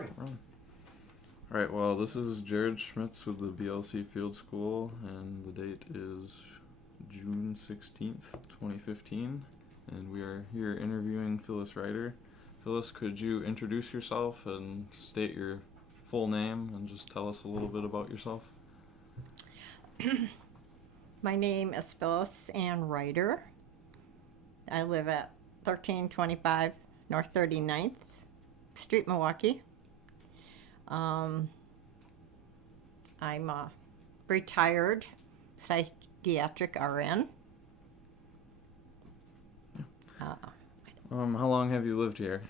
All right, well, this is Jared Schmitz with the BLC Field School, and the date is June 16th, 2015, and we are here interviewing Phyllis Reitter. Phyllis, could you introduce yourself and state your full name and just tell us a little bit about yourself? My name is Phyllis Ann Reitter. I live at 1325 North 39th Street, Milwaukee. I'm a retired psychiatric RN. How long have you lived here?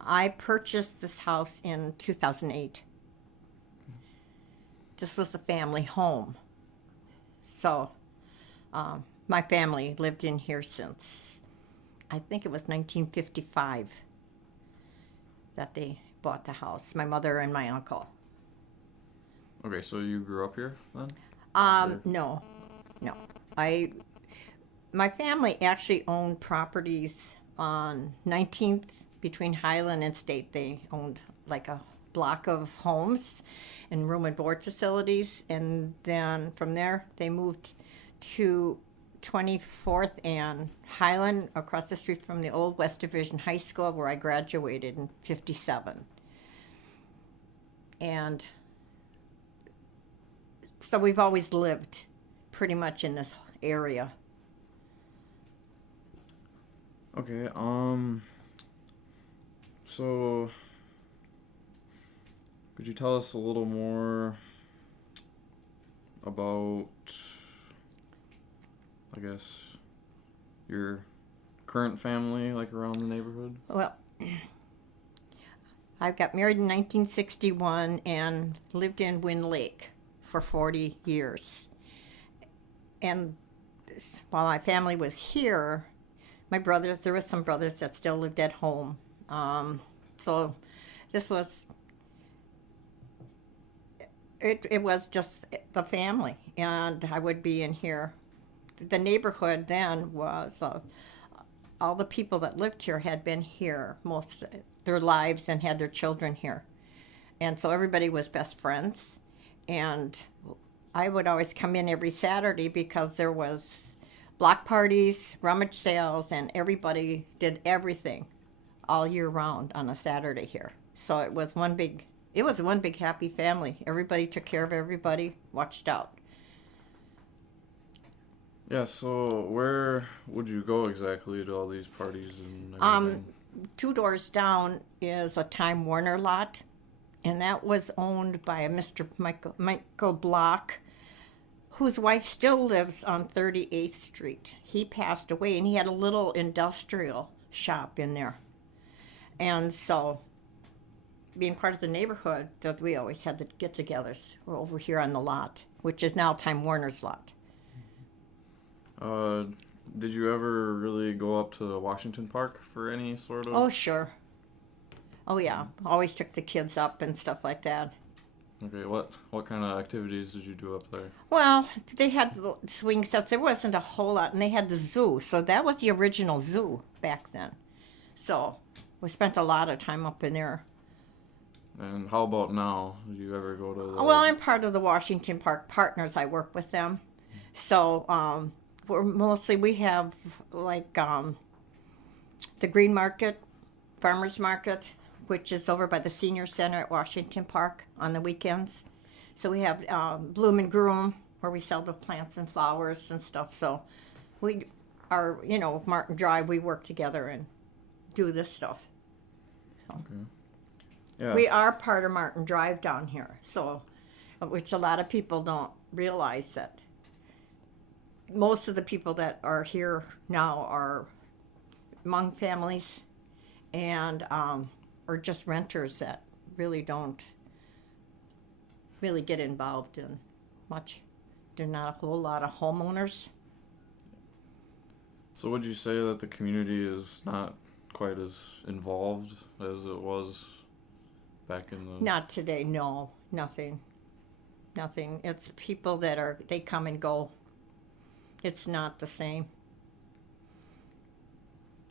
I purchased this house in 2008. This was the family home. So my family lived in here since, I think it was 1955 that they bought the house, my mother and my uncle. Okay, so you grew up here then? No. My family actually owned properties on 19th between Highland and State. They owned like a block of homes and room and board facilities, and then from there they moved to 24th and Highland across the street from the old West Division High School, where I graduated in 57. And so we've always lived pretty much in this area. Okay, so could you tell us a little more about, I guess, your current family, like around the neighborhood? Well, I got married in 1961 and lived in Wind Lake for 40 years. And while my family was here, there were some brothers that still lived at home. So this was, it was just the family, and I would be in here. The neighborhood then was, all the people that lived here had been here most their lives and had their children here. And so everybody was best friends. And I would always come in every Saturday because there was block parties, rummage sales, and everybody did everything all year round on a Saturday here. So it was one big happy family. Everybody took care of everybody, watched out. Yeah, so where would you go exactly to all these parties and everything? 2 doors down is a Time Warner lot, and that was owned by a Mr. Michael Block, whose wife still lives on 38th Street. He passed away, and he had a little industrial shop in there. And so, being part of the neighborhood, that we always had the get-togethers over here on the lot, which is now Time Warner's lot. Did you ever really go up to Washington Park for any sort of... Oh, sure. Oh, yeah. Always took the kids up and stuff like that. Okay, what kind of activities did you do up there? Well, they had the swing sets. There wasn't a whole lot, and they had the zoo. So that was the original zoo back then. So we spent a lot of time up in there. And how about now? Did you ever go to the... Well, I'm part of the Washington Park Partners. I work with them. So we have like the Green Market, Farmers Market, which is over by the Senior Center at Washington Park on the weekends. So we have Bloom and Groom, where we sell the plants and flowers and stuff. So we are, Martin Drive, we work together and do this stuff. So. Okay. Yeah. We are part of Martin Drive down here, so, which a lot of people don't realize that most of the people that are here now are Hmong families and or just renters that really don't really get involved in much. There are not a whole lot of homeowners. So would you say that the community is not quite as involved as it was back in the... Not today, no. Nothing. It's people they come and go. It's not the same.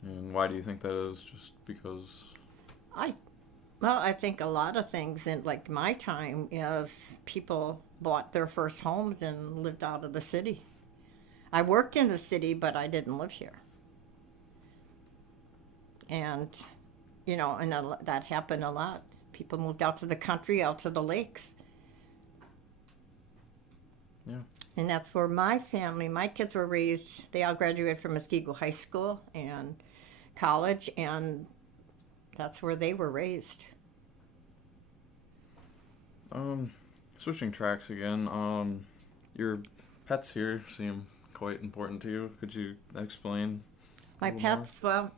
And why do you think that is? Just because... Well, I think a lot of things in like my time is people bought their first homes and lived out of the city. I worked in the city, but I didn't live here. And, that happened a lot. People moved out to the country, out to the lakes. Yeah. And that's where my kids were raised. They all graduated from Muskego High School and college, and that's where they were raised. Switching tracks again. Your pets here seem quite important to you. Could you explain? My pets, well,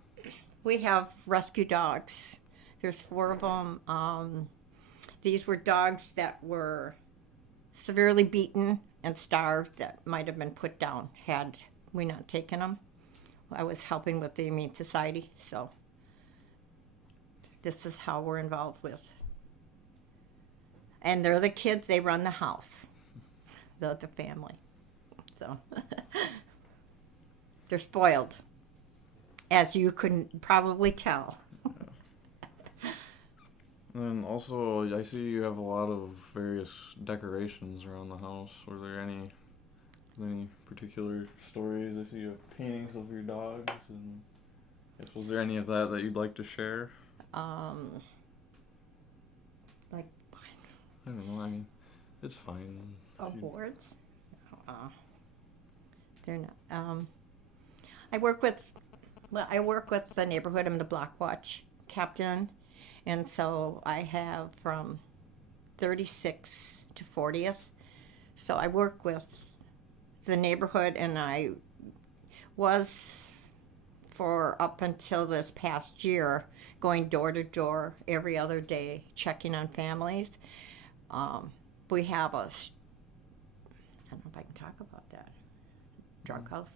we have rescue dogs. There's 4 of them. These were dogs that were severely beaten and starved that might have been put down had we not taken them. I was helping with the Humane Society, so this is how we're involved with. And they're the kids, they run the house, the family. So they're spoiled, as you could probably tell. And also, I see you have a lot of various decorations around the house. Were there any particular stories? I see you have paintings of your dogs, and I guess was there any of that you'd like to share? Like I don't know. I mean, it's fine. awards? They're not. I work with the neighborhood. I'm the block watch captain. And so I have from 36 to 40th. So I work with the neighborhood, and I was, for up until this past year, going door to door every other day, checking on families. We have I don't know if I can talk about that, drug house.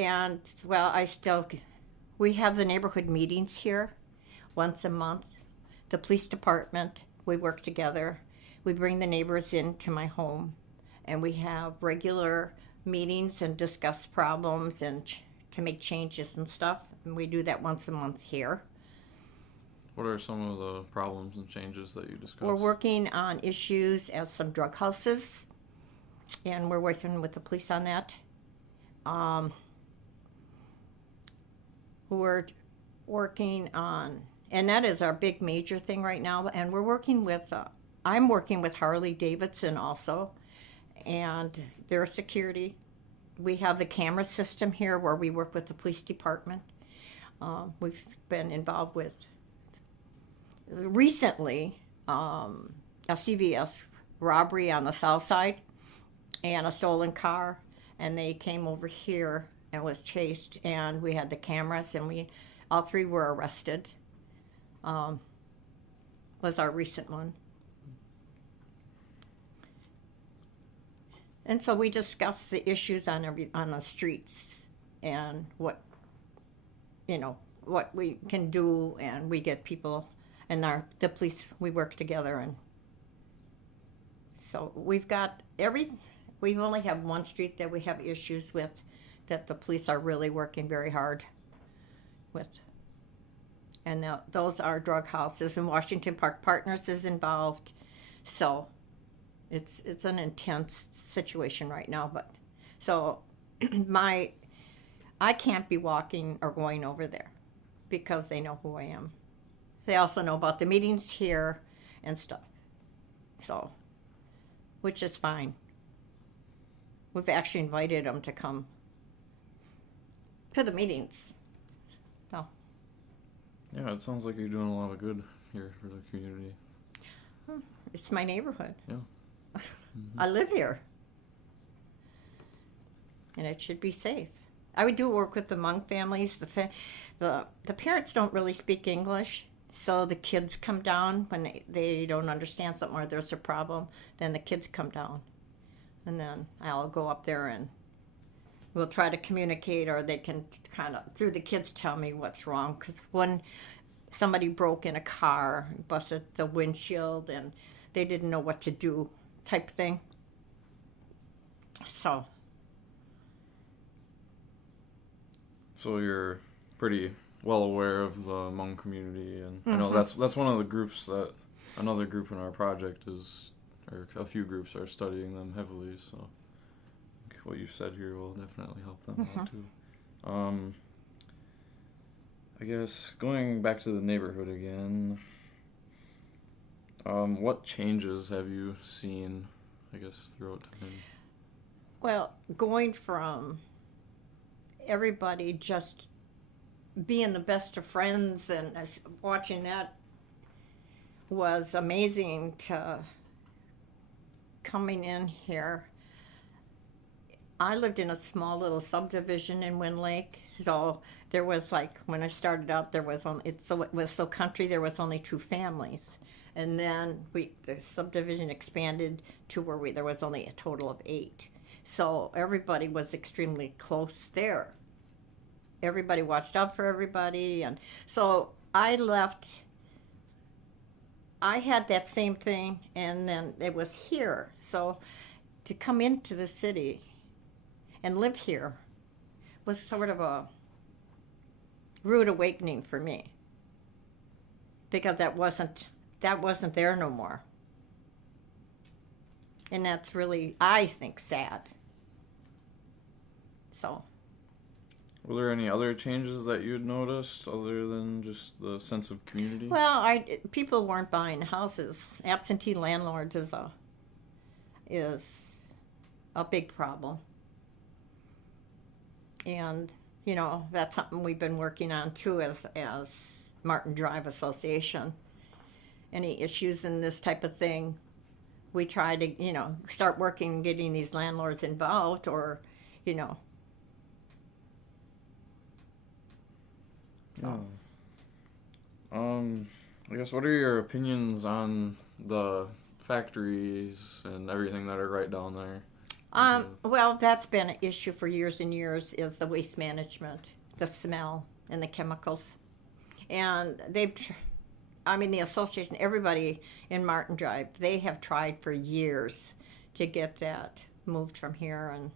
And, well, we have the neighborhood meetings here once a month. The police department, we work together. We bring the neighbors into my home, and we have regular meetings and discuss problems and to make changes and stuff. And we do that once a month here. What are some of the problems and changes that you discuss? We're working on issues at some drug houses, and we're working with the police on that. We're working on, and that is our big major thing right now, and we're working with, I'm working with Harley Davidson also, and their security. We have the camera system here where we work with the police department. We've been involved with, recently, a CVS robbery on the south side and a stolen car, and they came over here and was chased, and we had the cameras, and all 3 were arrested. Was our recent one. And so we discussed the issues on the streets and what we can do, and we get people and the police, we work together, and so we've got we only have one street that we have issues with, that the police are really working very hard with. And those are drug houses, and Washington Park Partners is involved. So it's an intense situation right now. But so I can't be walking or going over there because they know who I am. They also know about the meetings here and stuff. So, which is fine. We've actually invited them to come to the meetings. So. Yeah, it sounds like you're doing a lot of good here for the community. It's my neighborhood. Yeah. Mm-hmm. I live here. And it should be safe. I would do work with the Hmong families. The parents don't really speak English, so the kids come down when they don't understand something or there's a problem. Then the kids come down. And then I'll go up there and we'll try to communicate, or they can kind of, through the kids, tell me what's wrong. Because when somebody broke in a car, busted the windshield, and they didn't know what to do, type thing. So. So you're pretty well aware of the Hmong community, and I know Mm-hmm. that's one of the groups that another group in our project is, or a few groups are studying them heavily. So I think what you said here will definitely help them Mm-hmm. out too. Um, I guess going back to the neighborhood again. What changes have you seen, I guess, throughout time? Well, going from everybody just being the best of friends and watching that was amazing to coming in here. I lived in a small little subdivision in Wind Lake, so there was like when I started out, there was only it was so country. There was only two families, and then the subdivision expanded to where there was only a total of 8. So everybody was extremely close there. Everybody watched out for everybody, and so I left. I had that same thing, and then it was here. So to come into the city and live here was sort of a rude awakening for me because that wasn't there no more, and that's really, I think, sad. So Were there any other changes that you had noticed other than just the sense of community? well, people weren't buying houses. Absentee landlords is a big problem, and that's something we've been working on too as Martin Drive Association. Any issues in this type of thing, we try to start working and getting these landlords involved, or you know Yeah. so I guess what are your opinions on the factories and everything that are right down there? well, that's been an issue for years and years, is the waste management, the smell and the chemicals. And the association, everybody in Martin Drive, they have tried for years to get that moved from here, and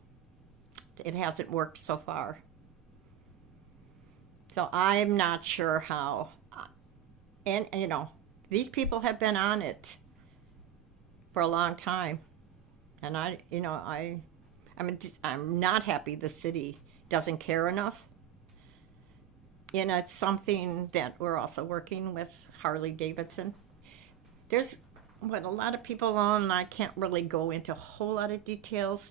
it hasn't worked so far. So I'm not sure how. And these people have been on it for a long time, and I'm not happy the city doesn't care enough. It's something that we're also working with Harley Davidson. There's what a lot of people own, and I can't really go into a whole lot of details,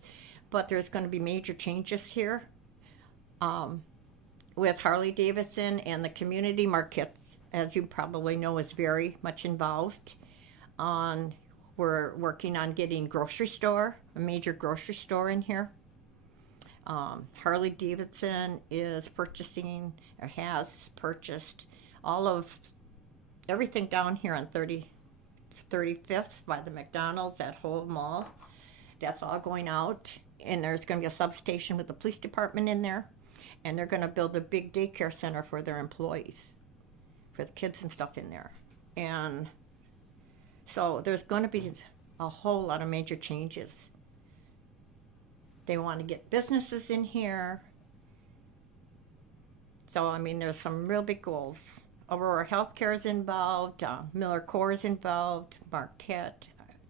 but there's going to be major changes here with Harley Davidson, and the community markets, as you probably know, is very much involved. We're working on getting a major grocery store in here. Harley Davidson is purchasing, or has purchased, all of everything down here on 35th by the McDonald's, that whole mall. That's all going out, and there's going to be a substation with the police department in there, and they're going to build a big daycare center for their employees, for the kids and stuff in there. And so there's going to be a whole lot of major changes. They want to get businesses in here. So, there's some real big goals. Aurora Healthcare is involved, Miller Core is involved, Marquette.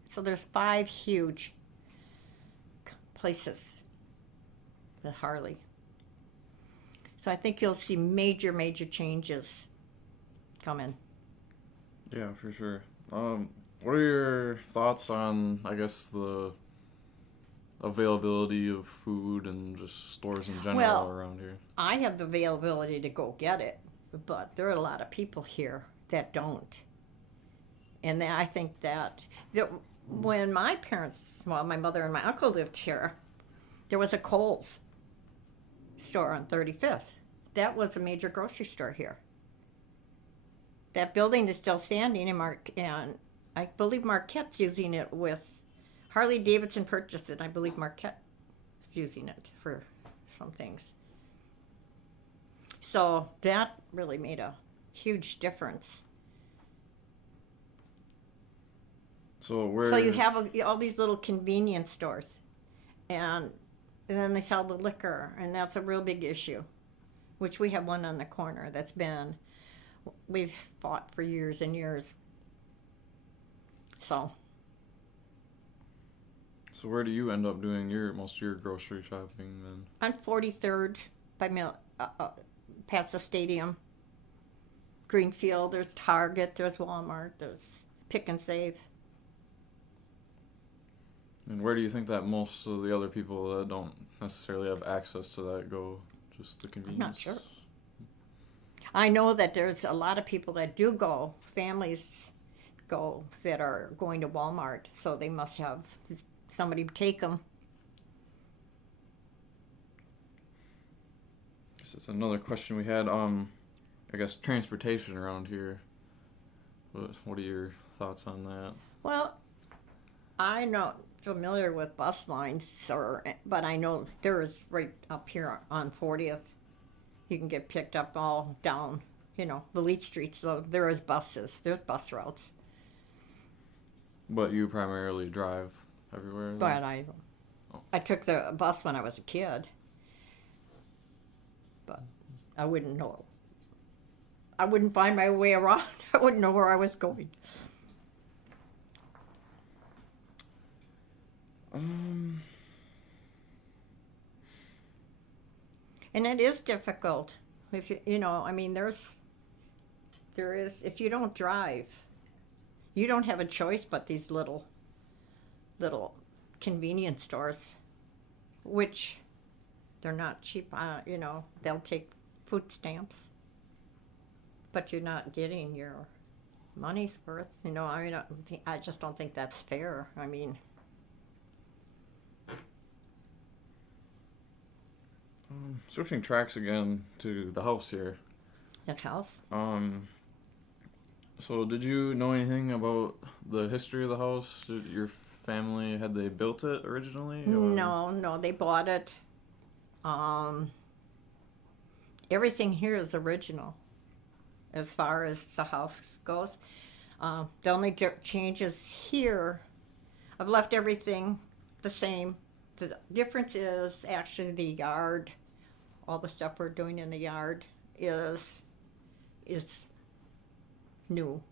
So there's 5 huge places with Harley. So I think you'll see major, major changes coming. Yeah, for sure. What are your thoughts on, I guess, the availability of food and just stores in general Well, around here? I have the availability to go get it, but there are a lot of people here that don't. And I think that when my mother and my uncle lived here, there was a Kohl's store on 35th. That was a major grocery store here. That building is still standing, and I believe Marquette's using it with Harley Davidson purchased it. I believe Marquette is using it for some things. So that really made a huge difference. So you have all these little convenience stores, and then they sell the liquor, and that's a real big issue. which we have one on the corner we've fought for years and years. So where do you end up doing most of your grocery shopping then? on 43rd by past the stadium. Greenfield, there's Target, there's Walmart, there's Pick and Save. And where do you think that most of the other people that don't necessarily have access to that go? Just the convenience? I'm not sure. I know that there's a lot of people that do go, families go, that are going to Walmart, so they must have somebody take them. This is another question we had. I guess transportation around here. What are your thoughts on that? Well, I'm not familiar with bus lines, but I know there is right up here on 40th. You can get picked up all down, the lead streets. So there is buses. There's bus routes. But you primarily drive everywhere? Then? But I took the bus when I was a kid. But I wouldn't know. I wouldn't find my way around. I wouldn't know where I was going. And it is difficult. If there is, if you don't drive, you don't have a choice but these little convenience stores, which they're not cheap. They'll take food stamps, but you're not getting your money's worth. I just don't think that's fair. Switching tracks again to the house here. The house? So did you know anything about the history of the house? Did your family, had they built it originally? No, they bought it. Everything here is original as far as the house goes. The only changes here, I've left everything the same. The difference is actually the yard. All the stuff we're doing in the yard is new.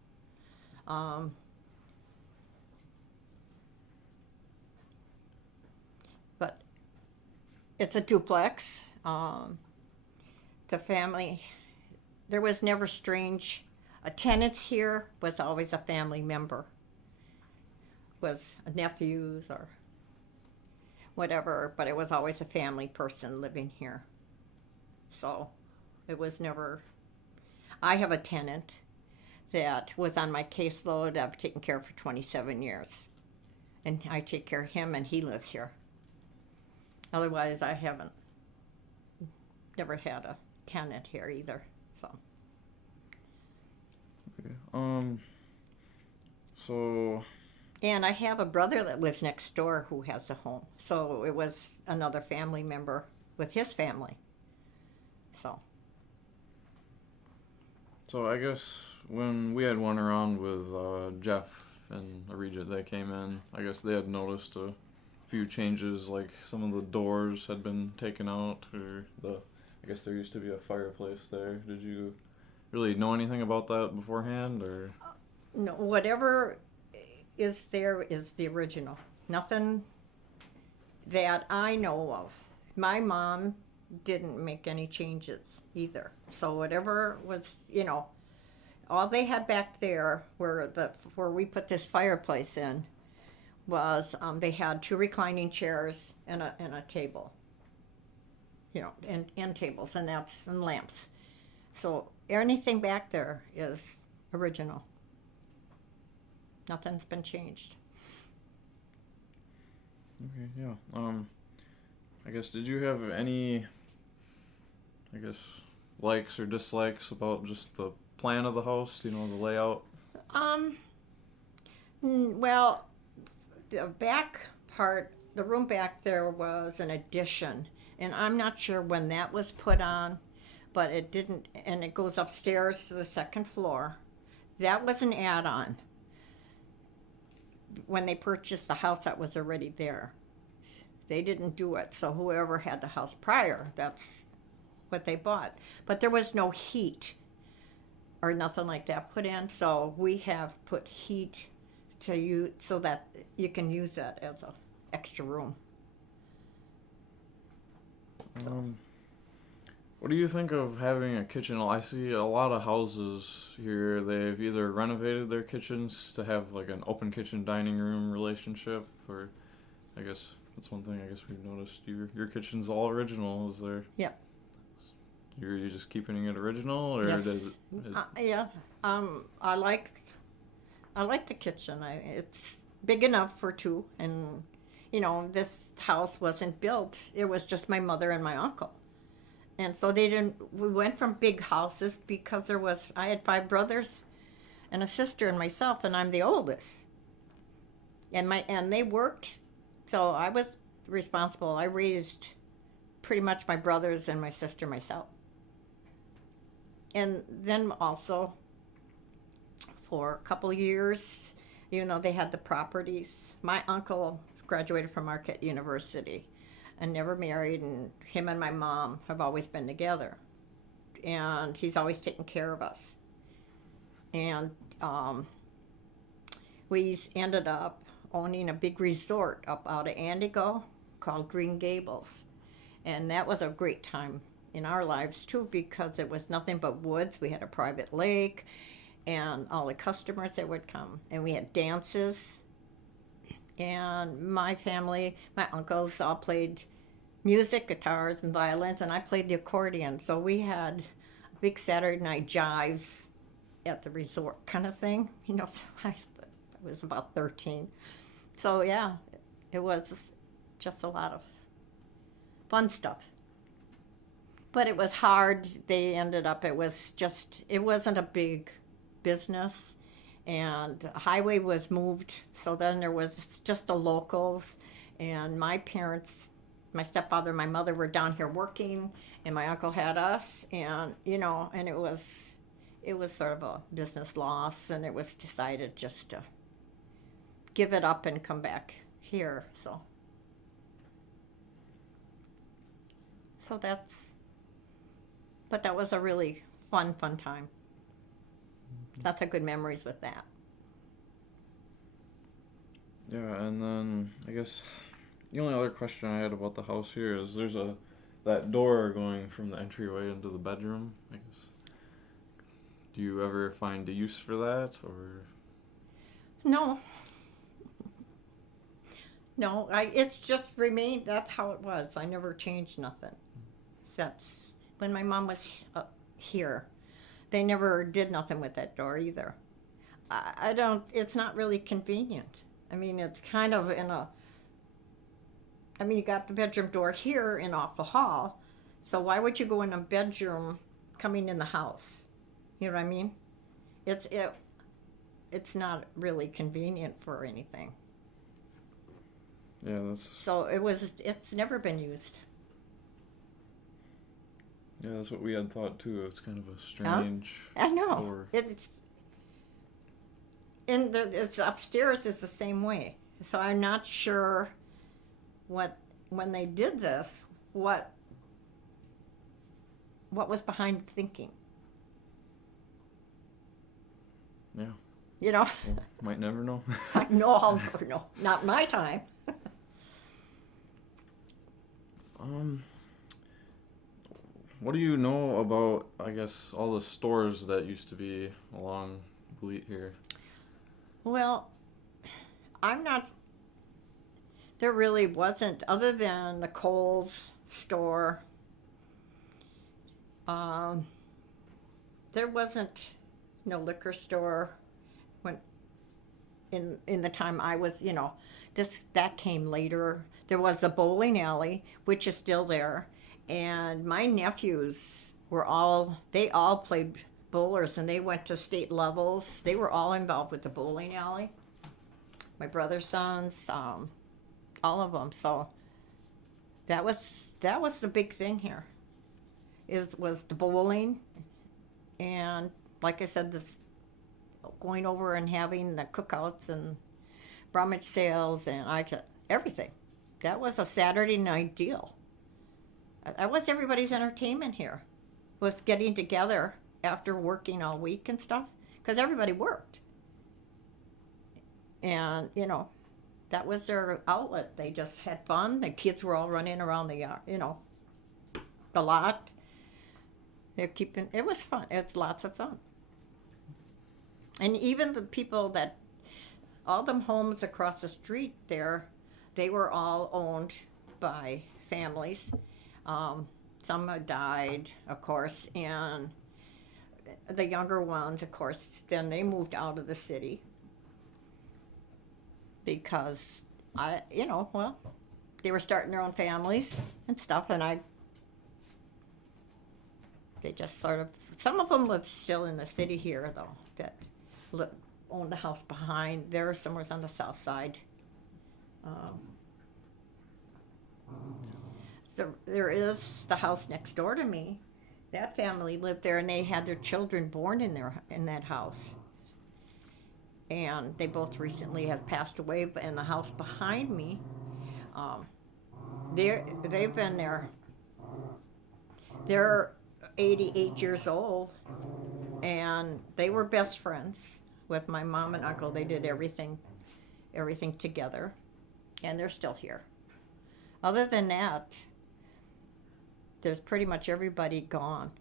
But it's a duplex. The family, there was never strange. Tenants here was always a family member. Was nephews or whatever, but it was always a family person living here. So it was never. I have a tenant that was on my caseload I've taken care of for 27 years. And I take care of him and he lives here. Otherwise, I haven't never had a tenant here either. So. Okay. So. And I have a brother that lives next door who has a home. So it was another family member with his family. So I guess when we had one around with Jeff and the Regent, they came in. I guess they had noticed a few changes, like some of the doors had been taken out, or I guess there used to be a fireplace there. Did you really know anything about that beforehand, or? No, whatever is there is the original. Nothing that I know of. My mom didn't make any changes either. So whatever was, all they had back there where we put this fireplace in was they had 2 reclining chairs and a table. And end tables and lamps. So anything back there is original. Nothing's been changed. Okay, yeah. I guess, did you have any, likes or dislikes about just the plan of the house, the layout? Well, the back part, the room back there was an addition, and I'm not sure when that was put on, but it didn't, and it goes upstairs to the second floor. That was an add-on. When they purchased the house, that was already there. They didn't do it, so whoever had the house prior, that's what they bought. But there was no heat or nothing like that put in, so we have put heat to you so that you can use that as a extra room. What do you think of having a kitchen? I see a lot of houses here, they've either renovated their kitchens to have like an open kitchen dining room relationship, or I guess that's one thing I guess we've noticed. Your kitchen's all original. Is there? Yeah. You're just keeping it original, or Yes. does it? Yeah. I like the kitchen. It's big enough for two, and this house wasn't built. It was just my mother and my uncle. And so we went from big houses because I had 5 brothers and a sister and myself, and I'm the oldest. And they worked, so I was responsible. I raised pretty much my brothers and my sister myself. And then also, for a couple years, even though they had the properties, my uncle graduated from Marquette University and never married, and him and my mom have always been together, and he's always taken care of us. And we ended up owning a big resort up out of Antigo called Green Gables, and that was a great time in our lives too, because it was nothing but woods. We had a private lake and all the customers that would come, and we had dances. And my family, my uncles all played music, guitars and violins, and I played the accordion. So we had a big Saturday night jives at the resort kind of thing. So I was about 13. So yeah, it was just a lot of fun stuff. But it was hard. It wasn't a big business. And the highway was moved, so then there was just the locals, and my parents, my stepfather and my mother were down here working, and my uncle had us, and and it was sort of a business loss, and it was decided just to give it up and come back here. So but that was a really fun time. Lots of good memories with that. Yeah, and then I guess the only other question I had about the house here is there's that door going from the entryway into the bedroom, I guess. Do you ever find a use for that, or? No. No, it's just remained, that's how it was. I never changed nothing. That's when my mom was here. They never did nothing with that door either. It's not really convenient. I mean, it's kind of you got the bedroom door here and off the hall. So why would you go in a bedroom coming in the house? You know what I mean? It's not really convenient for anything. Yeah, that's... So it's never been used. Yeah, that's what we had thought too. It's kind of a strange. I know. Door. It's upstairs is the same way. So I'm not sure when they did this, what was behind the thinking. Yeah. Well, might never know. No, I'll never know. Not my time. What do you know about, I guess, all the stores that used to be along Bleat here? Well, there really wasn't, other than the Kohl's store. There wasn't no liquor store when in the time I was, that came later. There was a bowling alley, which is still there. And my nephews they all played bowlers, and they went to state levels. They were all involved with the bowling alley. My brother's sons, all of them. So that was the big thing here. Was the bowling, and like I said, this going over and having the cookouts and rummage sales and everything. That was a Saturday night deal. That was everybody's entertainment here, was getting together after working all week and stuff, because everybody worked. And, that was their outlet. They just had fun. The kids were all running around the yard, the lot. It was fun. It's lots of fun. And even the people all them homes across the street there, they were all owned by families. Some had died, of course, and the younger ones, of course, then they moved out of the city because they were starting their own families and stuff, and they just sort of, some of them live still in the city here, though, that owned the house behind. There, somewhere on the south side. So there is the house next door to me. That family lived there, and they had their children born in that house. And they both recently have passed away. But in the house behind me, they've been there. They're 88 years old, and they were best friends with my mom and uncle. They did everything together, and they're still here. Other than that, there's pretty much everybody gone.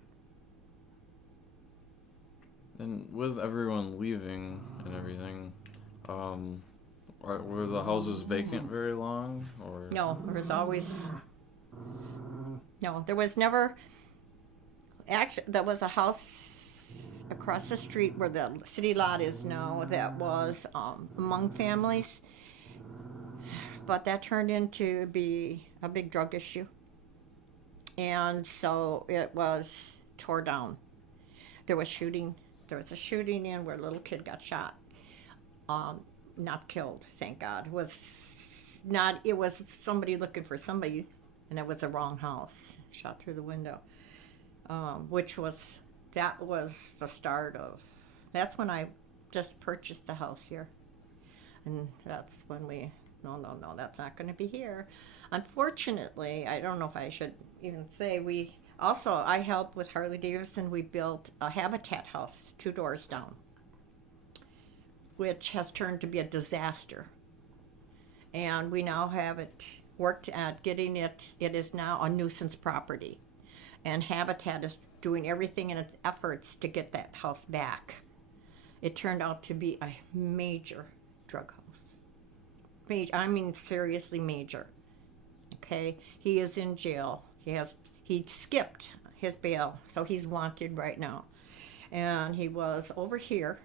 And with everyone leaving and everything, were the houses vacant very long, or? No, there was never. Actually, there was a house across the street where the city lot is now that was among families, but that turned into be a big drug issue, and so it was tore down. There was a shooting in where a little kid got shot, not killed, thank God. It was somebody looking for somebody, and it was the wrong house, shot through the window. That was the start of, that's when I just purchased the house here. And that's when no, that's not going to be here. Unfortunately, I don't know if I should even say, I helped with Harley Davidson. We built a Habitat house 2 doors down, which has turned to be a disaster. And we now have worked at getting it is now a nuisance property. And Habitat is doing everything in its efforts to get that house back. It turned out to be a major drug house. I mean, seriously major. Okay? He is in jail. He skipped his bail, so he's wanted right now. And he was over here.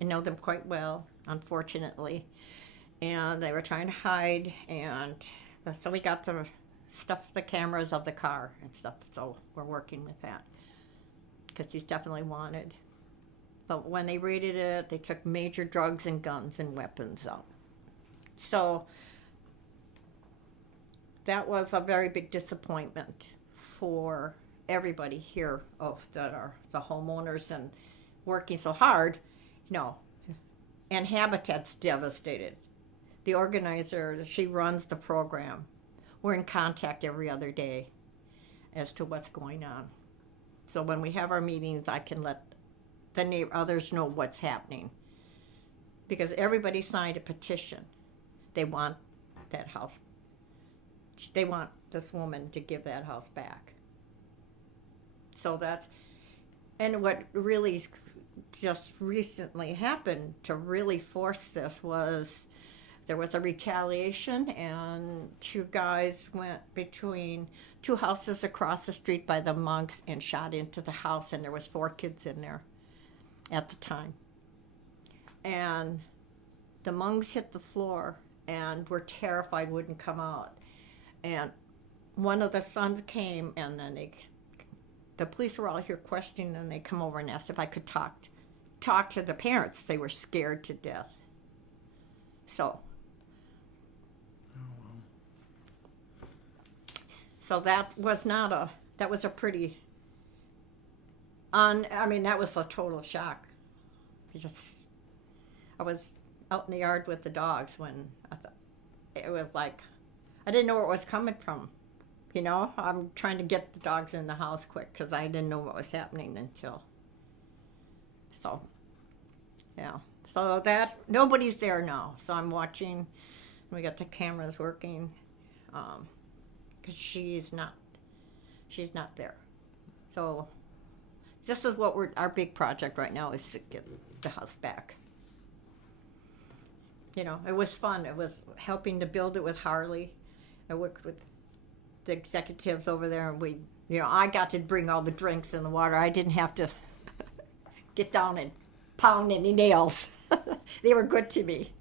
I know them quite well, unfortunately. And they were trying to hide, and so we got to stuff the cameras of the car and stuff, so we're working with that because he's definitely wanted. But when they raided it, they took major drugs and guns and weapons out. So that was a very big disappointment for everybody here that are the homeowners and working so hard. And Habitat's devastated. The organizer, she runs the program. We're in contact every other day as to what's going on. So when we have our meetings, I can let others know what's happening. Because everybody signed a petition. They want that house. They want this woman to give that house back. So and what really just recently happened to really force this was there was a retaliation, and 2 guys went between 2 houses across the street by the monks and shot into the house, and there was 4 kids in there at the time. And the monks hit the floor and were terrified, wouldn't come out. And one of the sons came, and then the police were all here questioning, and they come over and asked if I could talk to the parents. They were scared to death. So that was that was a pretty, that was a total shock. I was out in the yard with the dogs when I thought, it was like, I didn't know where it was coming from. You know, I'm trying to get the dogs in the house quick because I didn't know what was happening until. So, yeah. So that, nobody's there now. So I'm watching. We got the cameras working because she's not there. So this is what our big project right now is to get the house back. You know, it was fun. It was helping to build it with Harley. I worked with the executives over there, and I got to bring all the drinks and the water. I didn't have to get down and pound any nails. They were good to me.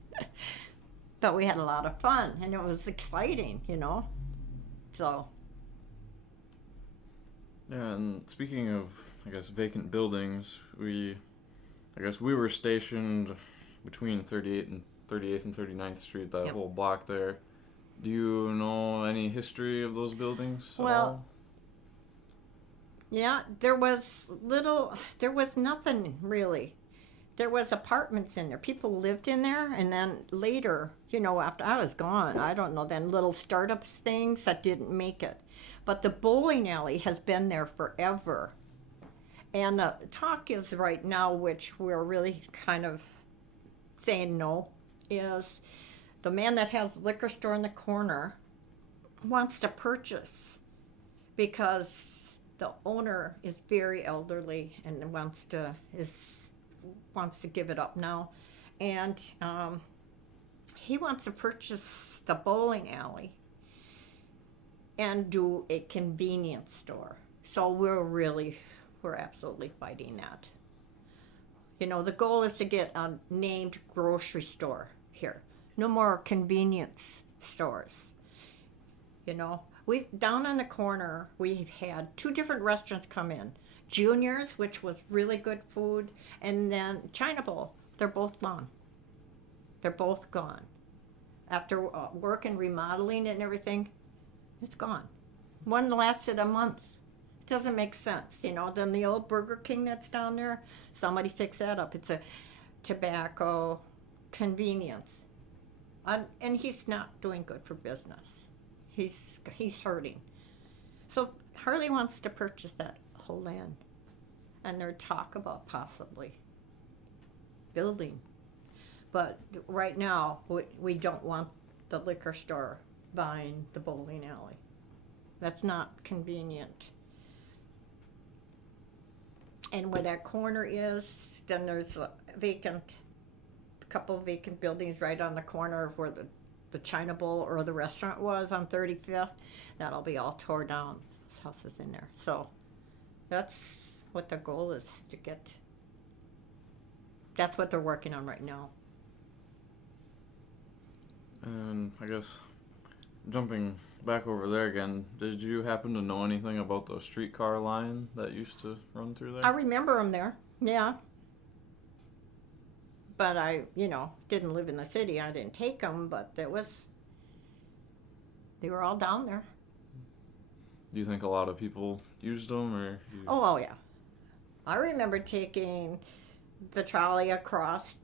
But we had a lot of fun, and it was exciting, you know. So. Yeah, and speaking of, I guess, vacant buildings, we were stationed between 38th and 39th Street, that whole block there. Do you know any history of those buildings at all? Yeah, there was nothing really. There was apartments in there. People lived in there, and then later, you know, after I was gone, I don't know, then little startups things that didn't make it. But the bowling alley has been there forever. And the talk is right now, which we're really kind of saying no, is the man that has the liquor store in the corner wants to purchase because the owner is very elderly and wants to give it up now, and he wants to purchase the bowling alley and do a convenience store. So we're absolutely fighting that. You know, the goal is to get a named grocery store here. No more convenience stores. You know, down on the corner, we've had 2 different restaurants come in. Junior's, which was really good food, and then China Bowl. They're both gone. They're both gone. After work and remodeling and everything, it's gone. One lasted a month. It doesn't make sense, you know. Then the old Burger King that's down there, somebody fix that up. It's a tobacco convenience. And he's not doing good for business. He's hurting. So Harley wants to purchase that whole land. And there's talk about possibly building. But right now, we don't want the liquor store buying the bowling alley. That's not convenient. And where that corner is, then there's a couple of vacant buildings right on the corner of where the China Bowl or the restaurant was on 35th. That'll be all tore down. This house is in there. So that's what the goal is to get. That's what they're working on right now. And I guess jumping back over there again, did you happen to know anything about the streetcar line that used to run through there? I remember them there, yeah. But I, didn't live in the city. I didn't take them, but they were all down there. Do you think a lot of people used them, or? Oh, yeah. I remember taking the trolley across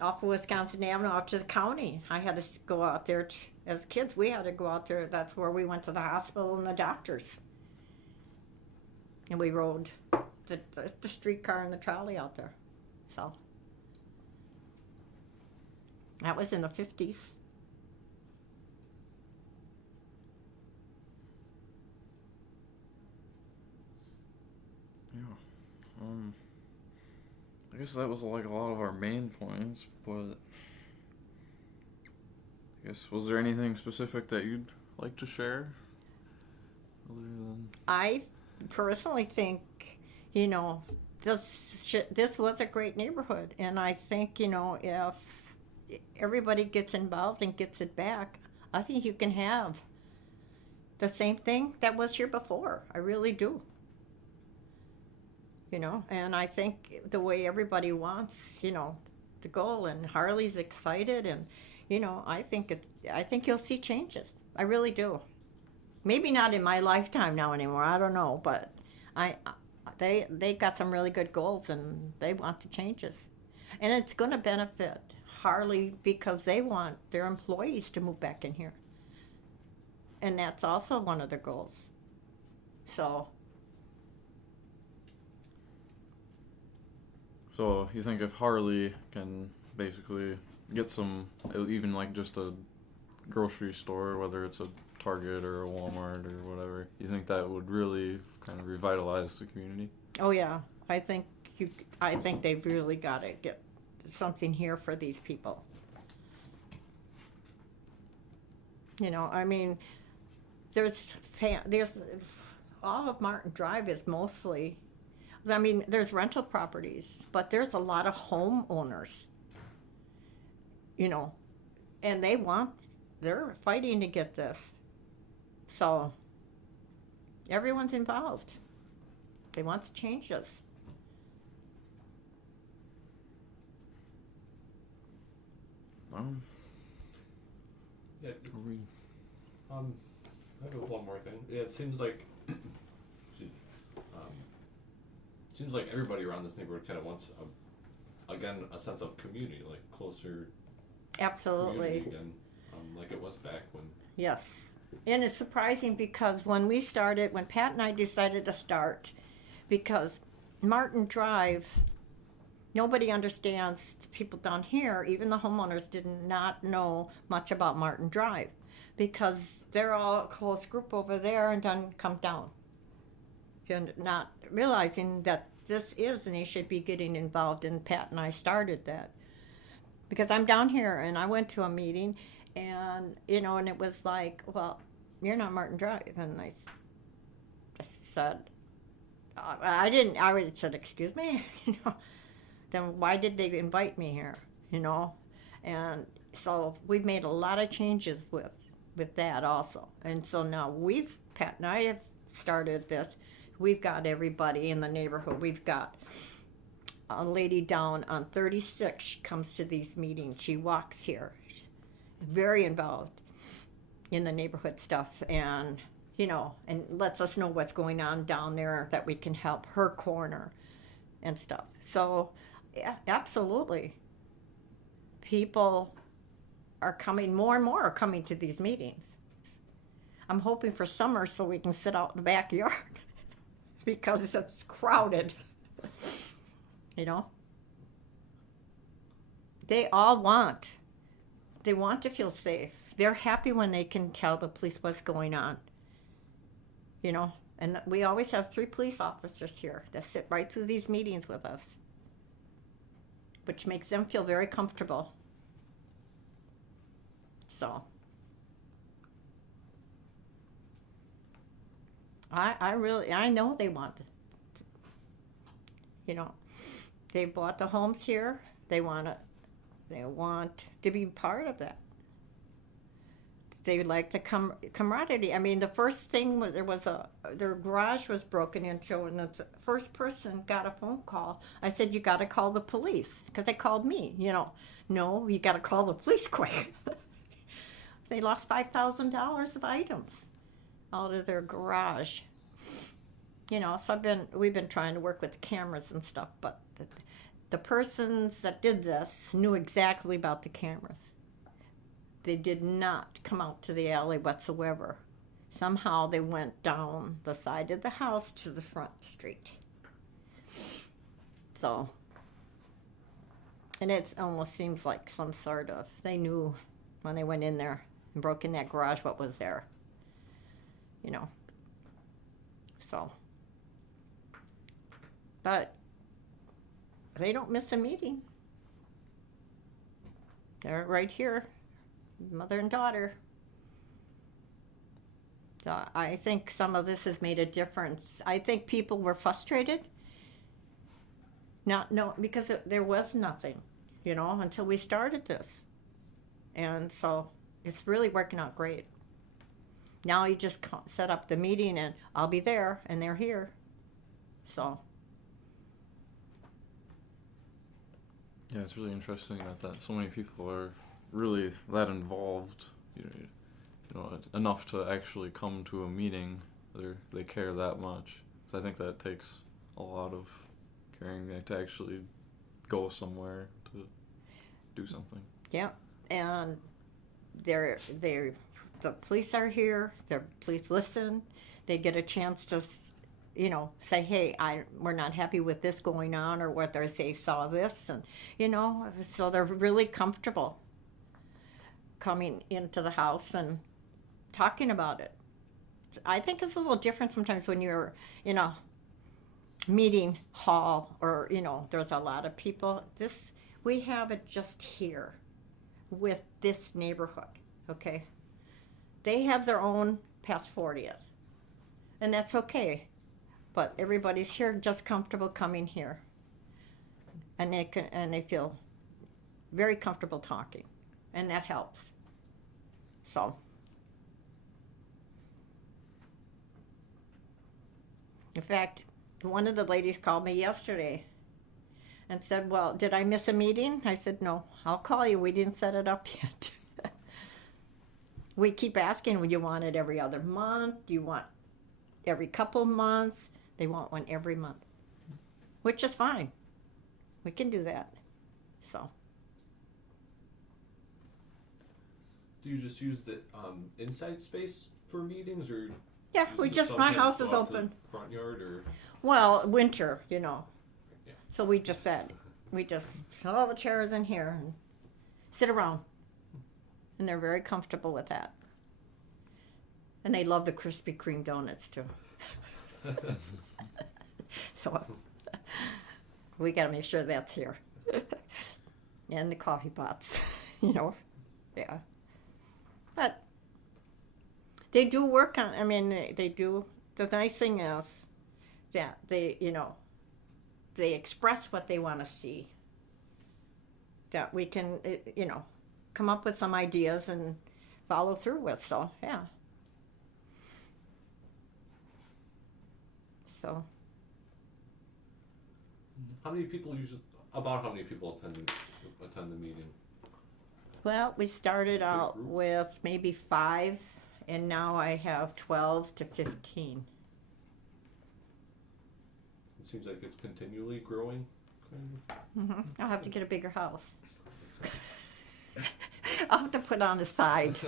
off of Wisconsin Avenue out to the county. I had to go out there as kids. We had to go out there. That's where we went to the hospital and the doctors. And we rode the streetcar and the trolley out there. So that was in the 50s. Yeah. I guess that was like a lot of our main points, but I guess, was there anything specific that you'd like to share? Other than... I personally think, this was a great neighborhood, and I think, if everybody gets involved and gets it back, I think you can have the same thing that was here before. I really do. And I think the way everybody wants, the goal, and Harley's excited, and, I think you'll see changes. I really do. Maybe not in my lifetime now anymore. I don't know, but they got some really good goals, and they want the changes. And it's going to benefit Harley because they want their employees to move back in here. And that's also one of the goals. So, So you think if Harley can basically get some, even like just a grocery store, whether it's a Target or a Walmart or whatever, you think that would really kind of revitalize the community? oh yeah, I think I think they've really got to get something here for these people. You know, I mean, there's all of Martin Drive is mostly, I mean, there's rental properties, but there's a lot of homeowners, you know, and they're fighting to get this. So everyone's involved. They want to change this. Yeah. Are we... I have one more thing. Yeah, it seems like, seems like everybody around this neighborhood kind of wants a sense of community, like closer Absolutely. community again, like it was back when. Yes. And it's surprising because when Pat and I decided to start, because Martin Drive, nobody understands, the people down here, even the homeowners did not know much about Martin Drive because they're all a close group over there and then come down. And not realizing that this is and they should be getting involved, and Pat and I started that. Because I'm down here and I went to a meeting and, you know, and it was like, well, you're not Martin Drive. And I said, I said, excuse me, you know, then why did they invite me here, you know? And so we've made a lot of changes with that also. And so now Pat and I have started this. We've got everybody in the neighborhood. We've got a lady down on 36. She comes to these meetings. She walks here. She's very involved in the neighborhood stuff and, you know, and lets us know what's going on down there that we can help her corner and stuff. So, yeah, absolutely. People are coming, more and more are coming to these meetings. I'm hoping for summer so we can sit out in the backyard because it's crowded. You know? They want to feel safe. They're happy when they can tell the police what's going on. You know? And we always have 3 police officers here that sit right through these meetings with us, which makes them feel very comfortable. So, I know they want it. You know, they bought the homes here. They want to be part of that. They like the camaraderie. I mean, the first thing was their garage was broken into, and the first person got a phone call. I said, you got to call the police, because they called me, you know. No, you got to call the police quick. They lost $5,000 of items out of their garage. You know, so we've been trying to work with the cameras and stuff, but the persons that did this knew exactly about the cameras. They did not come out to the alley whatsoever. Somehow they went down the side of the house to the front street. So, and it almost seems like some sort of, they knew when they went in there and broke in that garage what was there. You know. So, but they don't miss a meeting. They're right here, mother and daughter. So I think some of this has made a difference. I think people were frustrated. Because there was nothing, you know, until we started this. And so it's really working out great. Now you just set up the meeting and I'll be there and they're here. So. Yeah, it's really interesting that so many people are really that involved, you know, enough to actually come to a meeting. They care that much. So I think that takes a lot of caring to actually go somewhere to do something. Yeah, and they're the police are here. The police listen. They get a chance to, say, hey, we're not happy with this going on, or whether they saw this, and so they're really comfortable coming into the house and talking about it. I think it's a little different sometimes when you're in a meeting hall, or there's a lot of people. We have it just here with this neighborhood. Okay, they have their own past 40th, and that's okay, but everybody's here just comfortable coming here, and they feel very comfortable talking, and that helps. So in fact, one of the ladies called me yesterday and said, well, did I miss a meeting? I said, no, I'll call you. We didn't set it up yet. We keep asking, would you want it every other month? Do you want every couple months? They want one every month, which is fine. We can do that. So. Do you just use the inside space for meetings, or? Yeah, my house is open. Front yard, or? Well, winter, Yeah. So we just put all the chairs in here and sit around. And they're very comfortable with that. And they love the Krispy Kreme donuts too. So we got to make sure that's here. And the coffee pots, yeah. But they do work on, they do. The nice thing is that they express what they want to see. That we can, come up with some ideas and follow through with. So, yeah. So. How many people attend the meeting? Well, we started out with maybe 5, and now I have 12 to 15. It seems like it's continually growing. Mm-hmm. I'll have to get a bigger house. I'll have to put on the side.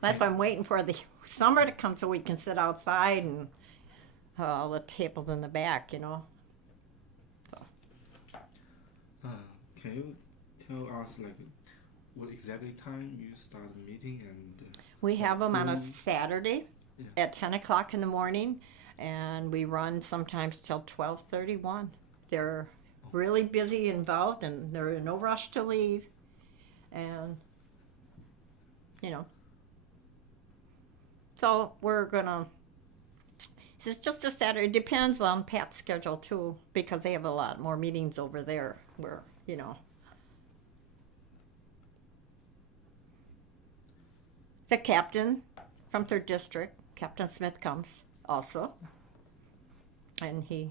That's why I'm waiting for the summer to come so we can sit outside and all the tables in the back, So. Can you tell us what exactly time you start the meeting and? We have them on a Saturday at 10 o'clock in the morning, and we run sometimes till 12:31. They're really busy, involved, and they're in no rush to leave, and so we're gonna. It's just a Saturday. It depends on Pat's schedule too, because they have a lot more meetings over there where the captain from 3rd District, Captain Smith, comes also, and he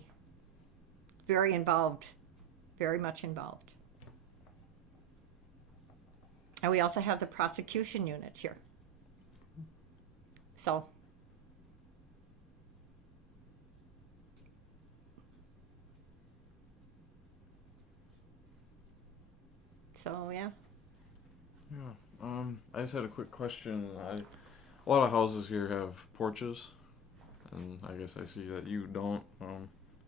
very involved, very much involved. And we also have the prosecution unit here. So yeah. Yeah. I just had a quick question. A lot of houses here have porches, and I guess I see that you don't.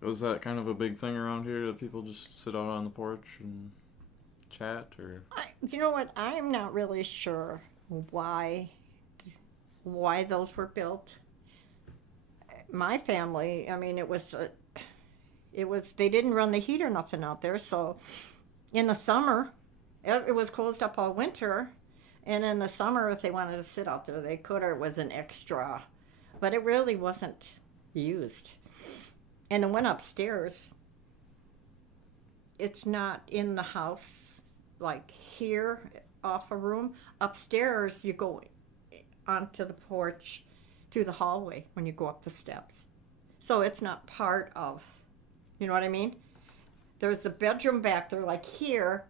Was that kind of a big thing around here, that people just sit out on the porch and chat, or? You know what? I'm not really sure why those were built. My family, it was they didn't run the heat or nothing out there, so in the summer, it was closed up all winter, and in the summer, if they wanted to sit out there, they could, or it was an extra, but it really wasn't used. And the one upstairs, it's not in the house, like here, off a room. Upstairs, you go onto the porch through the hallway when you go up the steps. So it's not part of, you know what I mean? There's the bedroom back there, like here,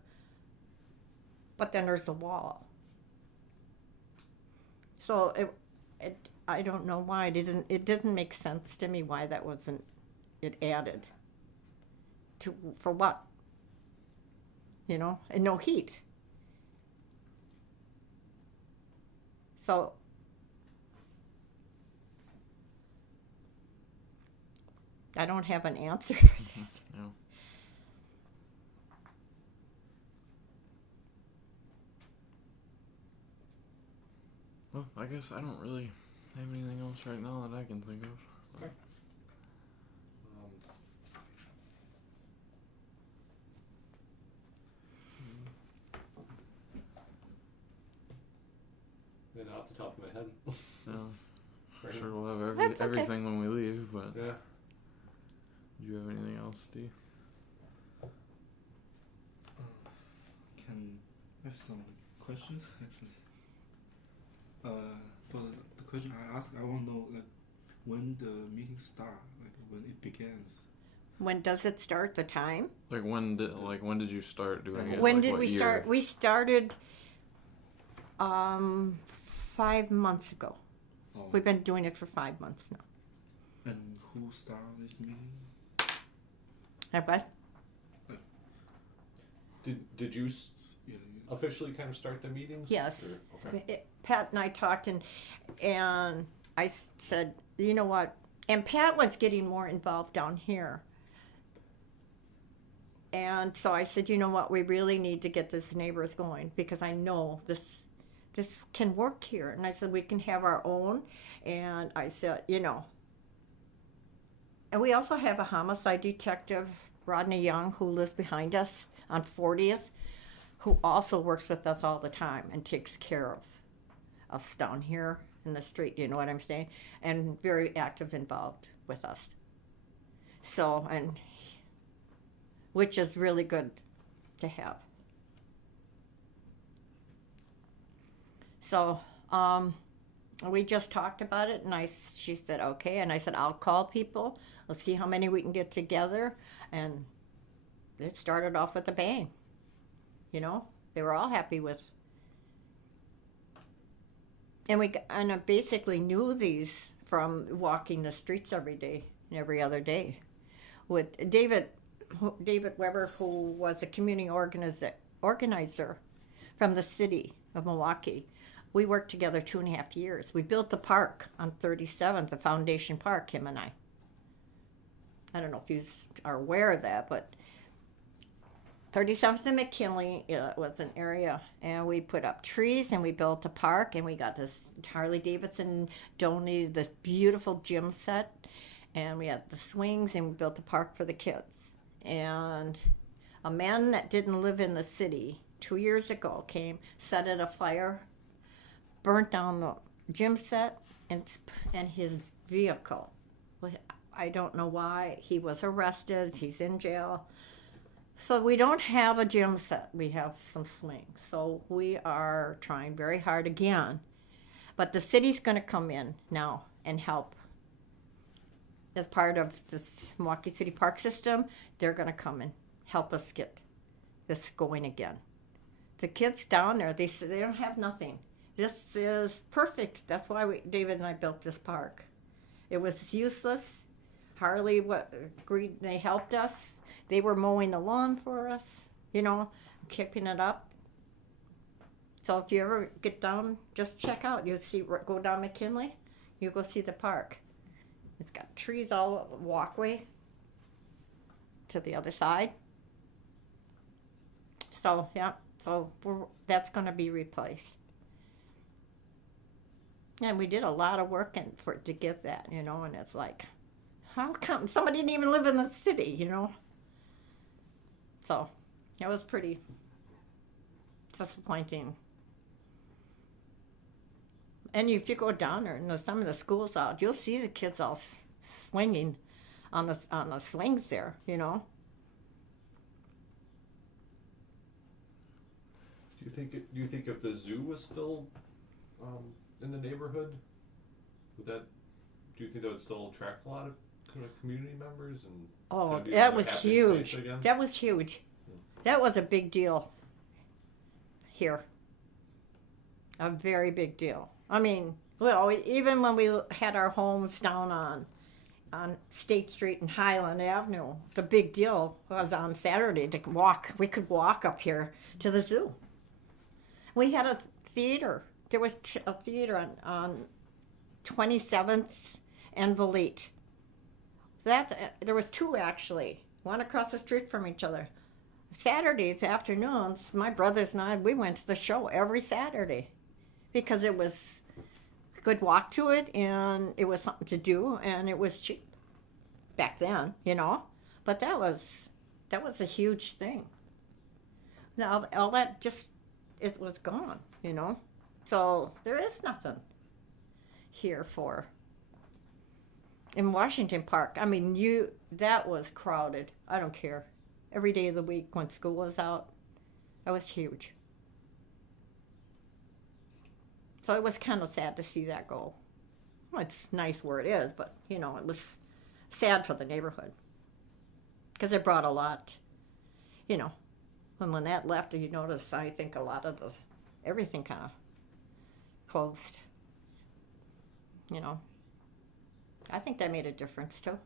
but then there's the wall. So I don't know why it didn't make sense to me why that wasn't added for what, and no heat. So I don't have an answer for that. No. Well, I guess I don't really have anything else right now that I can think of. Okay. Then off the top of my head. No. Right. Sure, we'll have That's okay. everything when we leave, but Yeah. do you have anything else, Steve? Can I have some questions actually? For the question I asked, I want to know like when the meeting start, like when it begins. When does it start? The time? Like when did you start doing it? When Like, did what we year? start? We started 5 months ago. Oh, We've been doing it for 5 months now. and who started this meeting? And what? Did you Yeah, officially kind of start the meetings? Yes. Or, okay. Pat and I talked, and I said, you know what? And Pat was getting more involved down here. And so I said, you know what? We really need to get this neighbors going because I know this can work here. And I said, we can have our own. And I said, you know. And we also have a homicide detective, Rodney Young, who lives behind us on 40th, who also works with us all the time and takes care of us down here in the street, you know what I'm saying? And very active involved with us. So, which is really good to have. So, we just talked about it, and she said, okay, and I said, I'll call people. Let's see how many we can get together, and it started off with a bang. You know, they were all happy with. And I basically knew these from walking the streets every day and every other day. With David Weber, who was a community organizer from the city of Milwaukee. We worked together 2.5 years. We built the park on 37th, the Foundation Park, him and I. I don't know if you are aware of that, but 37th and McKinley was an area, and we put up trees, and we built a park, and we got this Harley Davidson donated this beautiful gym set, and we had the swings, and we built a park for the kids. And a man that didn't live in the city 2 years ago came, set it afire, burnt down the gym set and his vehicle. I don't know why. He was arrested. He's in jail. So we don't have a gym set. We have some swings. So we are trying very hard again. But the city's going to come in now and help. As part of this Milwaukee City Park system, they're going to come and help us get this going again. The kids down there, they don't have nothing. This is perfect. That's why David and I built this park. It was useless. Harley agreed. They helped us. They were mowing the lawn for us, you know, keeping it up. So if you ever get down, just check out. You'll see, go down McKinley, you go see the park. It's got trees all walkway to the other side. So, yeah, that's going to be replaced. And we did a lot of work to get that, you know, and it's like, how come somebody didn't even live in the city, you know? So, it was pretty disappointing. And if you go down there and some of the schools out, you'll see the kids all swinging on the swings there, you know. Do you think if the zoo was still in the neighborhood, do you think that would still attract a lot of kind of community members and? Oh, kind of be that like was happy huge. space again? That was huge. That was a big deal here. A very big deal. I mean, well, even when we had our homes down on State Street and Highland Avenue, the big deal was on Saturday to walk. We could walk up here to the zoo. We had a theater there was a theater on 27th and Valete. There was two actually, one across the street from each other. Saturdays afternoons, my brothers and I, we went to the show every Saturday because it was a good walk to it and it was something to do and it was cheap back then, you know. But that was a huge thing. Now all that it was gone, you know. So there is nothing here in Washington Park. I mean, that was crowded. I don't care. Every day of the week when school was out, that was huge. So it was kind of sad to see that go. Well, it's nice where it is, but, you know, it was sad for the neighborhood. Because it brought a lot, you know. And when that left, you notice, I think a lot of everything kind of closed. You know. I think that made a difference, too.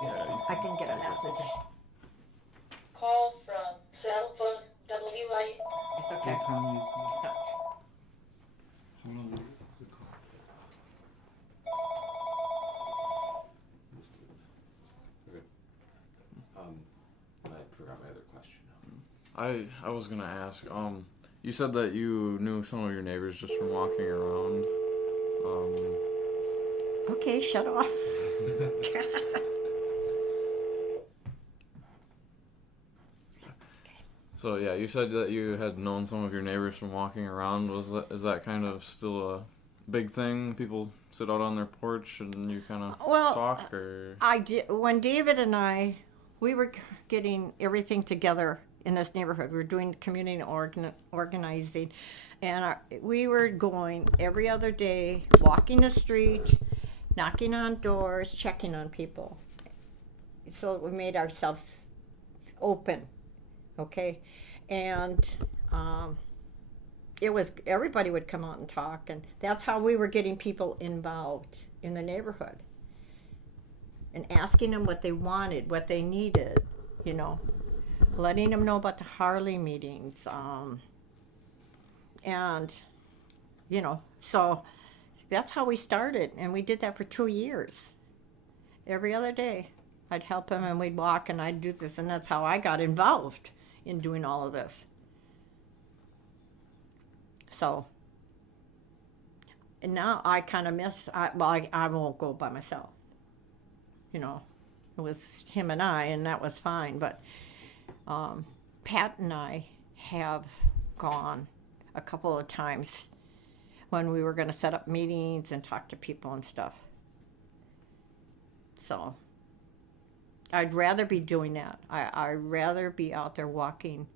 Yeah. I can get a message. Call from cell phone WI. It's okay. What time is it? Stop. How long will the call? Let's do it. Okay. I forgot my other question now. I was gonna ask. You said that you knew some of your neighbors just from walking around. Okay, shut off. So yeah, you said that you had known some of your neighbors from walking around. Is that kind of still a big thing? People sit out on their porch and you kind of talk, or I did when David and we were getting everything together in this neighborhood. We were doing community organizing, and we were going every other day, walking the street, knocking on doors, checking on people. So we made ourselves open, okay, and it was everybody would come out and talk, and that's how we were getting people involved in the neighborhood and asking them what they wanted, what they needed, you know, letting them know about the Harley meetings, and you know, so that's how we started, and we did that for 2 years. Every other day I'd help him and we'd walk and I'd do this, and that's how I got involved in doing all of this. So, and now I kind of miss, I won't go by myself. You know, it was him and I, and that was fine. But Pat and I have gone a couple of times when we were going to set up meetings and talk to people and stuff. So, I'd rather be doing that. I'd rather be out there walking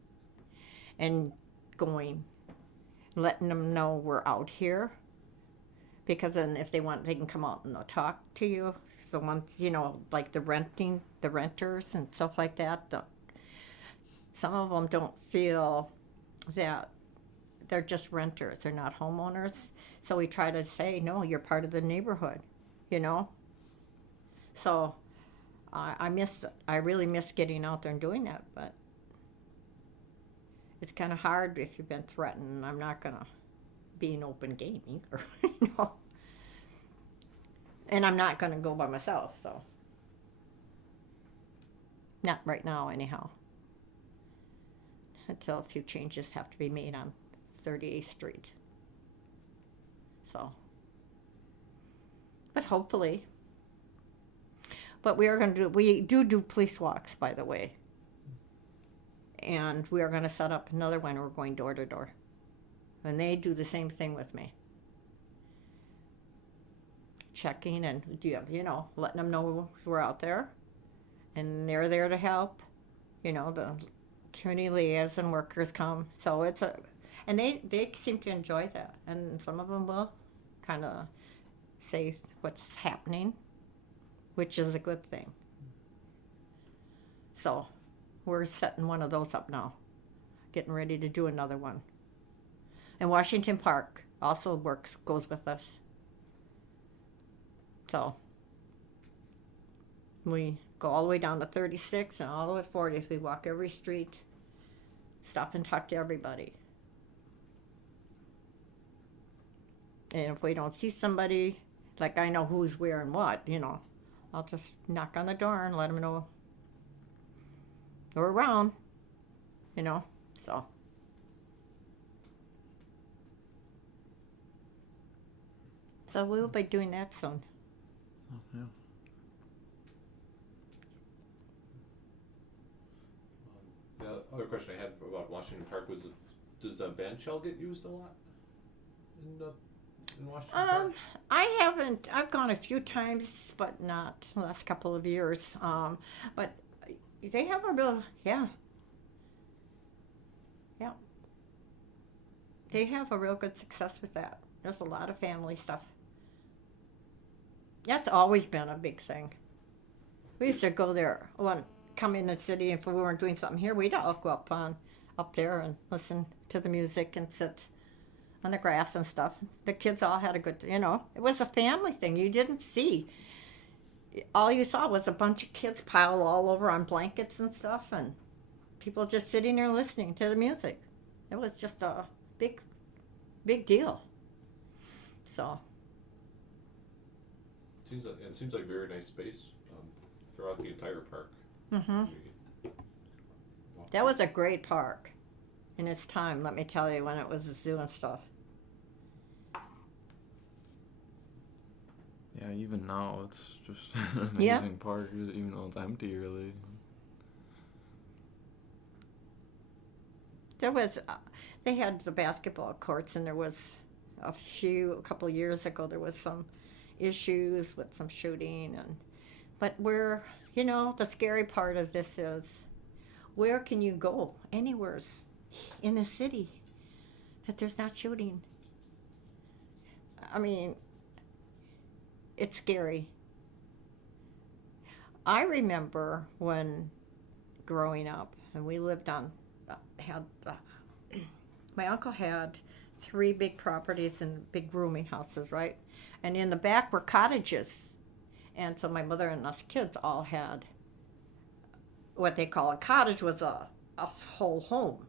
and going, letting them know we're out here, because then if they want, they can come out and they'll talk to you. So once, you know, like the renters and stuff like that, some of them don't feel that they're just renters, they're not homeowners. So we try to say, no, you're part of the neighborhood, you know. So I really miss getting out there and doing that, but it's kind of hard if you've been threatened. I'm not going to be an open gate either, you know. And I'm not going to go by myself, so. Not right now, anyhow. Until a few changes have to be made on 38th Street. So. But hopefully. But we do police walks, by the way. And we are going to set up another one. We're going door to door. And they do the same thing with me. Checking and, you know, letting them know we're out there. And they're there to help. You know, the community liaison workers come. So and they seem to enjoy that. And some of them will kind of say what's happening, which is a good thing. So we're setting one of those up now, getting ready to do another one. And Washington Park also goes with us. So We go all the way down to 36 and all the way to 40th. We walk every street, stop and talk to everybody. And if we don't see somebody, like I know who's wearing what, I'll just knock on the door and let them know we're around, so. So we'll be doing that soon. Oh, yeah. The other question I had about Washington Park was, does the band shell get used a lot in Washington Park? I haven't. I've gone a few times, but not the last couple of years. But they have a real, yeah. They have a real good success with that. There's a lot of family stuff. That's always been a big thing. We used to go there come in the city, and if we weren't doing something here, we'd all go up there and listen to the music and sit on the grass and stuff. The kids all had a good, it was a family thing. You didn't see. All you saw was a bunch of kids piled all over on blankets and stuff, and people just sitting there listening to the music. It was just a big deal. So. It seems like very nice space throughout the entire park. Mm-hmm. That was a great park in its time, let me tell you, when it was a zoo and stuff. Yeah, even now it's just an amazing park, even though it's empty, really. They had the basketball courts, and there was a couple of years ago, there was some issues with some shooting, but the scary part of this is, where can you go anywhere in the city that there's not shooting? I mean, it's scary. I remember when growing up, and we lived my uncle had 3 big properties and big rooming houses, right? And in the back were cottages. And so my mother and us kids all had what they call a cottage, was a whole home,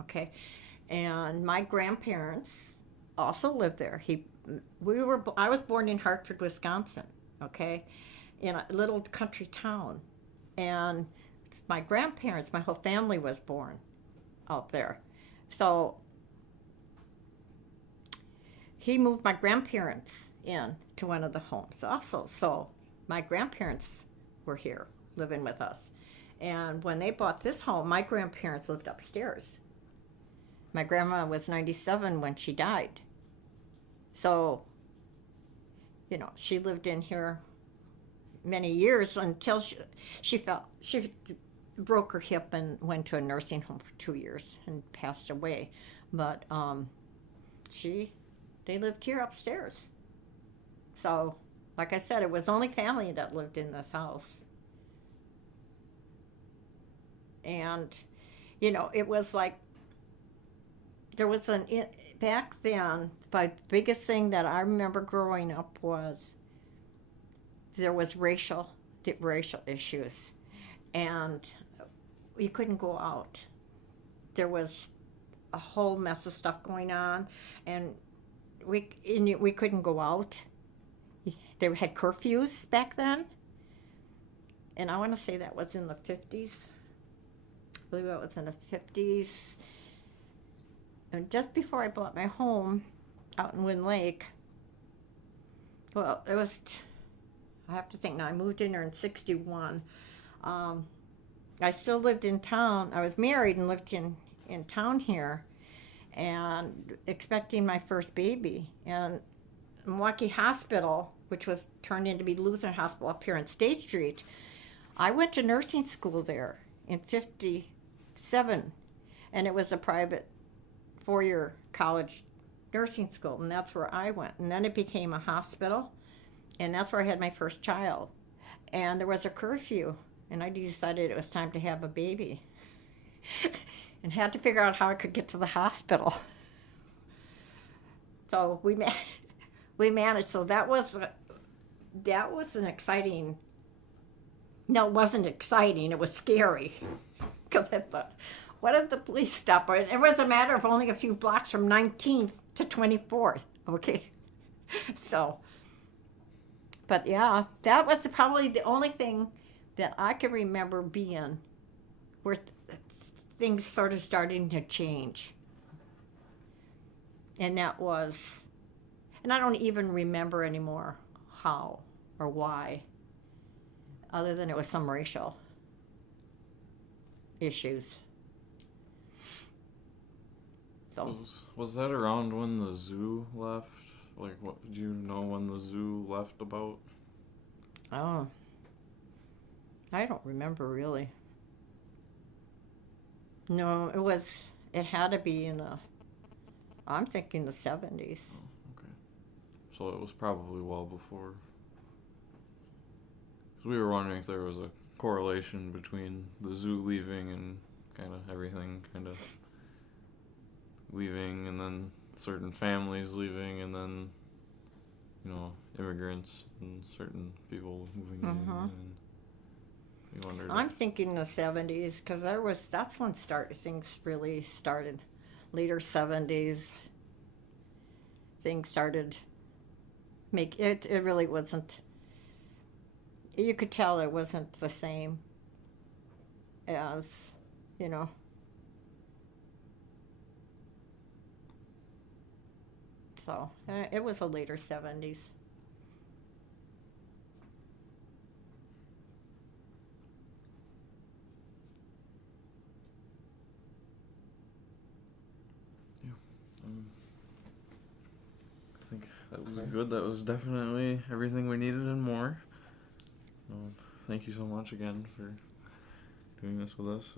okay? And my grandparents also lived there. I was born in Hartford, Wisconsin, okay, in a little country town. And my grandparents, my whole family was born out there. So he moved my grandparents in to one of the homes also. So my grandparents were here living with us. And when they bought this home, my grandparents lived upstairs. My grandma was 97 when she died. So, she lived in here many years until she broke her hip and went to a nursing home for 2 years and passed away. But they lived here upstairs. So, like I said, it was only family that lived in this house. And, it was like, there was back then, the biggest thing that I remember growing up was there was racial issues. And you couldn't go out. There was a whole mess of stuff going on, and we couldn't go out. They had curfews back then, and I want to say that was in the 50s. I believe that was in the 50s. And just before I bought my home out in Wind Lake, well, it was, I have to think now, I moved in there in 61. I still lived in town. I was married and lived in town here, and expecting my first baby. And Milwaukee Hospital, which was turned into be Lutheran Hospital up here on State Street, I went to nursing school there in 57, and it was a private 4-year college nursing school, and that's where I went. And then it became a hospital, and that's where I had my first child. And there was a curfew, and I decided it was time to have a baby and had to figure out how I could get to the hospital. So we managed. So that was an exciting No, it wasn't exciting. It was scary. Because I thought, what if the police stop? It was a matter of only a few blocks from 19th to 24th. Okay. So, but yeah, that was probably the only thing that I can remember being where things sort of starting to change. And that was, and I don't even remember anymore how or why, other than it was some racial issues. So Was that around when the zoo left? Like, what did you know when the zoo left about? oh, I don't remember really. No, it had to be in the, I'm thinking the 70s. Oh, okay. So it was probably well before. 'Cause we were wondering if there was a correlation between the zoo leaving and kind of everything kind of leaving, and then certain families leaving, and then, you know, immigrants and certain people moving in. And we wondered. I'm thinking the 70s because that's when things really started. Later 70s, things started it really wasn't, you could tell it wasn't the same as, you know. So it was a later 70s. I think that was good. That was definitely everything we needed and more. Thank you so much again for doing this with us.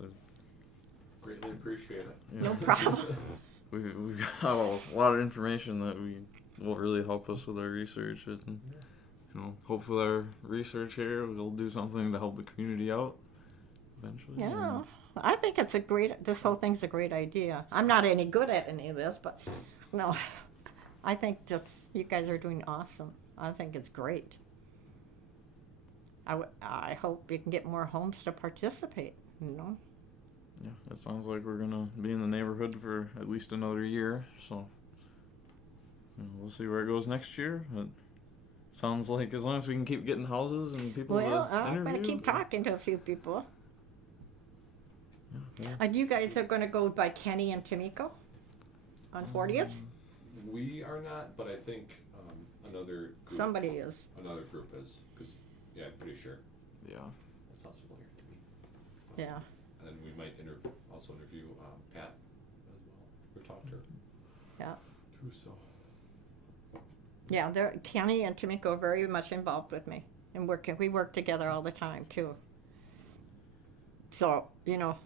Greatly appreciate it. Yeah. No problem. We've got a lot of information that will really help us with our research, and you know, hopefully our research here will do something to help the community out eventually. Yeah, I think this whole thing's a great idea. I'm not any good at any of this, but no, I think you guys are doing awesome. I think it's great. I hope you can get more homes to participate, you know. Yeah, it sounds like we're gonna be in the neighborhood for at least another year, so you know, we'll see where it goes next year. But sounds like as long as we can keep getting houses and people Well, to I'm interview. going to keep talking to a few people. Yeah. You guys are going to go by Kenny and Tamiko on 40th? We are not, but I think another group, Somebody is. another group is, because yeah, I'm pretty sure Yeah. that sounds familiar to me. Yeah. And then we might also interview Pat as well. We've talked to her. Yeah. Too, so. Yeah, Kenny and Tamiko are very much involved with me. And we work together all the time, too. So, you know,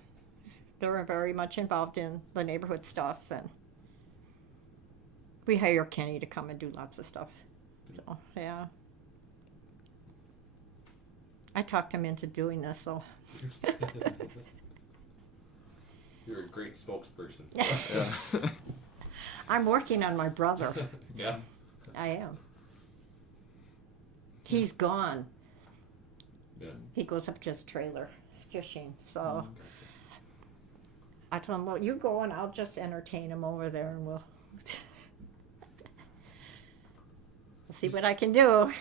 they're very much involved in the neighborhood stuff. And we hire Kenny to come and do lots of stuff. So, yeah. I talked him into doing this, so. You're a great spokesperson. Yeah. I'm working on my brother. Yeah. I am. He's gone. Yeah. He goes up to his trailer fishing. So Gotcha. I told him, well, you go and I'll just entertain him over there and we'll see what I can do.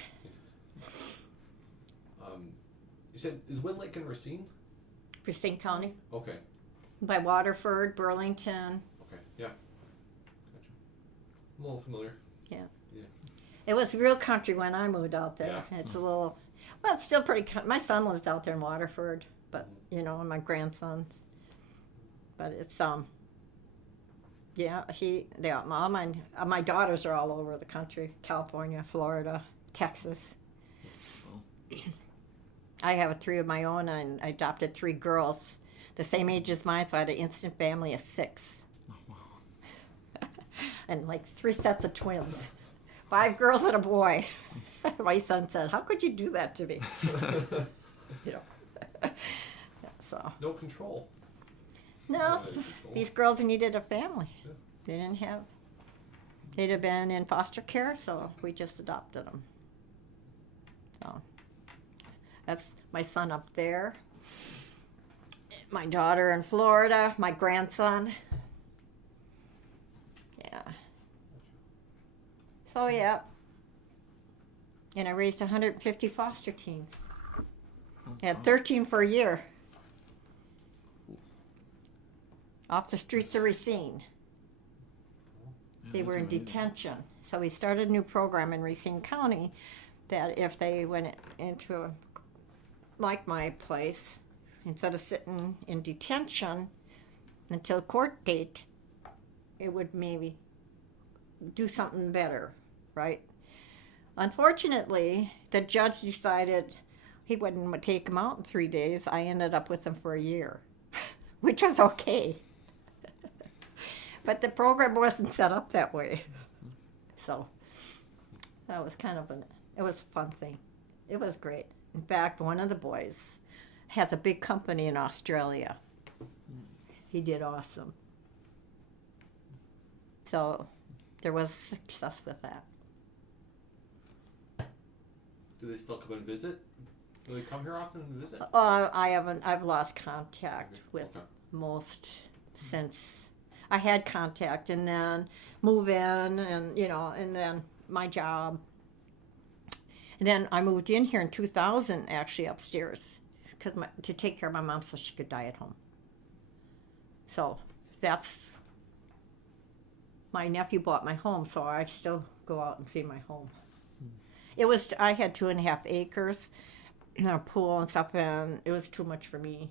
You said, is Wind Lake in Racine? Racine County. Okay. By Waterford, Burlington. Okay. Yeah. Gotcha. I'm a little familiar. It was real country when I moved out there. Yeah. It's a little, well, it's still pretty, my son lives out there in Waterford, but, you know, and my grandson. But it's, yeah, all my daughters are all over the country, California, Florida, Texas. I have 3 of my own, and I adopted 3 girls, the same age as mine, so I had an instant family of 6. Oh, wow. And like 3 sets of twins. 5 girls and a boy. My son said, "How could you do that to me?" You know. So. No control. No, these girls needed a family. Yeah. They didn't have. They'd have been in foster care, so we just adopted them. So. That's my son up there, my daughter in Florida, my grandson. Yeah. So, yeah. And I raised 150 foster teens. I had 13 for a year. Off the streets of Racine. Yeah, They were in that's amazing. detention. So we started a new program in Racine County that if they went into, like my place, instead of sitting in detention until court date, it would maybe do something better, right? Unfortunately, the judge decided he wouldn't take him out in 3 days. I ended up with him for a year, which was okay. But the program wasn't set up that way. So that was kind of it was a fun thing. It was great. In fact, one of the boys has a big company in Australia. He did awesome. So there was success with that. Do they still come and visit? Do they come here often and visit? I've lost contact Okay, with okay. most since I had contact, and then move in, and and then my job. And then I moved in here in 2000, actually upstairs, to take care of my mom so she could die at home. So that's my nephew bought my home, so I still go out and see my home. I had 2.5 acres and a pool and stuff, and it was too much for me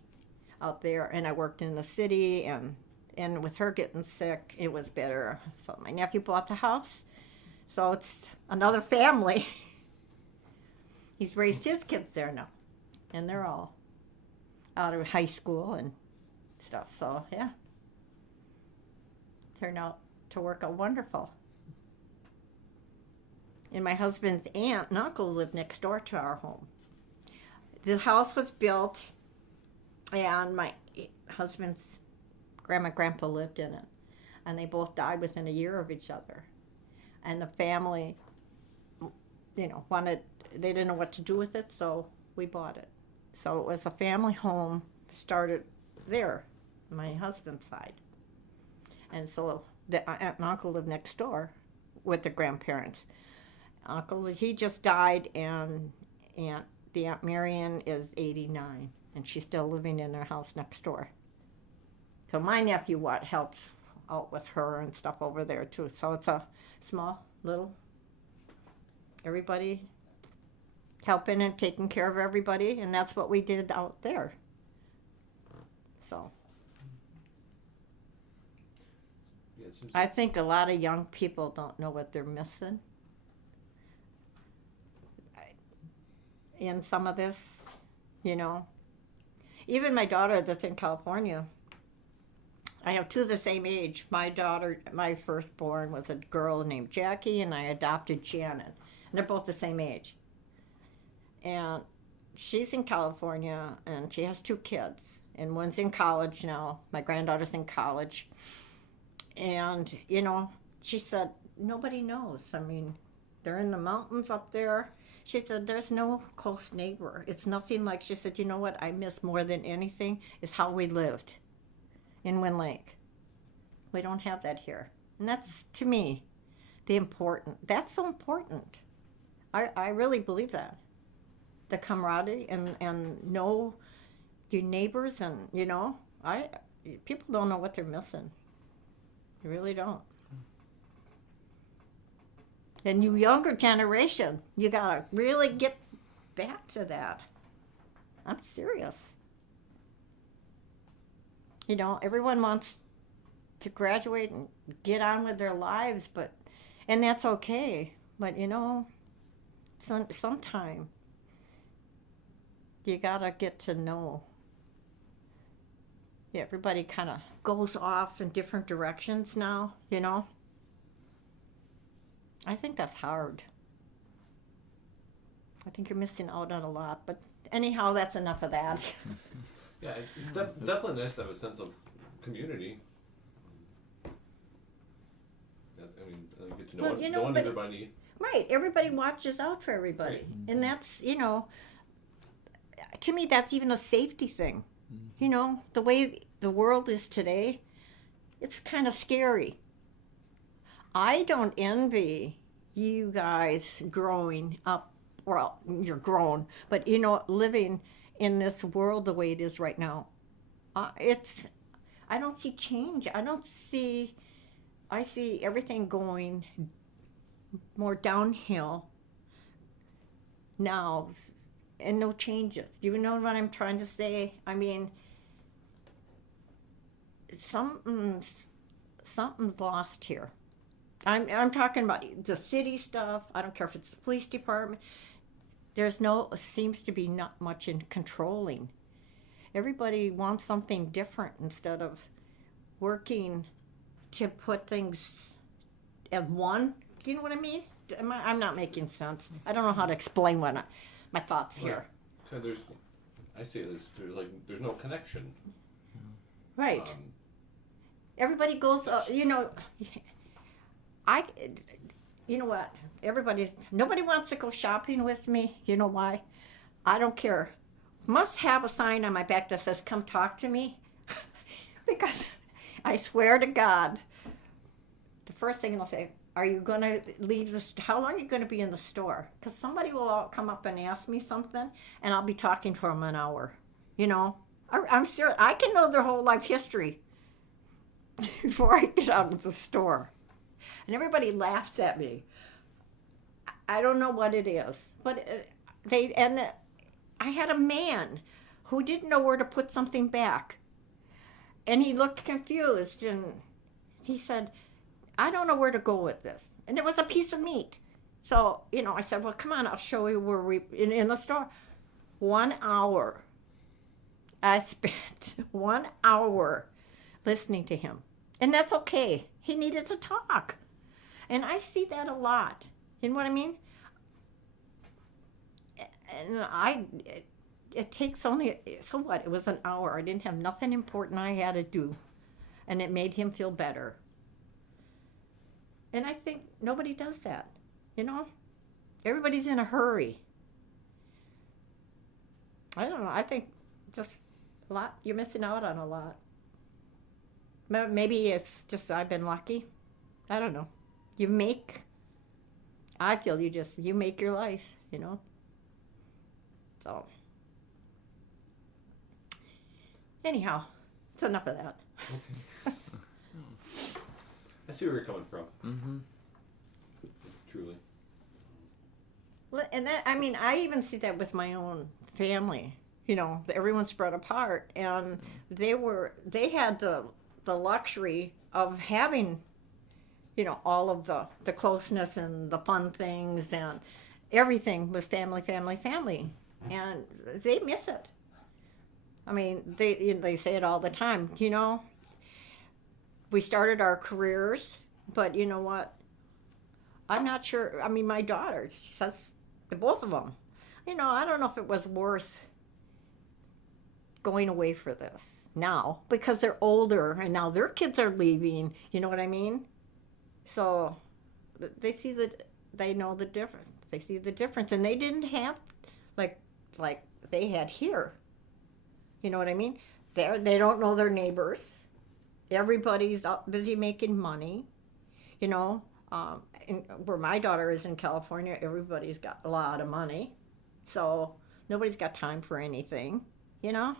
out there. And I worked in the city, and with her getting sick, it was better. So my nephew bought the house. So it's another family. He's raised his kids there now, and they're all out of high school and stuff. So yeah, turned out to work out wonderful. And my husband's aunt and uncle lived next door to our home. The house was built, and my husband's grandma and grandpa lived in it. And they both died within a year of each other. And the family, they didn't know what to do with it, so we bought it. So it was a family home, started there, my husband's side. And so the aunt and uncle lived next door with the grandparents. Uncle, he just died, and the Aunt Marion is 89, and she's still living in her house next door. So my nephew helps out with her and stuff over there too. So it's a small little, everybody helping and taking care of everybody, and that's what we did out there. So Yeah, it seems I think a lot of young people don't know what they're missing in some of this, Even my daughter that's in California, I have two the same age. My daughter, my firstborn, was a girl named Jackie, and I adopted Janet. And they're both the same age. And she's in California, and she has 2 kids. And one's in college now. My granddaughter's in college. And, she said, nobody knows. I mean, they're in the mountains up there. She said, there's no close neighbor. It's nothing like, she said, you know what I miss more than anything is how we lived in Wind Lake. We don't have that here. And that's, to me, that's so important. I really believe that. The camaraderie and know your neighbors, and, people don't know what they're missing. They really don't. And you younger generation, you gotta really get back to that. I'm serious. Everyone wants to graduate and get on with their lives, and that's okay. But sometime you gotta get to know. Yeah, everybody kind of goes off in different directions now, I think that's hard. I think you're missing out on a lot. But anyhow, that's enough of that. Yeah, it's definitely nice to have a sense of community. You get to know everybody. Right, everybody watches out for everybody. Right. And that's, to me, that's even a safety thing. You know, the way the world is today, it's kind of scary. I don't envy you guys growing up. Well, you're grown, but you know, living in this world the way it is right now. I don't see change. I see everything going more downhill now and no changes. Do you know what I'm trying to say? I mean, something's lost here. I'm talking about the city stuff. I don't care if it's the police department. Seems to be not much in controlling. Everybody wants something different instead of working to put things as one. Do you know what I mean? I'm not making sense. I don't know how to explain my thoughts here. Right. So I say there's no connection. Right. Everybody goes, you know what? Nobody wants to go shopping with me. You know why? I don't care. Must have a sign on my back that says, come talk to me. Because I swear to God, the first thing they'll say, are you going to leave how long are you going to be in the store? Because somebody will all come up and ask me something, and I'll be talking to them an hour. You know? I'm serious. I can know their whole life history before I get out of the store. And everybody laughs at me. I don't know what it is. But I had a man who didn't know where to put something back. And he looked confused, and he said, I don't know where to go with this. And it was a piece of meat. So, you know, I said, well, come on, I'll show you where in the store. 1 hour. I spent 1 hour listening to him. And that's okay. He needed to talk. And I see that a lot. You know what I mean? And it takes only, so what? It was an hour. I didn't have nothing important I had to do. And it made him feel better. And I think nobody does that, you know? Everybody's in a hurry. I don't know. I think just a lot. You're missing out on a lot. Maybe it's just I've been lucky. I don't know. I feel you make your life, you know? So, anyhow, it's enough of that. Okay. I see where you're coming from. Mm-hmm. Truly. Well, and that, I mean, I even see that with my own family. You know, everyone's spread apart, and they had the luxury of having, you know, all of the closeness and the fun things, and everything was family, and they miss it. I mean, they say it all the time. You know, we started our careers, but you know what? I'm not sure. I mean, my daughter, she says, both of them, you know, I don't know if it was worth going away for this now, because they're older and now their kids are leaving. You know what I mean? So they know the difference. They see the difference, and they didn't have like they had here. You know what I mean? They don't know their neighbors. Everybody's busy making money. You know, where my daughter is in California, everybody's got a lot of money, so nobody's got time for anything. You know.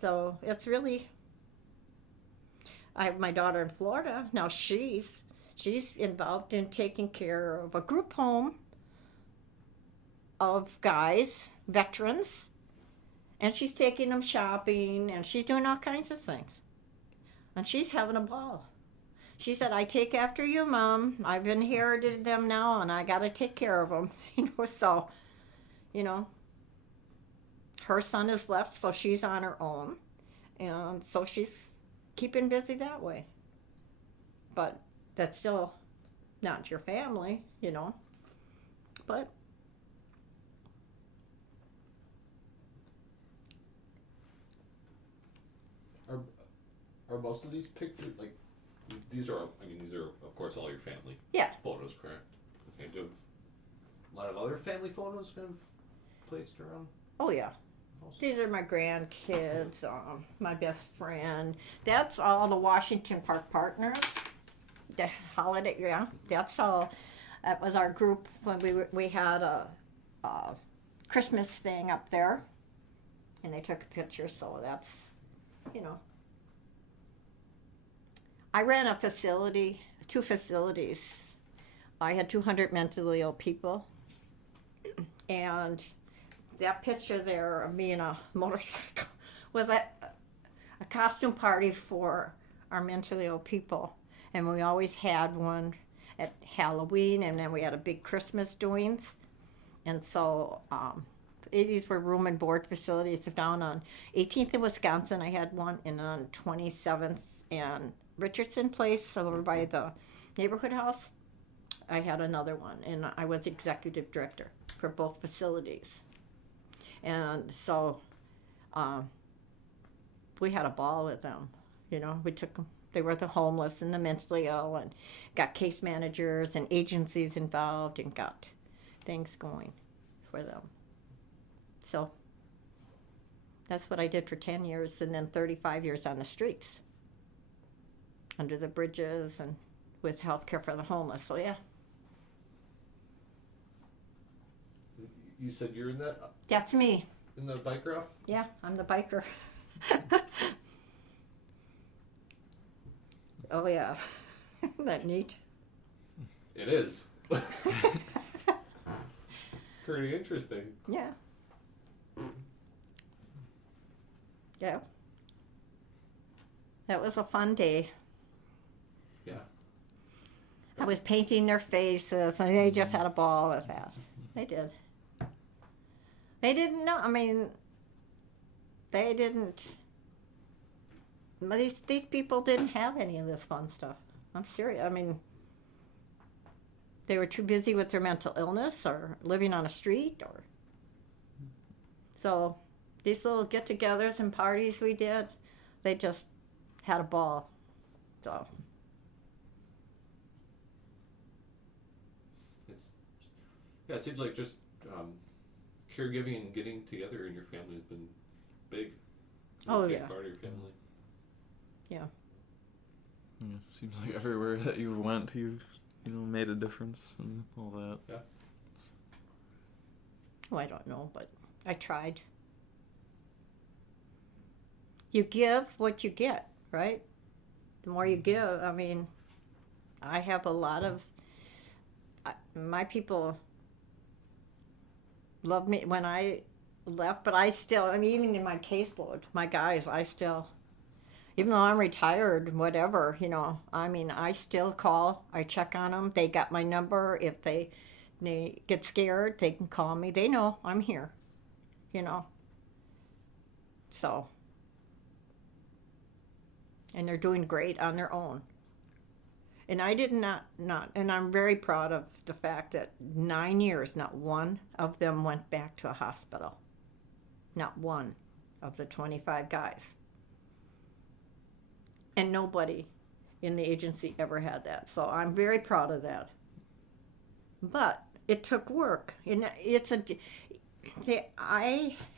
So it's really. I have my daughter in Florida now. She's involved in taking care of a group home of guys, veterans, and she's taking them shopping, and she's doing all kinds of things, and she's having a ball. She said, I take after you, Mom. I've inherited them now, and I got to take care of them. You know, so, you know, her son is left, so she's on her own, and so she's keeping busy that way. But that's still not your family, you know. But are most of these pictures like these are? I mean, these are of course all your family. Yeah. Photos, correct? Okay. Do you have a lot of other family photos kind of placed around? Oh yeah. These are my grandkids, my best friend. That's all the Washington Park Partners. The holiday, yeah. That's all. That was our group when we had a Christmas thing up there, and they took a picture. So that's, you know. I ran a facility, 2 facilities. I had 200 mentally ill people, and that picture there of me in a motorcycle was at a costume party for our mentally ill people. And we always had one at Halloween, and then we had a big Christmas doings. And so these were room and board facilities down on 18th in Wisconsin. I had one, and on 27th and Richardson Place over by the neighborhood house. I had another one, and I was executive director for both facilities. And so we had a ball with them. You know, we took them. They were the homeless and the mentally ill, and got case managers and agencies involved, and got things going for them. So that's what I did for 10 years, and then 35 years on the streets, under the bridges, and with health care for the homeless. So yeah. You said you're in that That's me. in the bike route? Yeah, I'm the biker. Oh yeah. Isn't that neat? It is. Pretty interesting. Yeah. Yeah. That was a fun day. Yeah. I was painting their faces, and they just had a ball with that. They did. They didn't know. I mean, they didn't. These people didn't have any of this fun stuff. I'm serious. I mean, they were too busy with their mental illness or living on a street, or so these little get-togethers and parties we did, they just had a ball. So it seems like just caregiving and getting together in your family has been big. Oh, a big yeah. part of your family. yeah. Yeah, seems like everywhere that you went, you've made a difference and all that. Yeah. Oh, I don't know, but I tried. You give what you get, right? The more you give, I mean, I have a lot of my people love me when I left, but I still, I mean, even in my caseload, my guys, I still, even though I'm retired, whatever, I mean, I still call, I check on them. They got my number. If they get scared, they can call me. They know I'm here, So, and they're doing great on their own. And I did not, and I'm very proud of the fact that 9 years, not one of them went back to a hospital. Not one of the 25 guys. And nobody in the agency ever had that. So I'm very proud of that. But it took work. And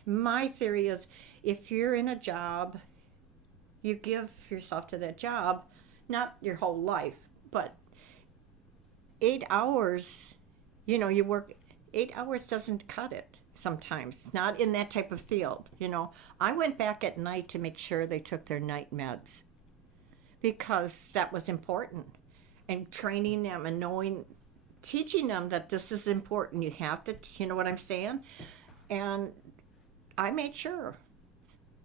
my theory is, if you're in a job, you give yourself to that job, not your whole life, but 8 hours, you work 8 hours doesn't cut it sometimes, not in that type of field. I went back at night to make sure they took their night meds, because that was important, and training them and teaching them that this is important. You have to, you know what I'm saying? And I made sure.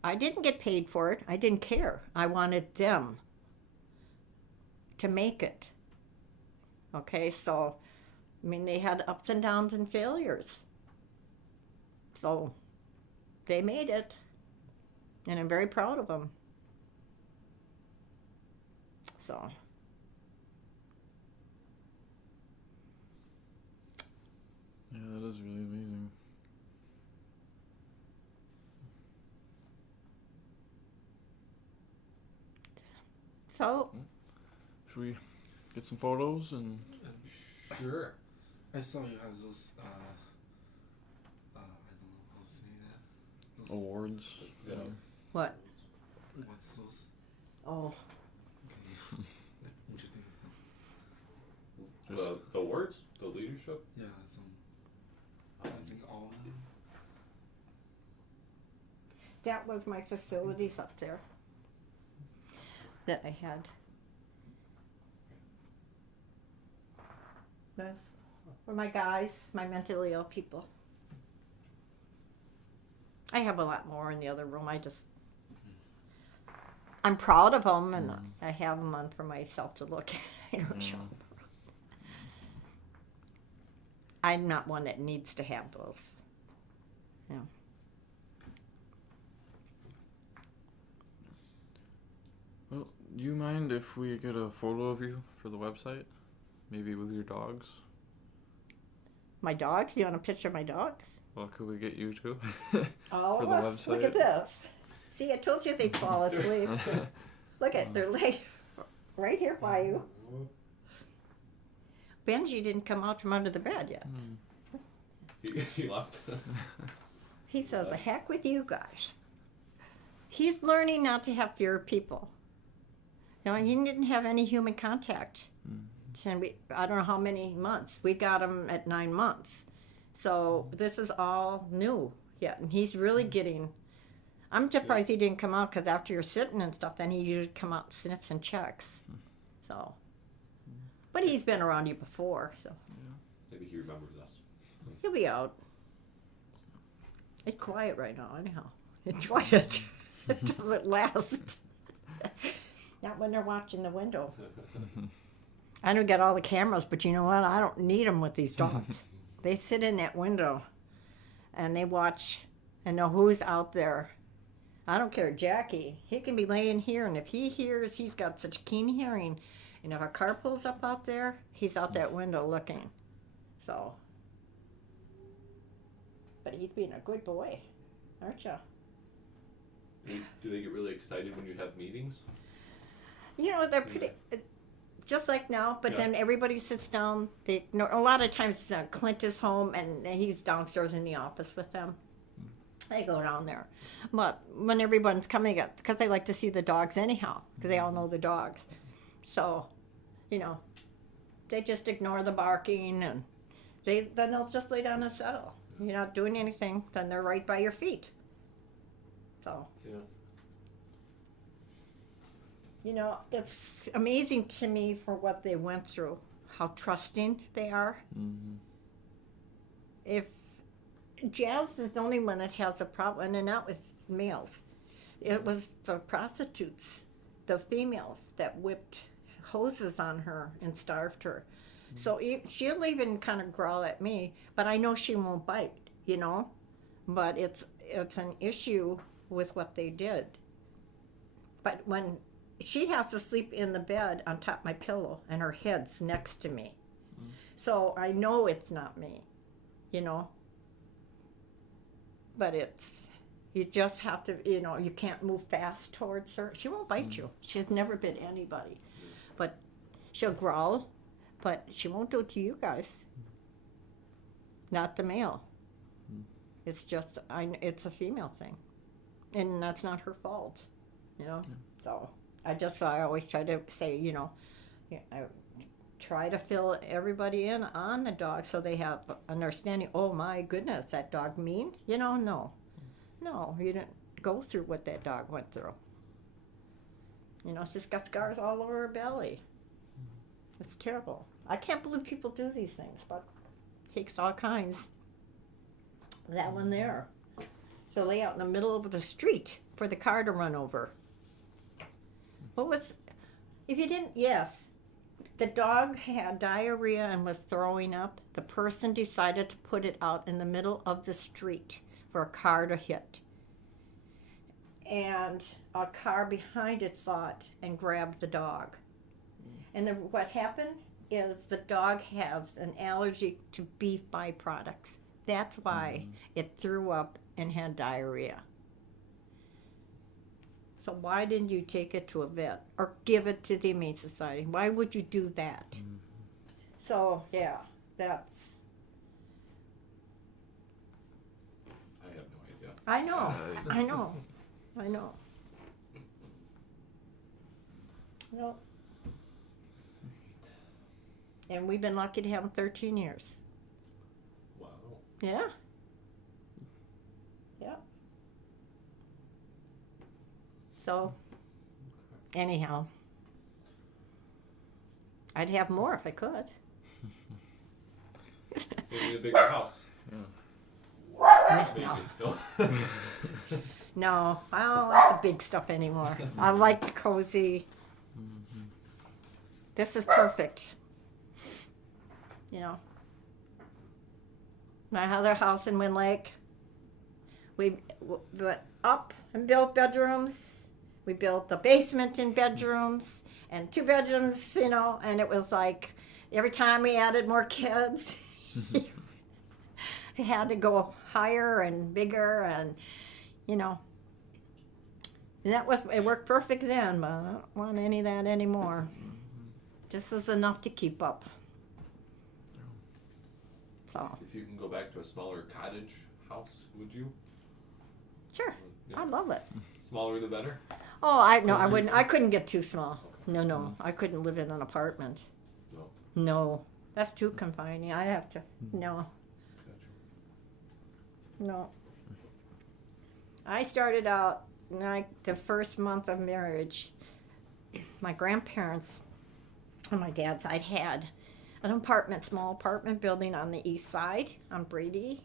I didn't get paid for it. I didn't care. I wanted them to make it. Okay, so, I mean, they had ups and downs and failures. So, they made it. And I'm very proud of them. So. Yeah, that is really amazing. So. Should we get some photos and? Sure. I saw you have those, I don't know how to say that. awards. Yeah. What? What's those? Oh, Can you like introduce? The awards, the leadership. Yeah, some. I think all of them. that was my facilities up there that I had. Those were my guys, my mentally ill people. I have a lot more in the other room. I'm proud of them, and I have them on for myself to look at. I don't show them. I'm not one that needs to have those. Yeah. Well, do you mind if we get a photo of you for the website? Maybe with your dogs? My dogs? Do you want a picture of my dogs? Well, could we get you too? Oh, For the let's look website? at this. See, I told you they'd fall asleep. Look at, they're laid right here by you. Benji didn't come out from under the bed yet. He left. He says, the heck with you guys. He's learning not to have fear of people. You know, he didn't have any human contact. And I don't know how many months. We got him at 9 months. So this is all new yet. And he's really getting... I'm surprised he didn't come out, because after you're sitting and stuff, then he usually come out, sniffs and checks. So... But he's been around you before, so... Maybe he remembers us. He'll be out. It's quiet right now, anyhow. Enjoy it. It doesn't last. Not when they're watching the window. I don't get all the cameras, but you know what? I don't need them with these dogs. They sit in that window, and they watch and know who's out there. I don't care, Jackie. He can be laying here, and if he hears, he's got such keen hearing. And if a car pulls up out there, he's out that window looking. So... But he's being a good boy, aren't you? Do they get really excited when you have meetings? You know, they're pretty, just like now, but Yeah. then everybody sits down. A lot of times Clint is home and he's downstairs in the office with them. They go down there. But when everyone's coming up, because they like to see the dogs anyhow, because they all know the dogs. So, you know, they just ignore the barking, and then they'll just lay down and settle. You're not doing anything, then they're right by your feet. So, Yeah. you know, it's amazing to me for what they went through, how trusting they are. If Jazz is the only one that has a problem, and not with males. It was the prostitutes, the females, that whipped hoses on her and starved her. So she'll even kind of growl at me, but I know she won't bite, you know. But it's an issue with what they did. But when she has to sleep in the bed on top of my pillow, and her head's next to me, so I know it's not me, you know. But you just have to, you know, you can't move fast towards her. She won't bite you. She's never bit anybody, but she'll growl. But she won't do it to you guys. Not the male. It's just, it's a female thing. And that's not her fault, you know? So, I always try to say, you know, I try to fill everybody in on the dog so they have understanding. Oh my goodness, that dog mean? You know, no. No, you didn't go through what that dog went through. You know, she's got scars all over her belly. It's terrible. I can't believe people do these things, but it takes all kinds. That one there. So lay out in the middle of the street for the car to run over. If you didn't, yes. The dog had diarrhea and was throwing up. The person decided to put it out in the middle of the street for a car to hit. And a car behind it saw it and grabbed the dog. And what happened is the dog has an allergy to beef byproducts. That's why it threw up and had diarrhea. So why didn't you take it to a vet or give it to the Humane Society? Why would you do that? So, yeah, that's... I have no idea. I know. I know. I know. Well, and we've been lucky to have them 13 years. Wow. Yeah. Yeah. So, anyhow, I'd have more if I could. Maybe a bigger house. Yeah. Maybe. No. No. No, I don't like the big stuff anymore. I like the cozy. This is perfect. You know. My other house in Wind Lake, we went up and built bedrooms. We built the basement in bedrooms and 2 bedrooms, you know, and it was like every time we added more kids, it had to go higher and bigger and, you know. And it worked perfect then, but I don't want any of that anymore. This is enough to keep up. So, If you can go back to a smaller cottage house, would you? sure, Yeah. I love it. Smaller the better? Oh, I Cozy? wouldn't. I couldn't get too small. No, I couldn't live in an apartment. No. No, that's too confining. I have to. No, Gotcha. no. I started out like the first month of marriage. My grandparents on my dad's side had an small apartment building on the east side on Brady,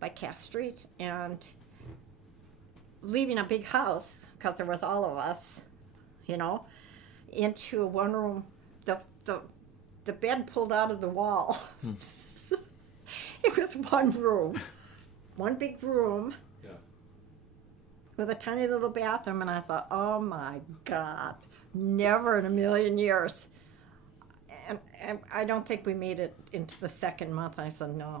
by Cass Street, and leaving a big house because there was all of us, you know, into a one room. The bed pulled out of the wall. It was one room, one big room. Yeah. With a tiny little bathroom, and I thought, oh my God, never in a million years. And I don't think we made it into the second month. I said, no,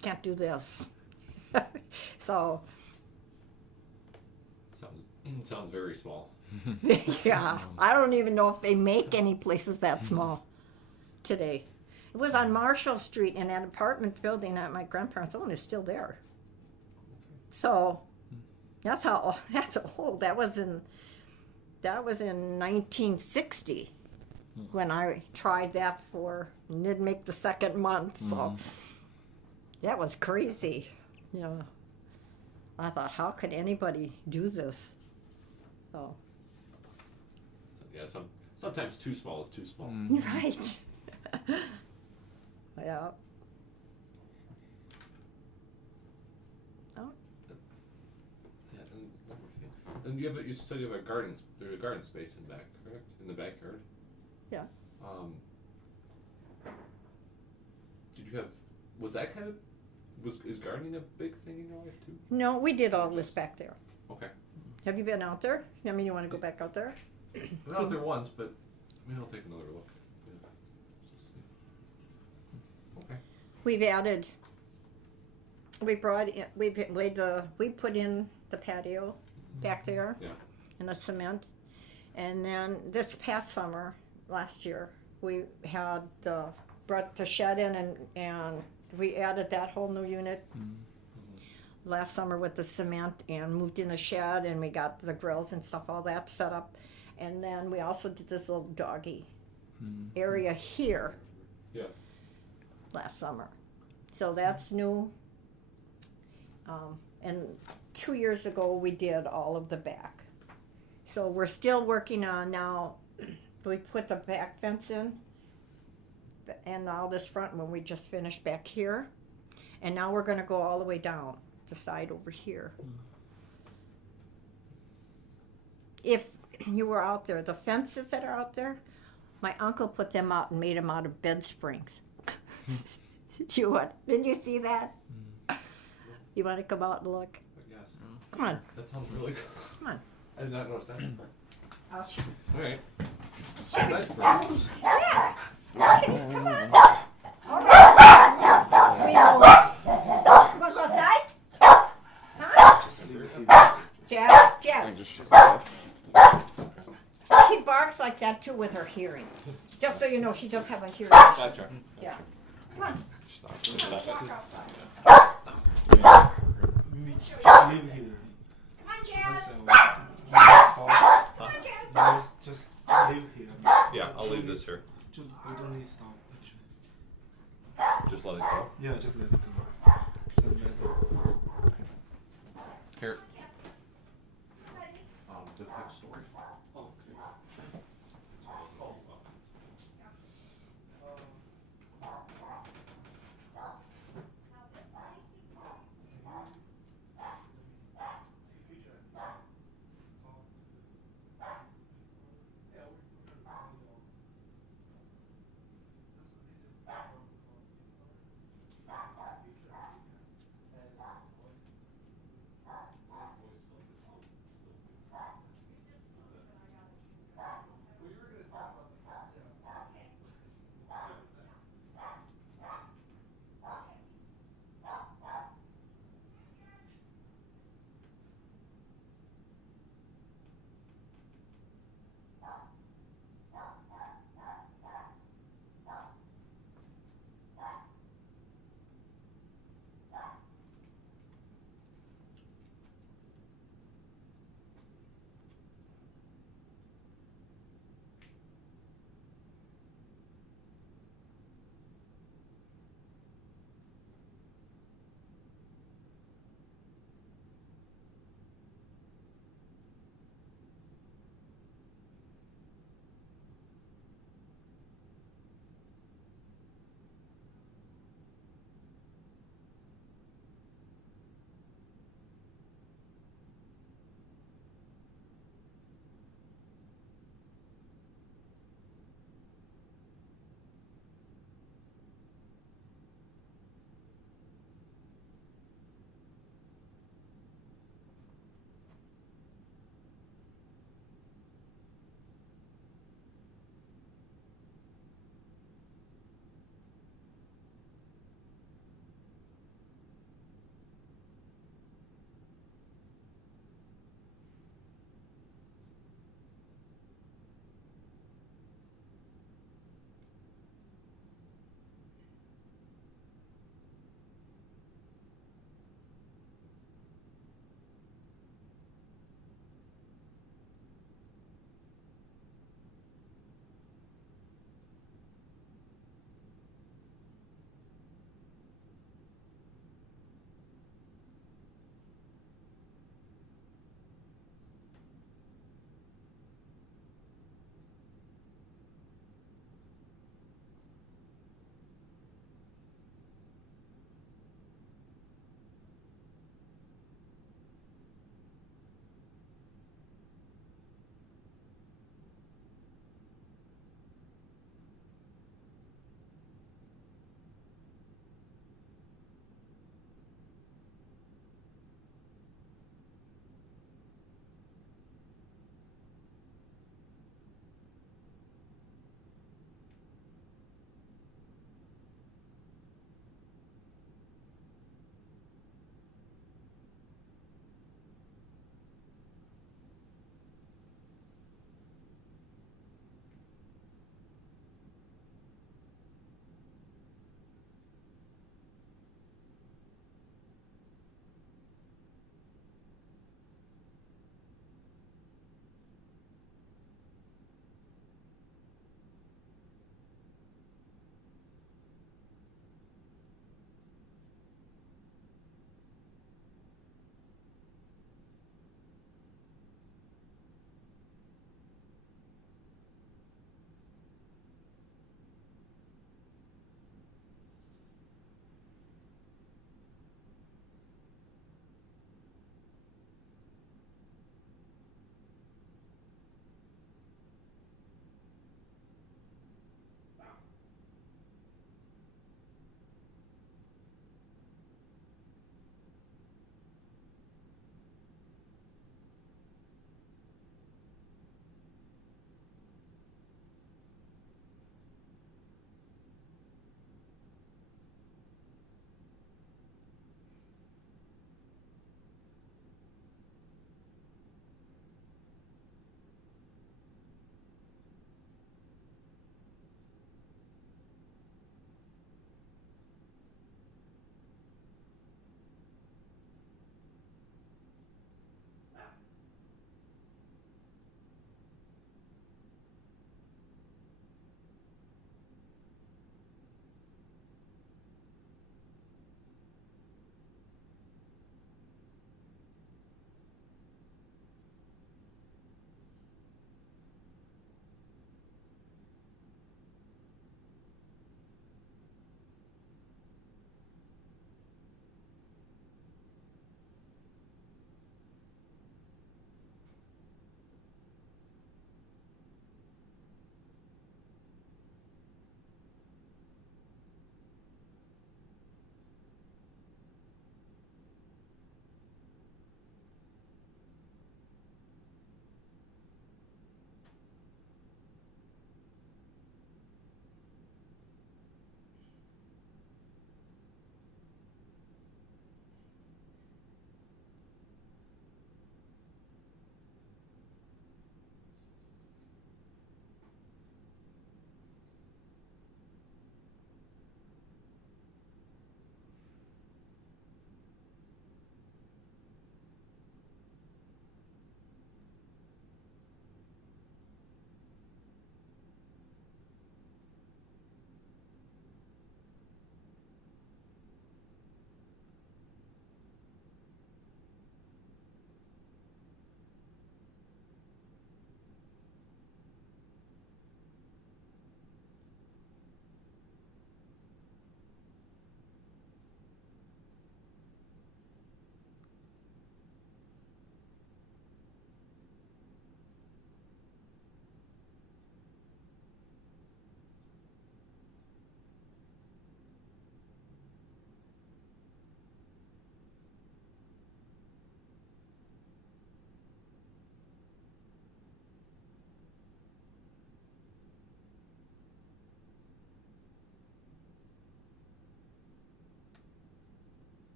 can't do this. So, Sounds very small. yeah, I don't even know if they make any places that small today. It was on Marshall Street in that apartment building that my grandparents owned is still there. So, that's old. That was in 1960 when I tried that and didn't make the second month. So that was crazy. You know, I thought, how could anybody do this? So, Yeah, sometimes too small is too small. right. Yeah. Yeah, and one more thing. And you said you have a garden. There's a garden space in back, correct? In the backyard. Yeah. Did you have? Was that kind of? Is gardening a big thing in your life too? No, we did all this back there. Okay. Have you been out there? I mean, you want to go back out there? I was out there once, but maybe I'll take another look. Yeah. Okay. We've added. We put in the patio back there. Yeah. And the cement, and then this past summer, last year, we had brought the shed in and we added that whole new unit last summer with the cement and moved in the shed and we got the grills and stuff, all that set up, and then we also did this little doggy area here. Yeah. Last summer, so that's new. And 2 years ago we did all of the back. So we're still working on now. We put the back fence in and all this front one we just finished back here. And now we're going to go all the way down the side over here. If you were out there, the fences that are out there, my uncle put them out and made them out of bed springs. Didn't you see that? You want to come out and look? Yes. Come on. That sounds really cool. Come on. I did not notice that. I'll show you. All right. Nice place. Yeah. Come on. All right. We know. You want to go outside? Huh? Jeff. She barks like that too with her hearing. Just so you know, she does have a hearing. Gotcha. Yeah. Come on. Stop. Walk outside. we just live here. First, we just talk. We just live here. Yeah, I'll leave this here. We don't need stop, actually. Just let it go. Yeah, just let it go. Doesn't matter. Here. The next story. Okay.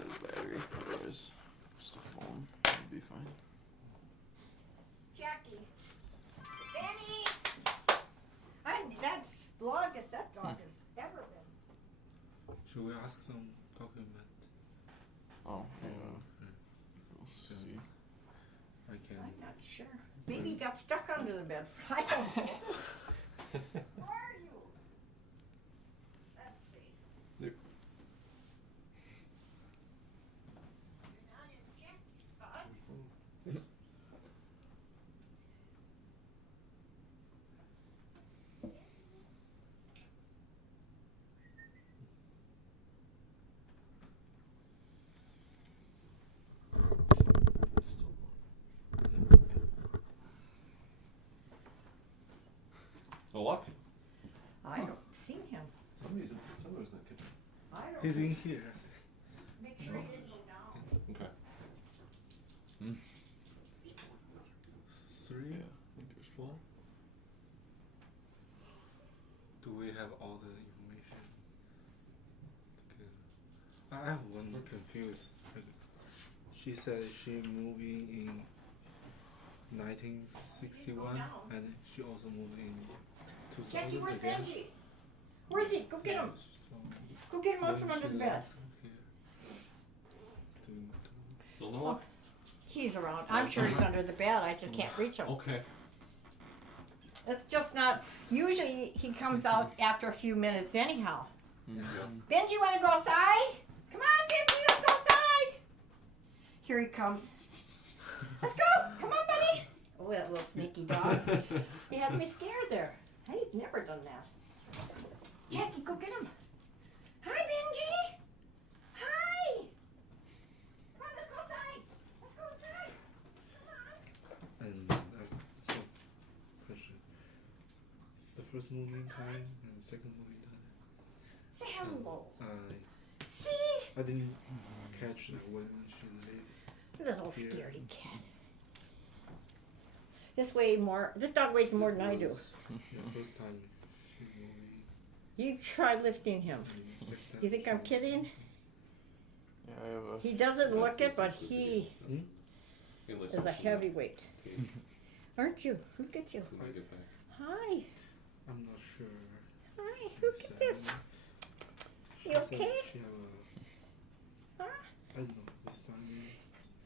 says battery. Otherwise, just a phone would be fine. Jackie. Benny! That's the longest that dog has ever been. Should we ask some document? Oh, yeah. Hmm. We'll see. I can. I'm not sure. Maybe he got stuck under the bed. I don't know. Where are you? Let's see. There. You're not in Jackie's spot. Oh, look. I don't see him. Somebody's in the kitchen. I don't He's see in here. Make sure he didn't go down. Okay. Three, Yeah, I think there's 4. Do we have all the information? Okay. I have one confused. She said she moved in 1961 down. and she also moved in Jackie, 2000 where's again. Benji? Where is he? Go get him. So, Go get him out from when under she the bed. left here Don't know what? He's around. I'm sure he's under the bed. I just can't reach him. Okay. It's just not. Usually he comes out after a few minutes anyhow. Yeah. Benji, want to go outside? Come on, Benji, let's go outside. Here he comes. Let's go. Come on, buddy. Oh, that little sneaky dog. He had me scared there. He's never done that. Jackie, go get him. Hi, Benji. Hi. Come on, let's go outside. Let's go outside. Come on. And so, question. It's the first moving time and the second moving time. Say hello. See? I didn't catch that when she left. Little Here. scaredy cat. This dog weighs more than I do. The first time she moved You try lifting him. in, the second time You think I'm she- kidding? Yeah, I have a. He doesn't look it, but he Hey, listen is a to that. heavyweight. Aren't you? Look at you. When I get back. Hi. I'm not sure. Hi. Look at this. You She said okay? She have Huh? I don't know, this time.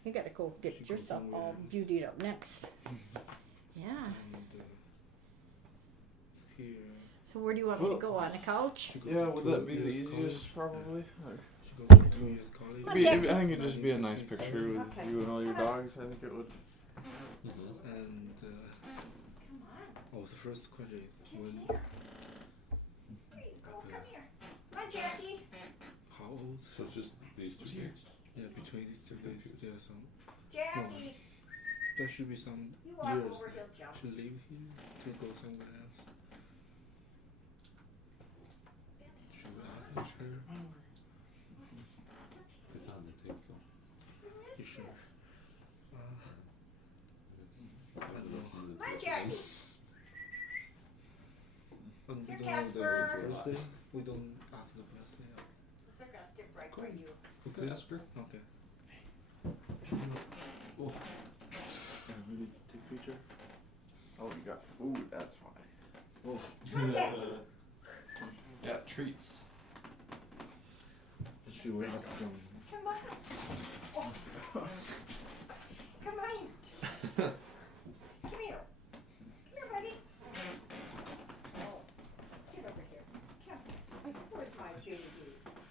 You gotta go get She goes yourself somewhere all else. beautied up next. Yeah. And it's here. So where do you want me to go? On the couch? She goes Yeah, to would two that be the years easiest, probably? Or She goes to 2 years college. Come on, I think it'd just be a nice picture with Okay. you and all your dogs. I think it would. Mm-hmm. And Come on. the first question is Come when, here. There you go. Come here. Come on, Jackie. how old? So it's just these two kids. Yeah, between these 2 days, there are some. Jackie. There should be some You walk years over, he'll jump. to live here to go somewhere else. Should we ask her? It's on the table. You sure? I don't know. Come on, Jackie. We Here, don't know Casper. the birthday. We don't ask the birthday. They're gonna stick right where you. Who can ask her? Okay. Really take picture. Oh, you got food. That's why. Oh. Come on, Jackie. Yeah, treats. Should we ask them? Come on. Oh. Come on. Come here. Come here, buddy. Oh. Get over here. Come. Where's my baby?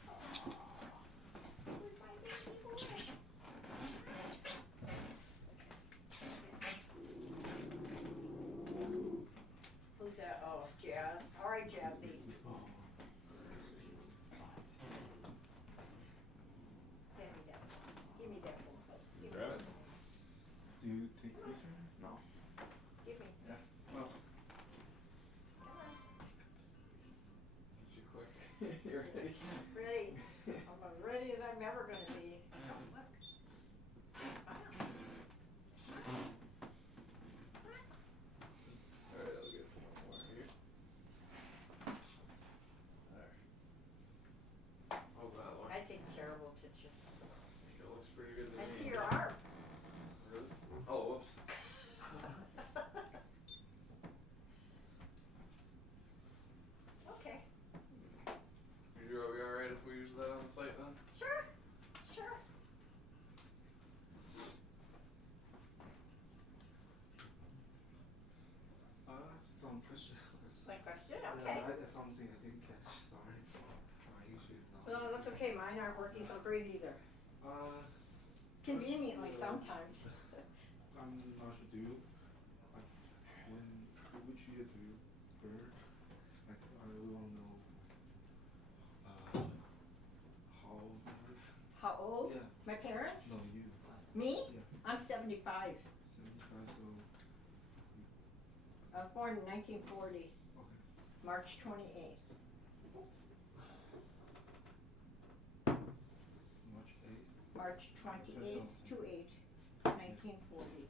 Oh. Where's my baby boy? Who's that? Oh, Jazz. All right, Jazzy. Give me that. Give me that one. Give me Grab that. it. Do you take picture? No. Give me. Yeah. Well, Come on. get you quick. You ready? Ready. I'm as ready as I'm ever gonna be. Oh, look. Wow. Alright, I'll get one more here. There. How's that look? I take terrible pictures. pretty good to I me. see your arm. Really? Oh, whoops. Okay. Are we alright if we use that on the site then? Sure. Sure. Some questions. My question. Yeah, Okay. something I didn't catch. Sorry. My English is not. No, that's okay. Mine aren't working so great either. Conveniently sometimes. I'm not sure. Do you like which year do you burn? Like I really want to know. How old? How old? Yeah. My parents? No, you. Me? Yeah. I'm 75. 75. So I was born in 1940, okay. March 28th. March 8th. March 28th to 1940.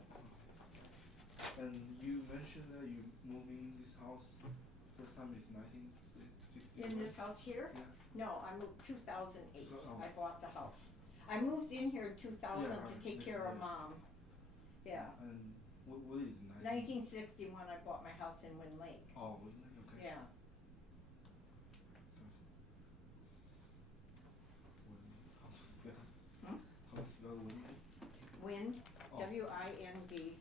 And you mentioned that you moving in this house. First time is 1960. In this house here? Yeah. No, I moved 2008. So, I bought the house. I moved in here in 2000 Yeah, to take care of Mom. Yeah. And what is 19? 1961, I bought my house in Wind Lake. Oh, really? Okay. Yeah. How to spell? Hmm? How to spell wind? Wind, Oh. W-I-N-D-L-A-K-E.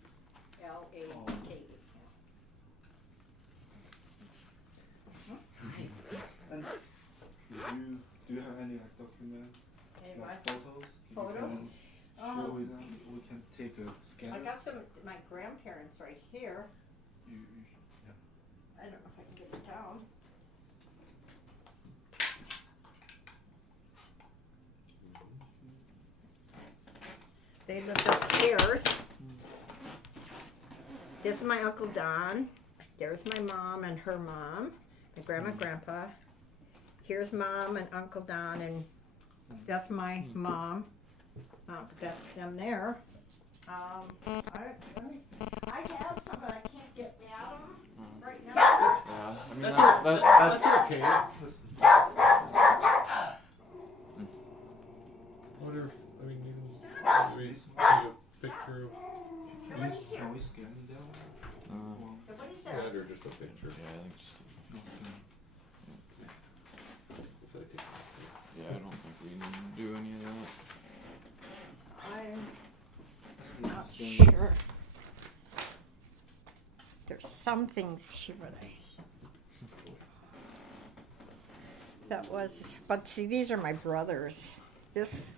And do you have any like documents, And like my photos? photos? You can share with us. We can take a scan. I got some, my grandparents right here. You I don't know if I can get it down. They lived upstairs. This is my Uncle Don. There's my mom and her mom. My grandma and grandpa. Here's Mom and Uncle Don, and that's my mom. That's them there. I have some, but I can't get at them right now. Yeah, I mean that's okay. Wonder if maybe take a picture of Nobody's here. can we scan them? Well, Nobody's that there. or just a picture. yeah, I think just no scan. If I take a picture. yeah, I don't think we need to do any of that. I'm Let's not scan. sure. There's some things here, but but see, these are my brothers. This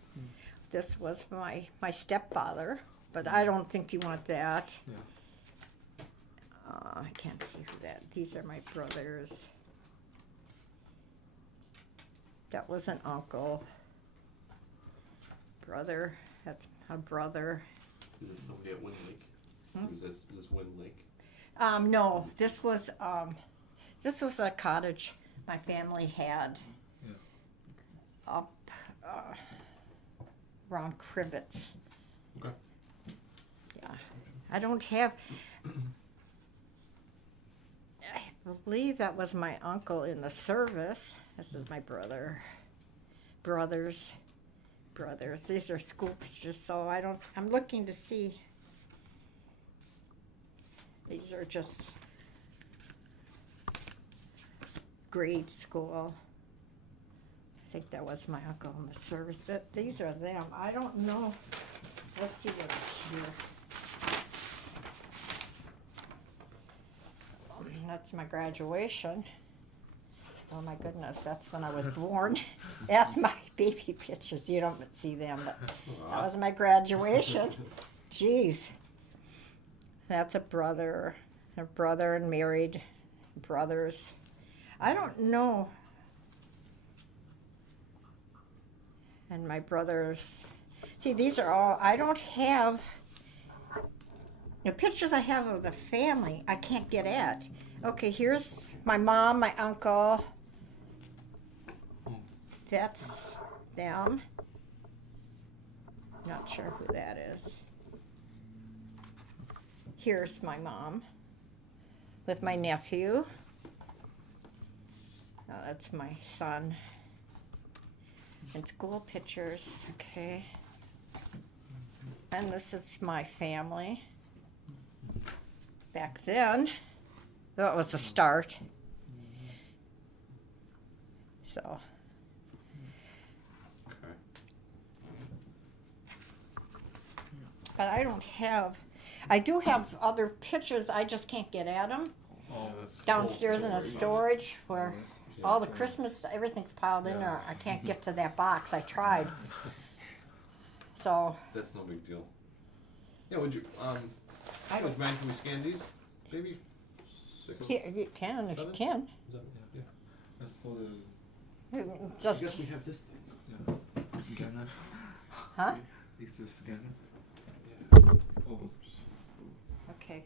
was my stepfather, but I don't think you want that. Yeah. I can't see who that. These are my brothers. That was an uncle. Brother. That's a brother. Is this somebody at Wind Lake? Hmm? Is this Wind Lake? No, this was a cottage my family had Yeah. up around Crivets. Okay. Yeah, I don't have. I believe that was my uncle in the service. This is my brother. Brothers. These are school pictures, so I'm looking to see. These are just grade school. I think that was my uncle in the service. These are them. I don't know. Let's see what's here. That's my graduation. Oh my goodness, that's when I was born. That's my baby pictures. You don't see them, but that was my graduation. Jeez. That's a brother and married brothers. I don't know. And my brothers. See, these are all, I don't have, the pictures I have of the family, I can't get at. Okay, here's my mom, my uncle. That's them. Not sure who that is. Here's my mom with my nephew. Oh, that's my son. And school pictures, okay. And this is my family. Back then, that was the start. So, Okay. but I do have other pictures, I just can't get at them. Yeah, that's Downstairs in cool. the storage where Yeah. all the Christmas, everything's piled in there. I can't get to that box, I tried. So, That's no big deal. Yeah, would you I would don't, mind if we scan these? Maybe 6. here, you can if you can. Is that, yeah. And for the I Just, guess we have this thing. scanner. huh? It's the scanner. Yeah. Oh. Okay.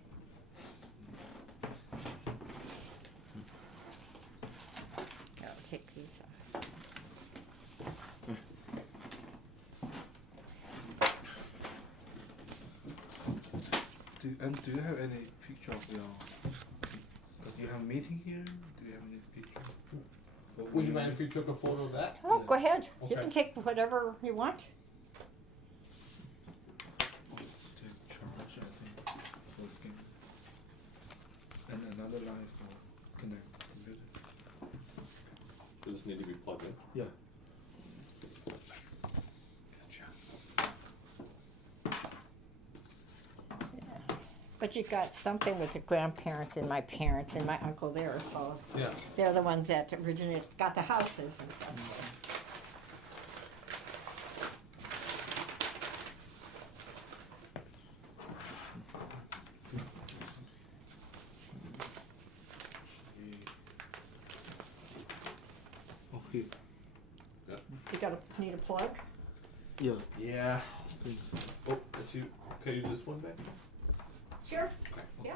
I'll take these off. Do you have any picture of your? Because you have a meeting here. Do you have any picture? For Would you mind if we took a photo of that? Oh, go ahead. You Okay. can take whatever you want. Take charge, I think, for scan. And another line for connect computer. Does this need to be plugged in? Yeah. Gotcha. But you got something with the grandparents and my parents and my uncle there, so Yeah. they're the ones that originally got the houses and stuff. Okay. You need a plug? Yeah. Yeah. Please. Oh, let's use. Can I use this one back? Sure. Okay. Yeah.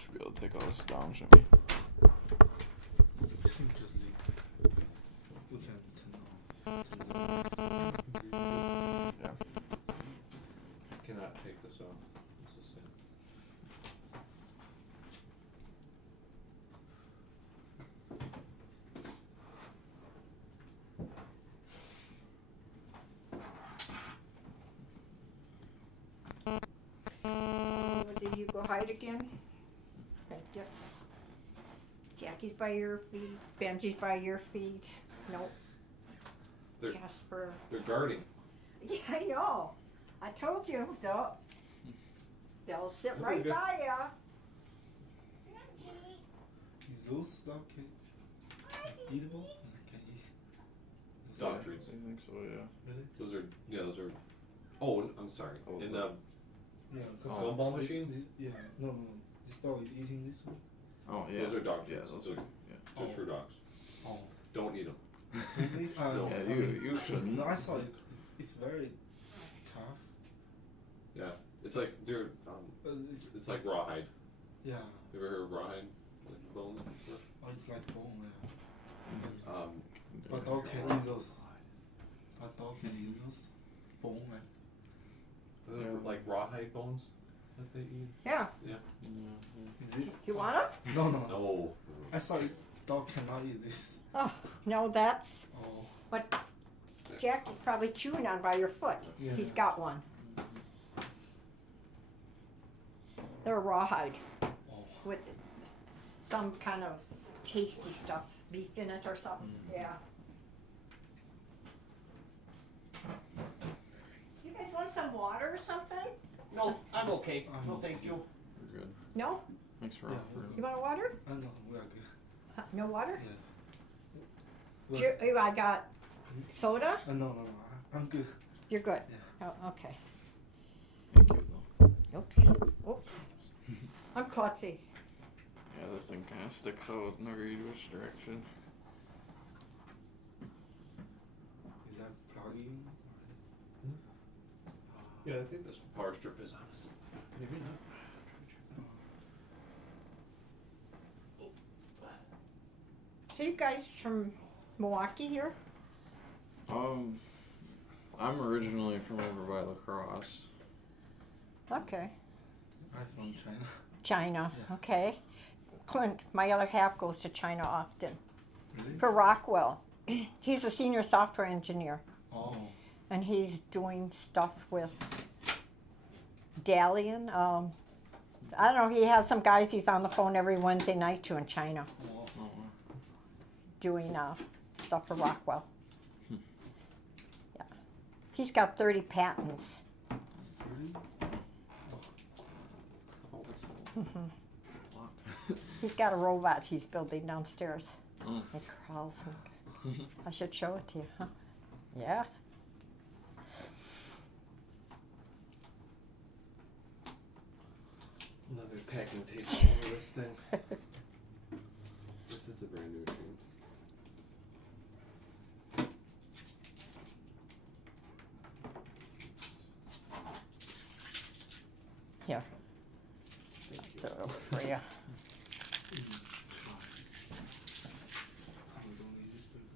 Should be able to take all this down, shouldn't we? We can just leave. We can turn off. Yeah. Cannot take this off. It's the same. Did you go hide again? Thank you. Jackie's by your feet. Benji's by your feet. Nope. They're Casper. they're guarding. Yeah, I know. I told you, they'll sit They'll right be good. by ya. Is those stuff can eatable? Can eat. Dog I treats. think so, yeah. Really? Those are. Oh, I'm sorry. Oh, In the- the Yeah, because gumball machine. yeah, no. This dog is eating this one. Oh, yeah. Those are dog Yeah, treats. those Those are, yeah. just for dogs. Oh. Don't eat them. No. Yeah, you shouldn't. No, I saw it. It's very tough. Yeah. It's like they're it's like rawhide. Yeah. You ever heard of rawhide? Like bone. Oh, it's like bone. Yeah. Yeah. But dog can eat those. But dog can eat those bone. Like, Those are like rawhide bones that they eat. Yeah. Yeah. is it? You want them? No, no. No. I saw it. Dog cannot eat this. Oh, no, that's Oh. what Jackie's probably chewing on by your foot. Yeah. He's got one. They're rawhide Oh. with some kind of tasty stuff, beef in it or something. Yeah. You guys want some water or something? No, I'm okay. No, I'm thank you. We're good. No? Thanks for Yeah, offering. You want a water? I know. We are good. No water? Yeah. I got soda. No, no, no. I'm good. You're good. Yeah. Oh, okay. Thank you, though. Oops. Oops. I'm klutzy. Yeah, this thing kind of sticks out whenever you do which direction. Is that plugging? Yeah, I think this power strip is on us. Maybe not. So you guys from Milwaukee here? I'm originally from over by La Crosse. Okay. I'm from China. China. Yeah. Okay. Clint, my other half, goes to China often Really? for Rockwell. He's a senior software engineer, Oh. and he's doing stuff with Dalian. I don't know. He has some guys he's on the phone every Wednesday night to in China Oh, oh, oh. doing stuff for Rockwell. Yeah, he's got 30 patents. Really? Oh, that's so lot. He's got a robot he's building downstairs. Mm. It crawls. I should show it to you, huh? Yeah. Another packing tape all over this thing. This is a brand new machine. Here, Thank you. throw it over for you. Someone don't need this paper.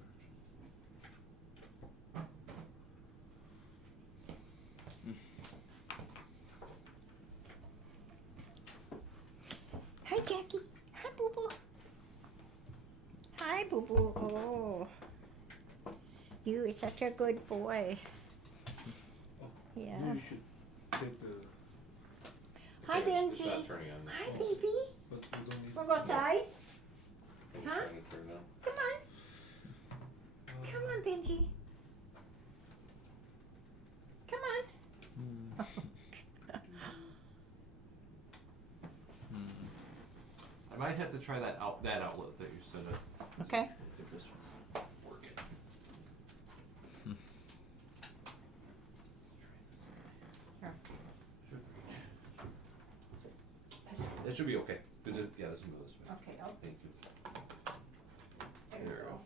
Hi, Jackie. Hi, Boo Boo. Hi, Boo Boo. Oh, you are such a good boy. Yeah. Maybe you should take the. Hi, Okay, it's Benji. not turning on. Hi, baby. But you don't need. Wanna go outside? It's Huh? trying to turn on. Come on. Come on, Benji. Come on. I might have to try that outlet that you said. Okay. I think this one's working. Hmm. Here. Should reach. That should be okay. Is it? Yeah, this one goes this way. Okay, Thank you. there There you we go. go.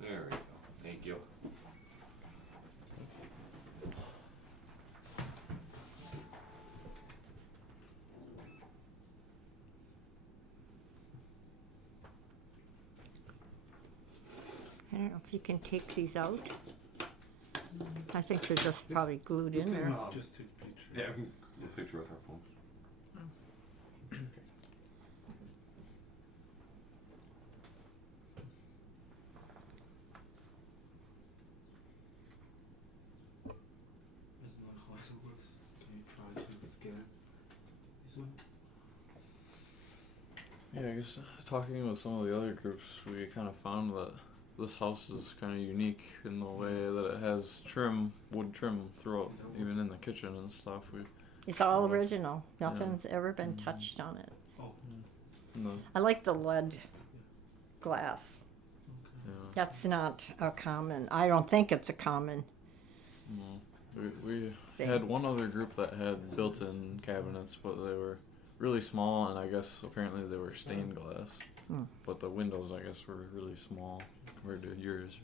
There we go. Thank you. I don't know if you can take these out. I think they're just probably glued in there. Just take a picture. Yeah, we can get a picture with our phones. That's not how it works. Can you try to scan this one? Yeah, I guess talking with some of the other groups, we kind of found that this house is kind of unique in the way that it has wood trim throughout, even in the kitchen and stuff. It's all original. Nothing's ever been touched on it. Oh. I like the lead glass. Yeah, That's not a common. I don't think it's a common. no. We Thing. had one other group that had built-in cabinets, but they were really small, and I guess apparently they were stained glass. Hmm. But the windows, I guess, were really small compared to yours.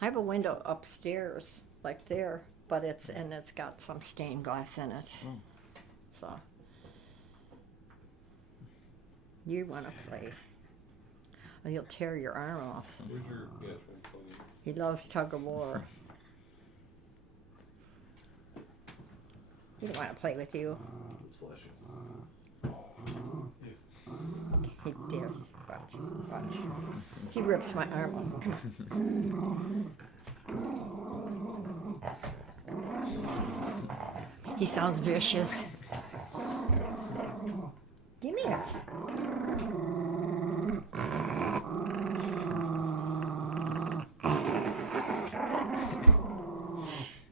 I have a window upstairs, like there, but it's got some stained glass in it. Oh. So you want to play? Or you'll tear your arm off. Where's your try and plug in? He loves tug of war. He don't want to play with you. It's flashing. He dares. Watch. He rips my arm off. Come on. He sounds vicious. Give me it.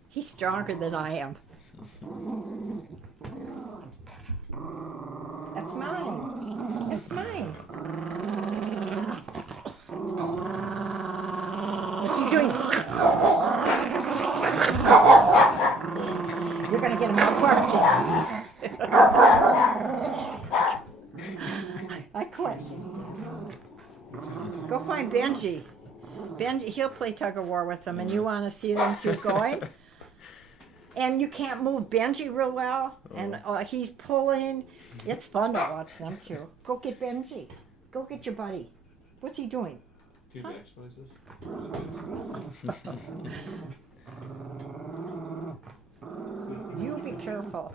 He's stronger than I am. That's mine. That's mine. What's he doing? You're gonna get him out barking. I quit. Go find Benji. Benji, he'll play tug of war with them, and you want to see them two going. And you can't move Benji real well, and he's pulling. It's fun to watch them two. Go get Benji. Go get your buddy. What's he doing? Can you Huh? maximize this? You be careful.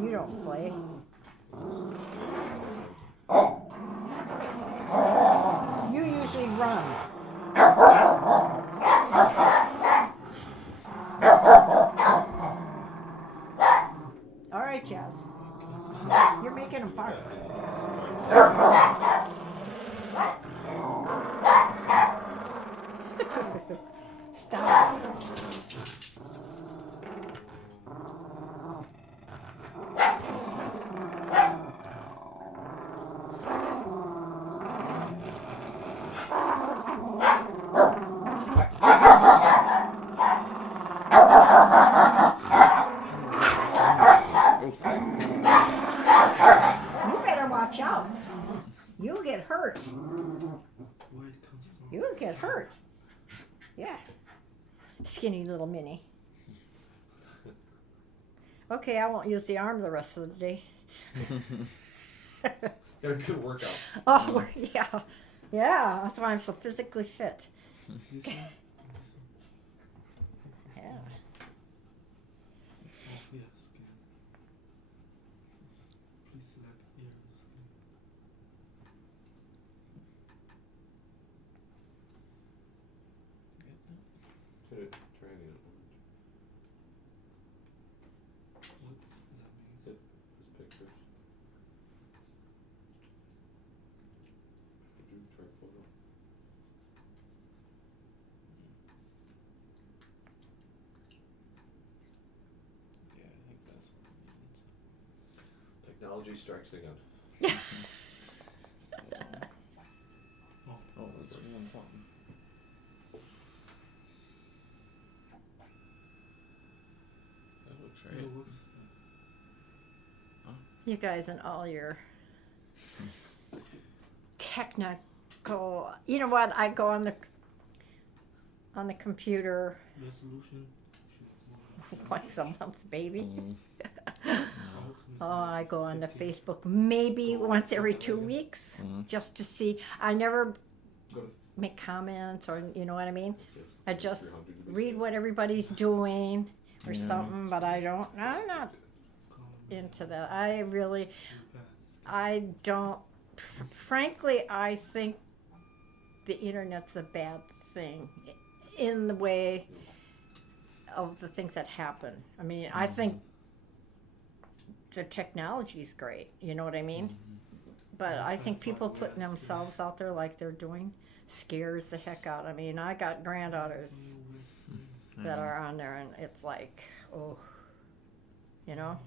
You don't play. You usually run. All right, Jazz. You're making him bark. Stop. You better watch out. You'll get hurt. Where it comes from? You'll get hurt. Yeah. Skinny little mini. Okay, I won't use the arm the rest of the day. Got a good workout. Oh, yeah. Yeah, that's why I'm so physically fit. This one? Yeah. Oh, yeah, skin. Please select here the skin. Try it. What's that mean? His pictures. Do try photo. Yeah, I think that's what it Technology strikes again. means. Oh, it's doing something. That looks Yeah, right. it works. You guys and all your technical. You know what? I go on the computer Resolution. once a month, baby. Mm. Oh, I go on to Facebook maybe once every 2 weeks just to see. I never Go to make comments or you know what I mean. I just read what everybody's doing or Yeah. something, but I'm not into that. I don't. Frankly, I think the internet's a bad thing in the way of the things that happen. I mean, I think the technology is great. You know what I mean? But I think people putting themselves out there like they're doing scares the heck out. I mean, I got granddaughters that are on there, and it's like, oh, you know,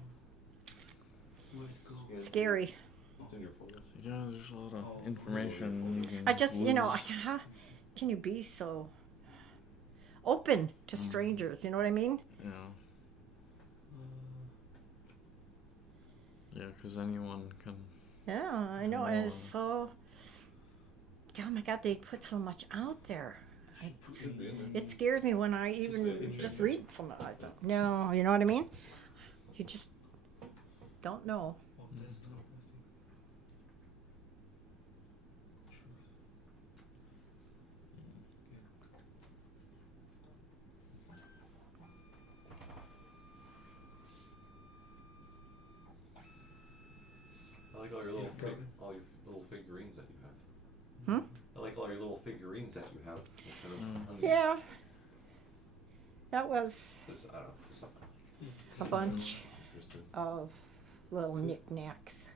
where to go. scary. It's in your photos. Yeah, there's a lot of information. You can I just, you know, lose. how can you be so open to strangers? You know what I mean? Yeah. Yeah, because anyone can. Yeah, I know, and it's Oh. so. Oh my God, they put so much out there. Could be in there. It scares me when I even just read some of it. No, you know what I mean? You just don't know. Oh, desktop, I think. Choose. I like all your little Yeah, got it. all your little figurines that you have. Hmm? I like all your little figurines that you have. What kind of on these- Yeah. That was This, I don't know. Something a bunch interesting. of little knickknacks.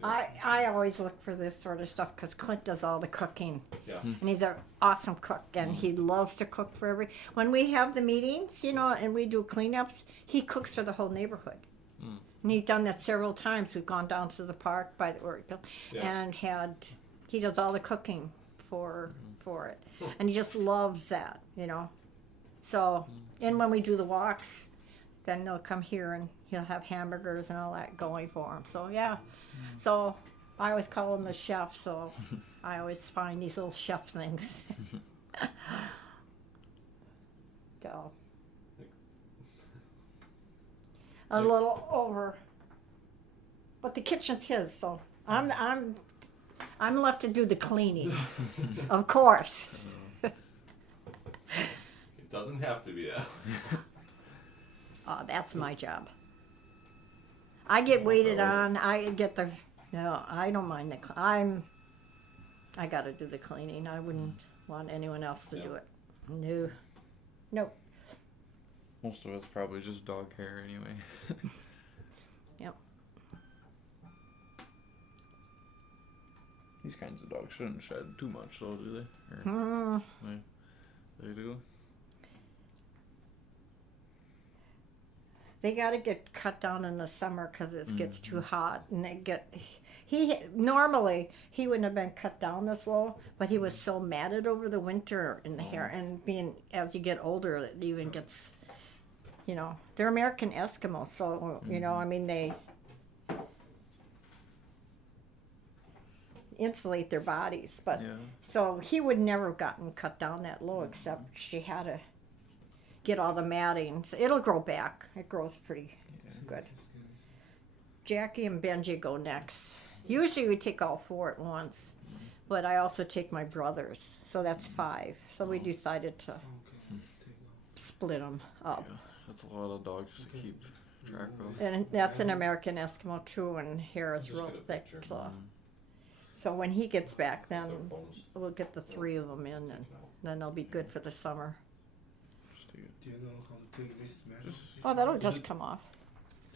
I always look for this sort of stuff because Clint does all the cooking. Yeah. And he's an awesome cook, and he loves to cook for when we have the meetings, you know, and we do cleanups, he cooks for the whole neighborhood. And he's done that several times. We've gone down to the park by the Oracle Yeah. and he does all the cooking for it. And he just loves that, you know. So, and when we do the walks, then they'll come here and he'll have hamburgers and all that going for him. So, yeah. So, I always call him the chef, so I always find these little chef things. So, a little over. But the kitchen's his, so I'm left to do the cleaning. Of course. It doesn't have to be that. Oh, that's my job. I get Well, waited that was- on. I get the. No, I don't mind the. I got to do the cleaning. I wouldn't want anyone else to Yeah. do it. No. Nope. Most of it's probably just dog hair anyway. Yep. These kinds of dogs shouldn't shed too much, though, do they? Or Hmm. they do. They got to get cut down in the summer because it gets too hot, and they get. He normally he wouldn't have been cut down this low, but he was so matted over the winter in the hair, and being as you get older, it even gets. You know, they're American Eskimos, so you know, I mean they insulate their bodies, but Yeah. so he would never have gotten cut down that low, except she had to get all the matting. So it'll grow back. It grows pretty good. Jackie and Benji go next. Usually we take all four at once, but I also take my brothers, so that's 5. So we decided to Okay. split them up. Yeah. That's a lot of dogs to keep track of. And that's an American Eskimo too, and hair is Just real get a thick. picture. So when he gets back, then Their phones. we'll get the 3 of them in, and then they'll be good for the summer. Just to get- Do you know how to take this matter? Oh, that'll just come off.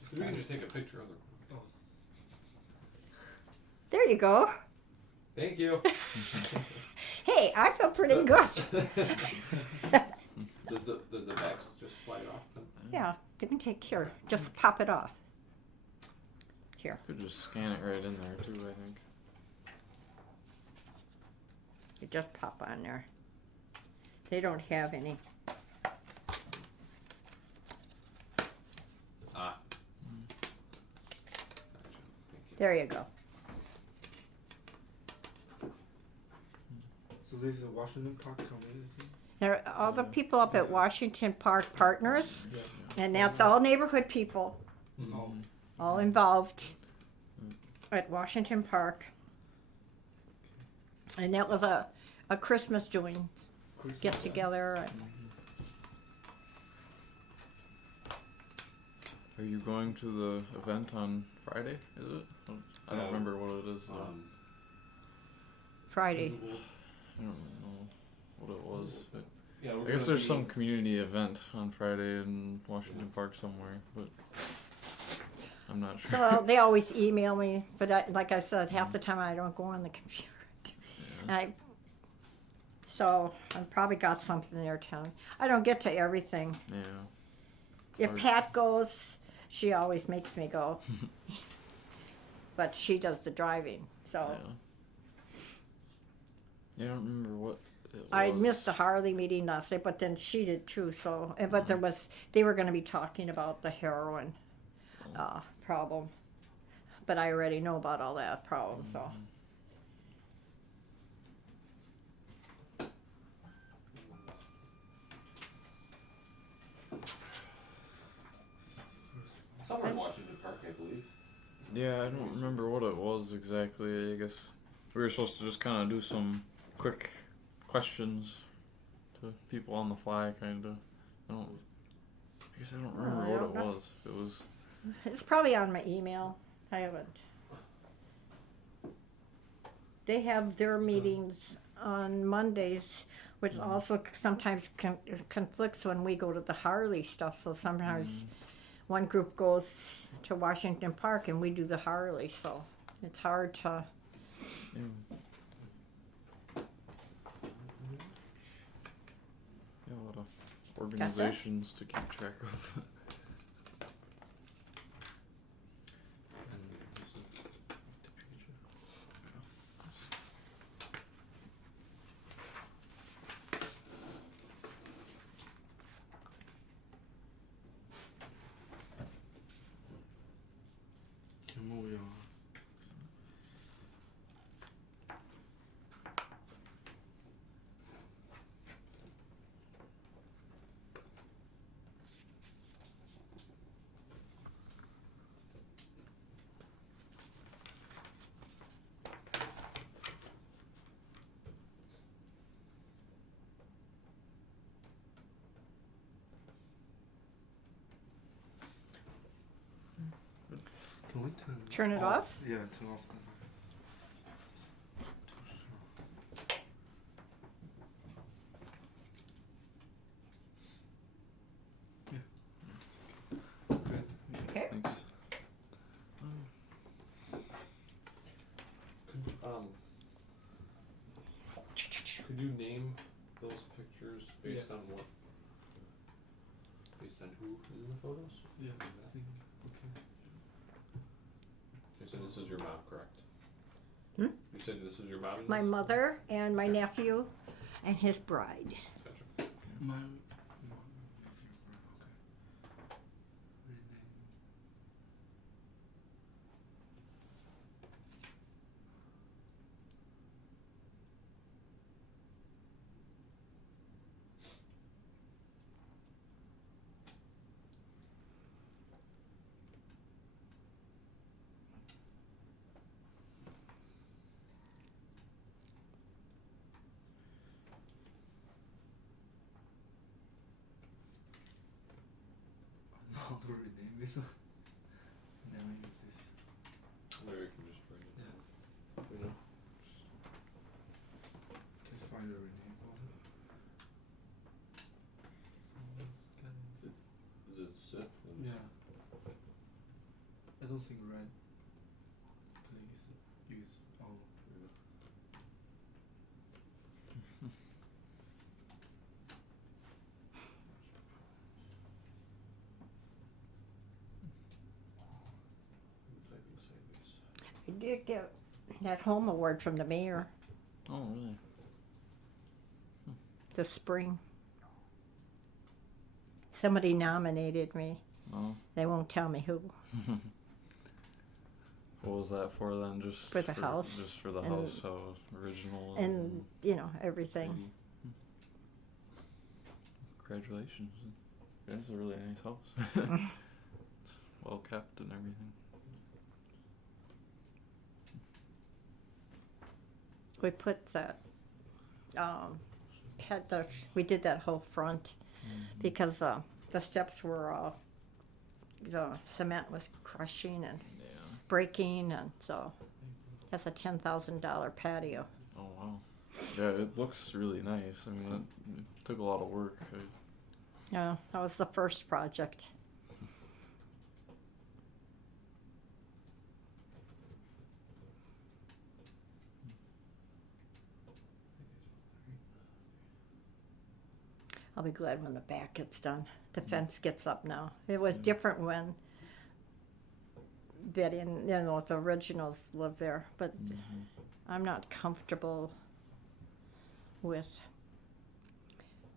So we can just take a picture of the. Oh, There you go. Thank you. Hey, I feel pretty good. Does the backs just slide off? Then? Yeah, you can take care. Just pop it off. Here. Could just scan it right in there too, I think. You just pop on there. They don't have any. Ah. Gotcha. Thank you. There you go. so this is a Washington Park community. There are all the people up at Washington Park Partners, Yeah. and that's all neighborhood people, Oh, all involved at Washington Park. And that was a Christmas doing Christmas. get together. And Are you going to the event on Friday? Is it? I don't remember what it is. Friday. I don't know what it was. But Yeah, we're I guess gonna there's be- some community event on Friday in Washington Park somewhere, but I'm not sure. So they always email me, but like I said, half the time I don't go on the computer. So I probably got something there town. I don't get to everything. Yeah. If hard. Pat goes, she always makes me go. But she does the driving, so Yeah, I don't remember what it was. I missed the Harley meeting last night, but then she did too. So, but they were going to be talking about the heroin problem, but I already know about all that problem. So, Somewhere in Washington Park, I believe. Yeah, I don't remember what it was exactly. I guess we were supposed to just kind of do some quick questions to people on the fly, kind of. I guess I don't remember I what don't it know. was. It was. it's probably on my email. I haven't. They have their meetings on Mondays, which also sometimes conflicts when we go to the Harley stuff. So sometimes one group goes to Washington Park and we do the Harley. So it's hard to. Yeah. Yeah, a lot of organizations to keep track of. And this is the picture. Can move your. Can we Turn it off? Yeah, turn off the light. It's too strong. Yeah. Good. Okay. Thanks. Could you name those pictures based on what? Based on who is in the photos? Yeah. Okay. You said this is your mom, correct? Hmm? You said this is your mom. In My this? mother and my nephew and his bride. Gotcha. My nephew. Okay. Rename. How to rename this one? Never use this. Maybe I can just bring it. Yeah. You know? Just find the rename folder. Is this it? Yeah. I don't think red. Please use all. I'm typing sideways. I did get that home award from the mayor Oh, really? this spring. Somebody nominated me. Oh. They won't tell me who. What was that for then? Just For the house Just for the and- house, how original. And, you know, everything. pretty. Congratulations. It's a really nice house. It's well kept and everything. We put that, we did that whole front because the steps were all, the cement was crushing and Yeah. breaking, and so that's a $10,000 patio. Oh wow. Yeah, it looks really nice. I mean, it took a lot of work. Yeah, that was the first project. I'll be glad when the back gets done. The fence gets up now. It was different when Betty and, you know, the originals lived there, but I'm not comfortable with.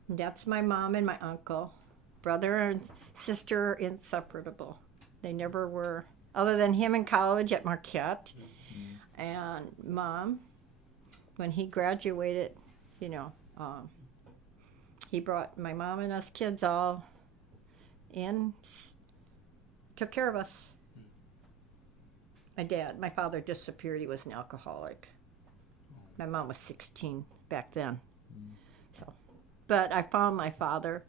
That's my mom and my uncle, brother and sister, inseparable. They never were, other than him in college at Marquette, and mom, when he graduated, you know, he brought my mom and us kids all in, took care of us. My father disappeared. He was an alcoholic. My mom was 16 back then. So, but I found my father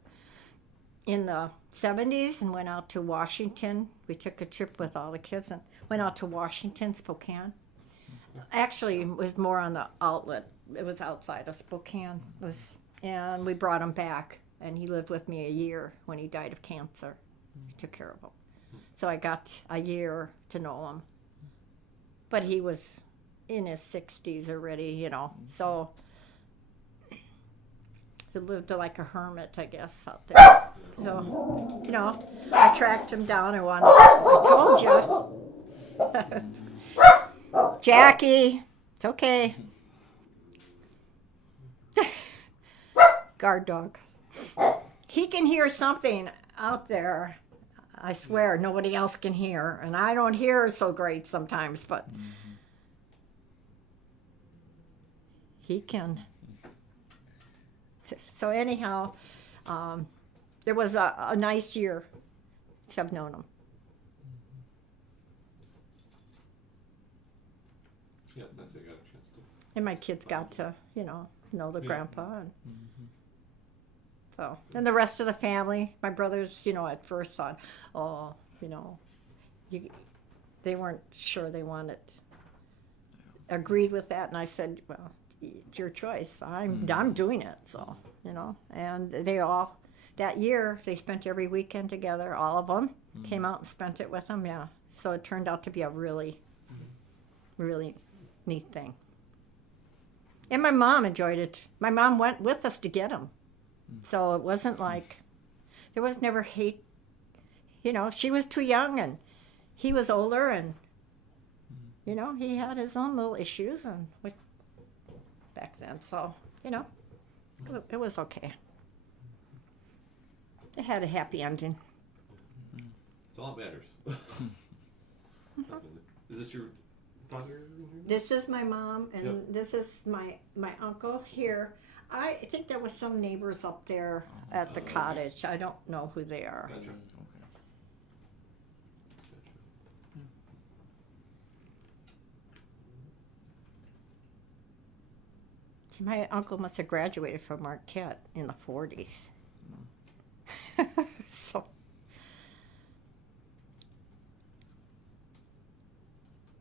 in the 70s and went out to Washington. We took a trip with all the kids and went out to Washington, Spokane. Actually, it was more on the outlet. It was outside of Spokane. And we brought him back, and he lived with me a year when he died of cancer. I took care of him. So I got a year to know him. But he was in his 60s already, you know. So he lived like a hermit, I guess, out there. So, you know, I tracked him down and wanted, I told you. Jackie, it's okay. Guard dog. He can hear something out there. I swear nobody else can hear, and I don't hear so great sometimes, but he can. So anyhow, it was a nice year to have known him. Yes, that's it. I got a chance to. And my kids got to, you know the grandpa. And so, and the rest of the family, my brothers, you know, at first thought, oh, you know, they weren't sure they agreed with that, and I said, well, it's your choice. I'm doing it, so, you know. And they all, that year, they spent every weekend together, all of them, came out and spent it with them, yeah. So it turned out to be a really, really neat thing. And my mom enjoyed it. My mom went with us to get them. So it wasn't like, there was never hate. You know, she was too young and he was older, and, you know, he had his own little issues and back then. So, you know, it was okay. It had a happy ending. That's all that matters. Is this your father? This is my mom, and Yep. this is my uncle here. I think there was some neighbors up there at the cottage. I don't know who they are. Gotcha. Okay. See, my uncle must have graduated from Marquette in the 40s. So,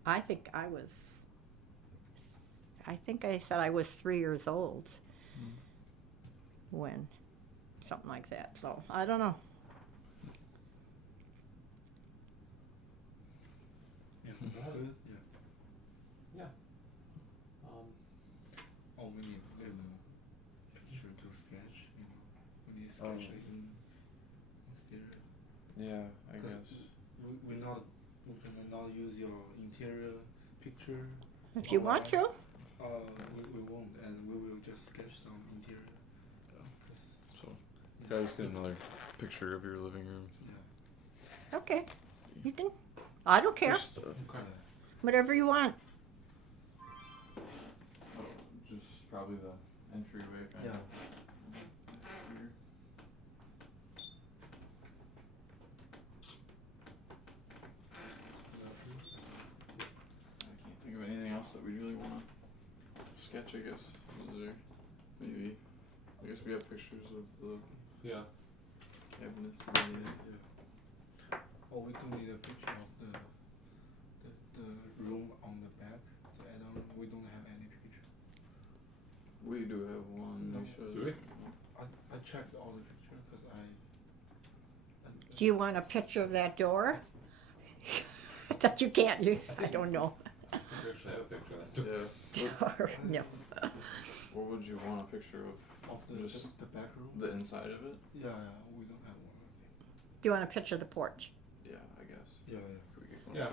I think I said I was 3 years old when, something like that. So, I don't know. Yeah, good. Yeah. Yeah. Oh, we need picture to sketch. You know, we need sketch in exterior. Yeah, I 'Cause guess. We cannot use your interior picture. If you want to. We won't, and we will just sketch some interior. 'Cause So, guys, get another picture of your living room. yeah, Okay. You can. I don't care. Just, kind Whatever you want. just probably the entryway kind Yeah. of. Here. I can't think of anything else that we really want to sketch, I guess. Is there maybe? I guess we have pictures of the Yeah. cabinets of. and Yeah. Oh, we do need a picture of the room on the back. The add-on. We don't have any picture. we do have one. No. We should. Do we? I checked all the picture because Do you want a picture of that door? That you can't use? I don't know. I think we actually have a picture of that. Yeah. No. What would you want a picture of? of Just the back room. the inside of it? Yeah, we don't have one. I think. Do you want a picture of the porch? Yeah, I guess. Yeah. Could we get one? Yeah.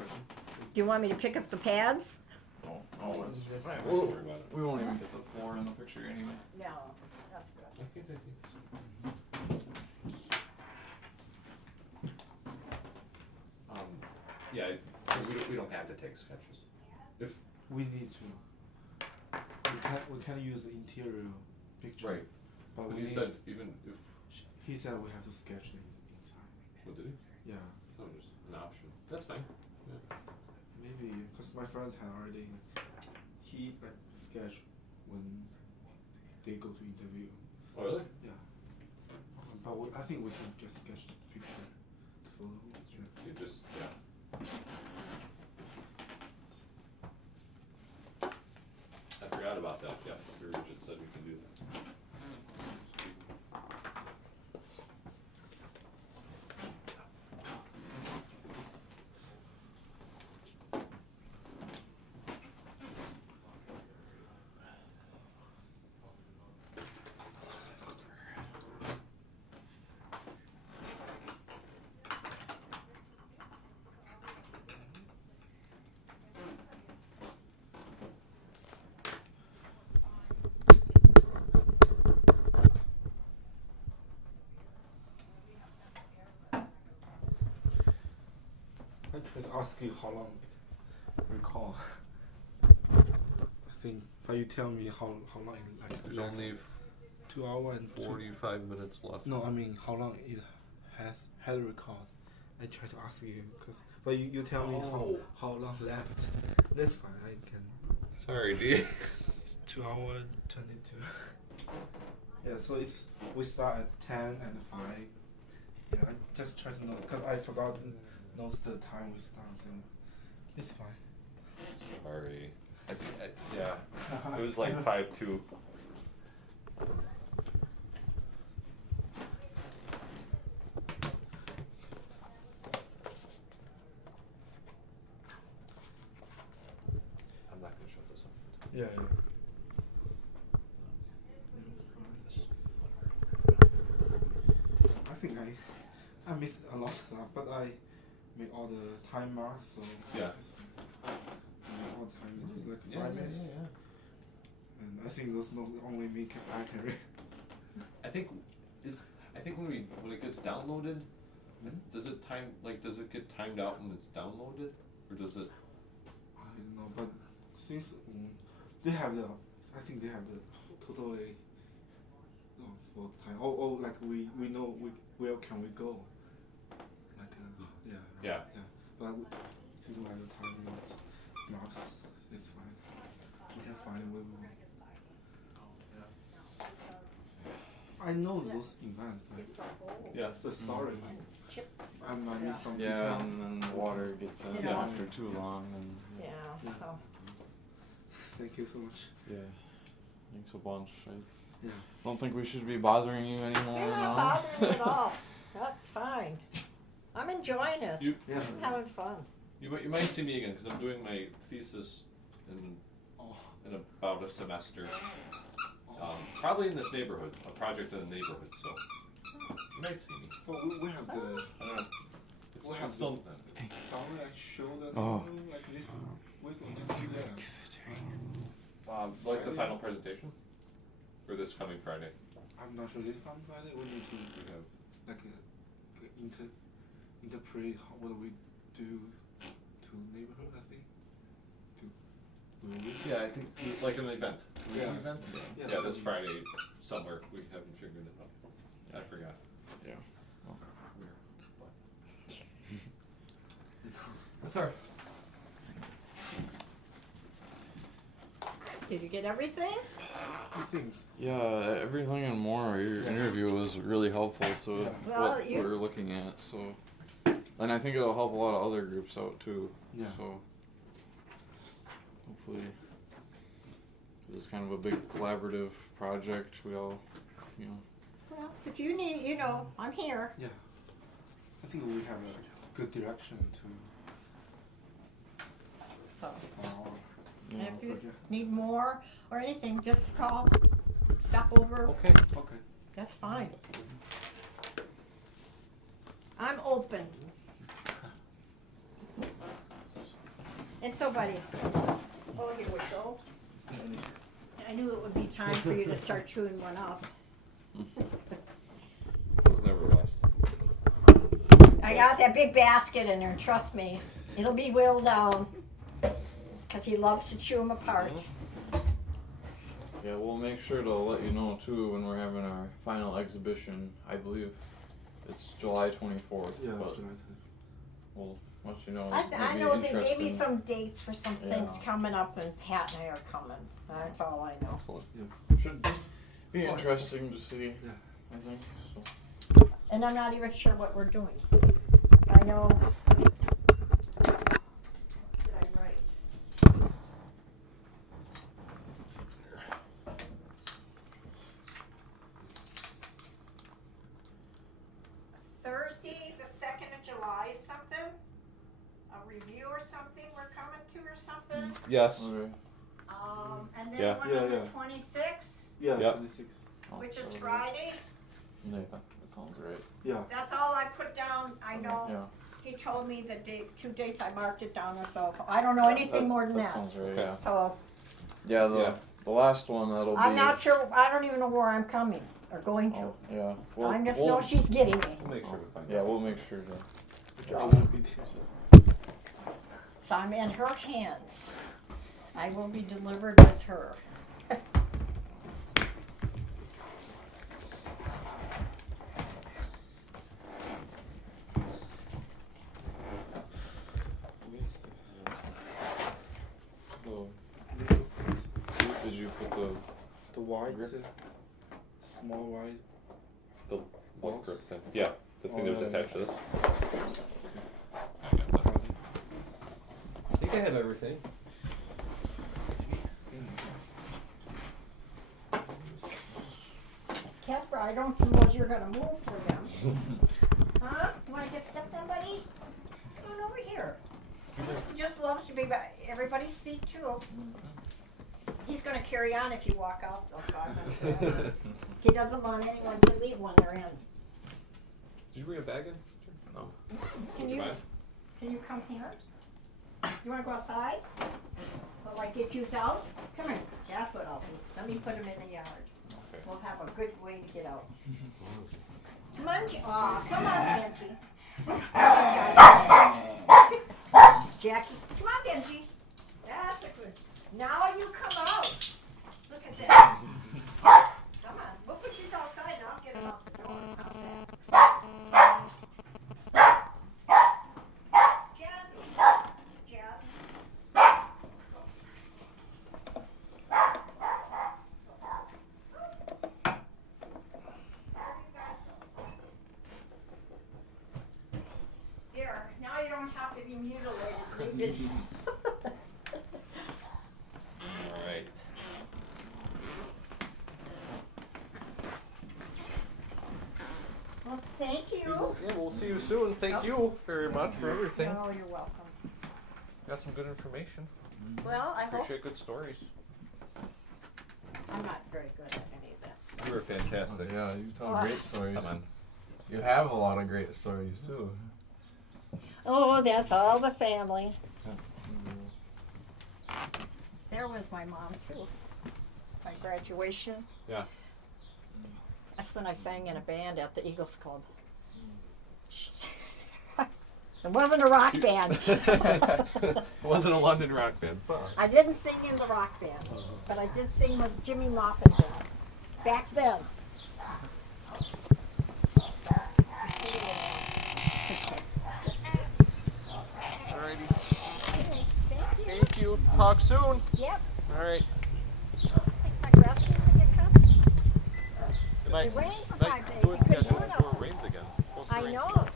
Do you want me to pick up the pads? Oh, that's That's fine. fine. We'll, Don't worry about it. we won't even get the floor in the picture anyway. No. That's good. Okay, thank you. Yeah, we don't have to take sketches. If We need to. We can use the interior picture. right, But but we you need said even if he said we have to sketch the inside. what did he? Yeah. That was just an option. That's fine. Maybe because my friends had already he sketch when they go to interview. Oh really? Yeah. But I think we can just sketch the picture, the photo. Yeah. You just yeah. I forgot about that. Yes, your Richard said we can do that. I tried to ask you how long it recall. I think, but you tell me how long it like. There's lasts. only 2 hours and 45 minutes left. No, I mean how long it had record. I try to ask you but you tell me how long left. That's fine. I can. Sorry, dude. It's 2 hours 22. Yeah, so we start at 10 and 5. Yeah, I just try to know because I forgot knows the time we start and It's fine. Sorry. Yeah. It was like 5-2. I'm not gonna shut this off. Yeah, yeah. I think I missed a lot of stuff, but I made all the time marks, so Yeah. it's fine. I made all the time, it's like Yeah, 5 minutes. And I think those not only me I can read. I think when it gets downloaded, does it get timed out when it's downloaded, or does it? I don't know, but since they have the, I think they have the totally for time. Oh, like we know where can we go. Like Yeah. But since we have the time marks, it's fine. We can find where we want. I know those events. Like, Yeah. it's the story. I might miss some Yeah, detail. and then the water gets in Yeah. after too long, and Yeah. Yeah. So. Thank you so much. yeah, thanks a bunch. I Yeah. don't think we should be bothering you anymore. You're now. not bothering at all. That's fine. I'm enjoying it. Yeah. I'm having fun. You might see me again because I'm doing my thesis in about a semester. Probably in this neighborhood, a project in the neighborhood. So you might see me. Oh, we have the. I don't know. We have It's still. Somewhere I show that Oh. like this week or next week. Like the final presentation, or this coming Friday. I'm not sure this one Friday. We need to We have. like interpret what we do to neighborhood. I think. Yeah, I think like an event. Yeah. An event. Yeah. Yeah, this Friday somewhere. We haven't figured it out. I forgot. Yeah. Where, but. That's alright. Did you get everything? Things. Yeah, everything and more. Your interview was really helpful to Yeah. Well, what we're looking at. So, and I think it'll help a lot of other groups out too. Yeah. So, hopefully, this is kind of a big collaborative project. We all, Well, if you need, I'm here. Yeah. I think we have a good direction to So, our if you project. need more or anything, just call, stop over. Okay. Okay. That's fine. I'm open. And so, buddy. Oh, here we go. I knew it would be time for you to start chewing one up. Those never last. I got that big basket in there, trust me. It'll be whittled down. Because he loves to chew them apart. yeah, we'll make sure to let you know too when we're having our final exhibition. I believe it's July 24th. Yeah. but we'll let you know. I It'll be know they gave me interesting. some dates for some things Yeah. coming up, and Pat and I are coming. That's all I know. Excellent. Yeah. Should be interesting to see. Yeah. I think. So. And I'm not even sure what we're doing. I know. What did I write? Thursday, the 2nd of July, something? A review or something we're coming to or something? Yes. Okay. And then Yeah. one Yeah, on the yeah. 26th, Yeah. Yep. 26. which is Okay. Friday. Yeah, that sounds right. Yeah. That's all I put down. I know Yeah. he told me the date, 2 dates. I marked it down or so. I don't know anything more than That that. sounds right. Okay. Yeah. So Yeah. Yeah. The last one that'll be. I'm not sure. I don't even know where I'm coming or going to. Oh, yeah. I just know she's getting me. We'll make sure to find Yeah, out. we'll make sure to. I won't be there. So I'm in her hands. I will be delivered with her. Oh, did you put The white, Grip? small white. The what Box? grip thing? Yeah, the thing Oh, that was yeah, attached to this. Friday. I think think I have everything. Casper, I don't suppose you're gonna move for them. Huh? You wanna get stepped on, buddy? Come on over here. He just loves to be by everybody's feet too. He's gonna carry on if you walk out though, so I'm not sure. He doesn't want anyone to leave when they're in. Did you bring a bag in? No. Can Would you you, mind? can you come here? You wanna go outside? Will I get you out? Come here, that's what I'll do. Let me put him in the yard. Okay. We'll have a good way to get out. Come on, aw, come on, Benji. Jackie, come on, Benji. That's a good. Now you come out. Look at that. Come on, we'll put you outside and I'll get him out the door. How's that? Jazzy. Jazzy. Here, now you don't have to be mutilated. Leave it. All right. Well, thank you. Yeah, we'll see you soon. Thank you very much for everything. Oh, you're welcome. Got some good information. Well, I hope. Appreciate good stories. I'm not very good at any of that stuff. You were fantastic. Yeah, you tell Oh. great stories. Come on. You have a lot of great stories too. Oh, that's all the family. There was my mom too. My graduation. Yeah. That's when I sang in a band at the Eagles Club. It wasn't a rock band. It wasn't a London rock band. I didn't sing in the rock band, but I did sing with Jimmy Moffat band back then. Alrighty. Okay, thank you. Thank you. Talk soon. Yep. All right. Think my grass needs to get cut? Good night. It rained for Night. 5 days. Do You it, couldn't yeah, do do it it out before there. it rains again. It's supposed to I rain. know.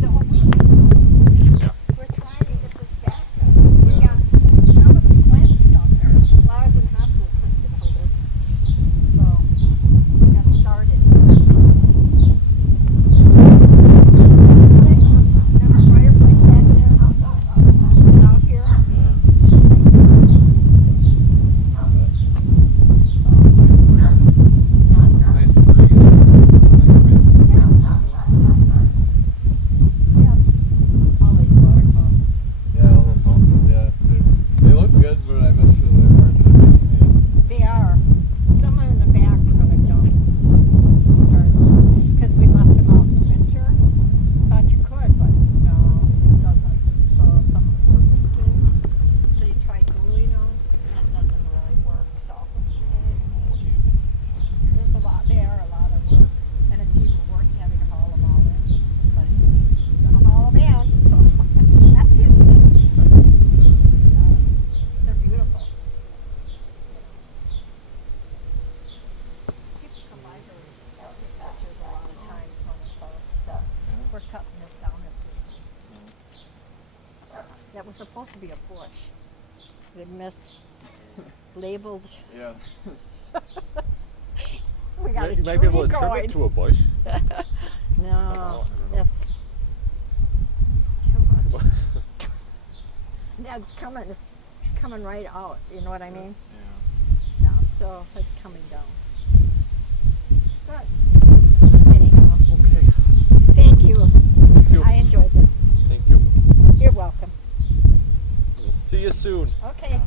The whole week. Yeah. We're trying to get this back done. We got some of the plants down there. Well, I was in hospital couldn't get hold of this. So, we got started. Got a fireplace back there. Sit out here. Nice breeze. Nice space. Yeah. All these water pumps. Yeah, all the pumpkins. Yeah, they look good, but I bet you they're hard to maintain. They are. Some in the back we're gonna dump. Start because we left them out in the winter. Thought you could, but no, it doesn't. So some of them were leaking. So you try gluing them, and it doesn't really work. So there's a lot. They are a lot of work, and it's even worse having to haul them all in. But you're gonna haul them in, so that's his thing. Yeah. They're beautiful. People come by here and ask me pictures a lot of times when it's all done. We're cutting this down at this time. That was supposed to be a bush. They mislabeled. Yeah. We got a You might be able to tree trim going. it to a bush. No, Somehow, I don't know. it's too much. That's coming. It's coming right out. You know what I mean? Yeah. No, so it's coming down. Good. Anyhow, Okay. thank you. Thank you. I enjoyed this. Thank you. You're welcome. We'll see you soon. Okay.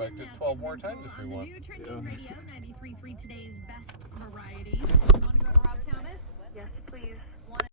back to 12 more times if we want. Yeah.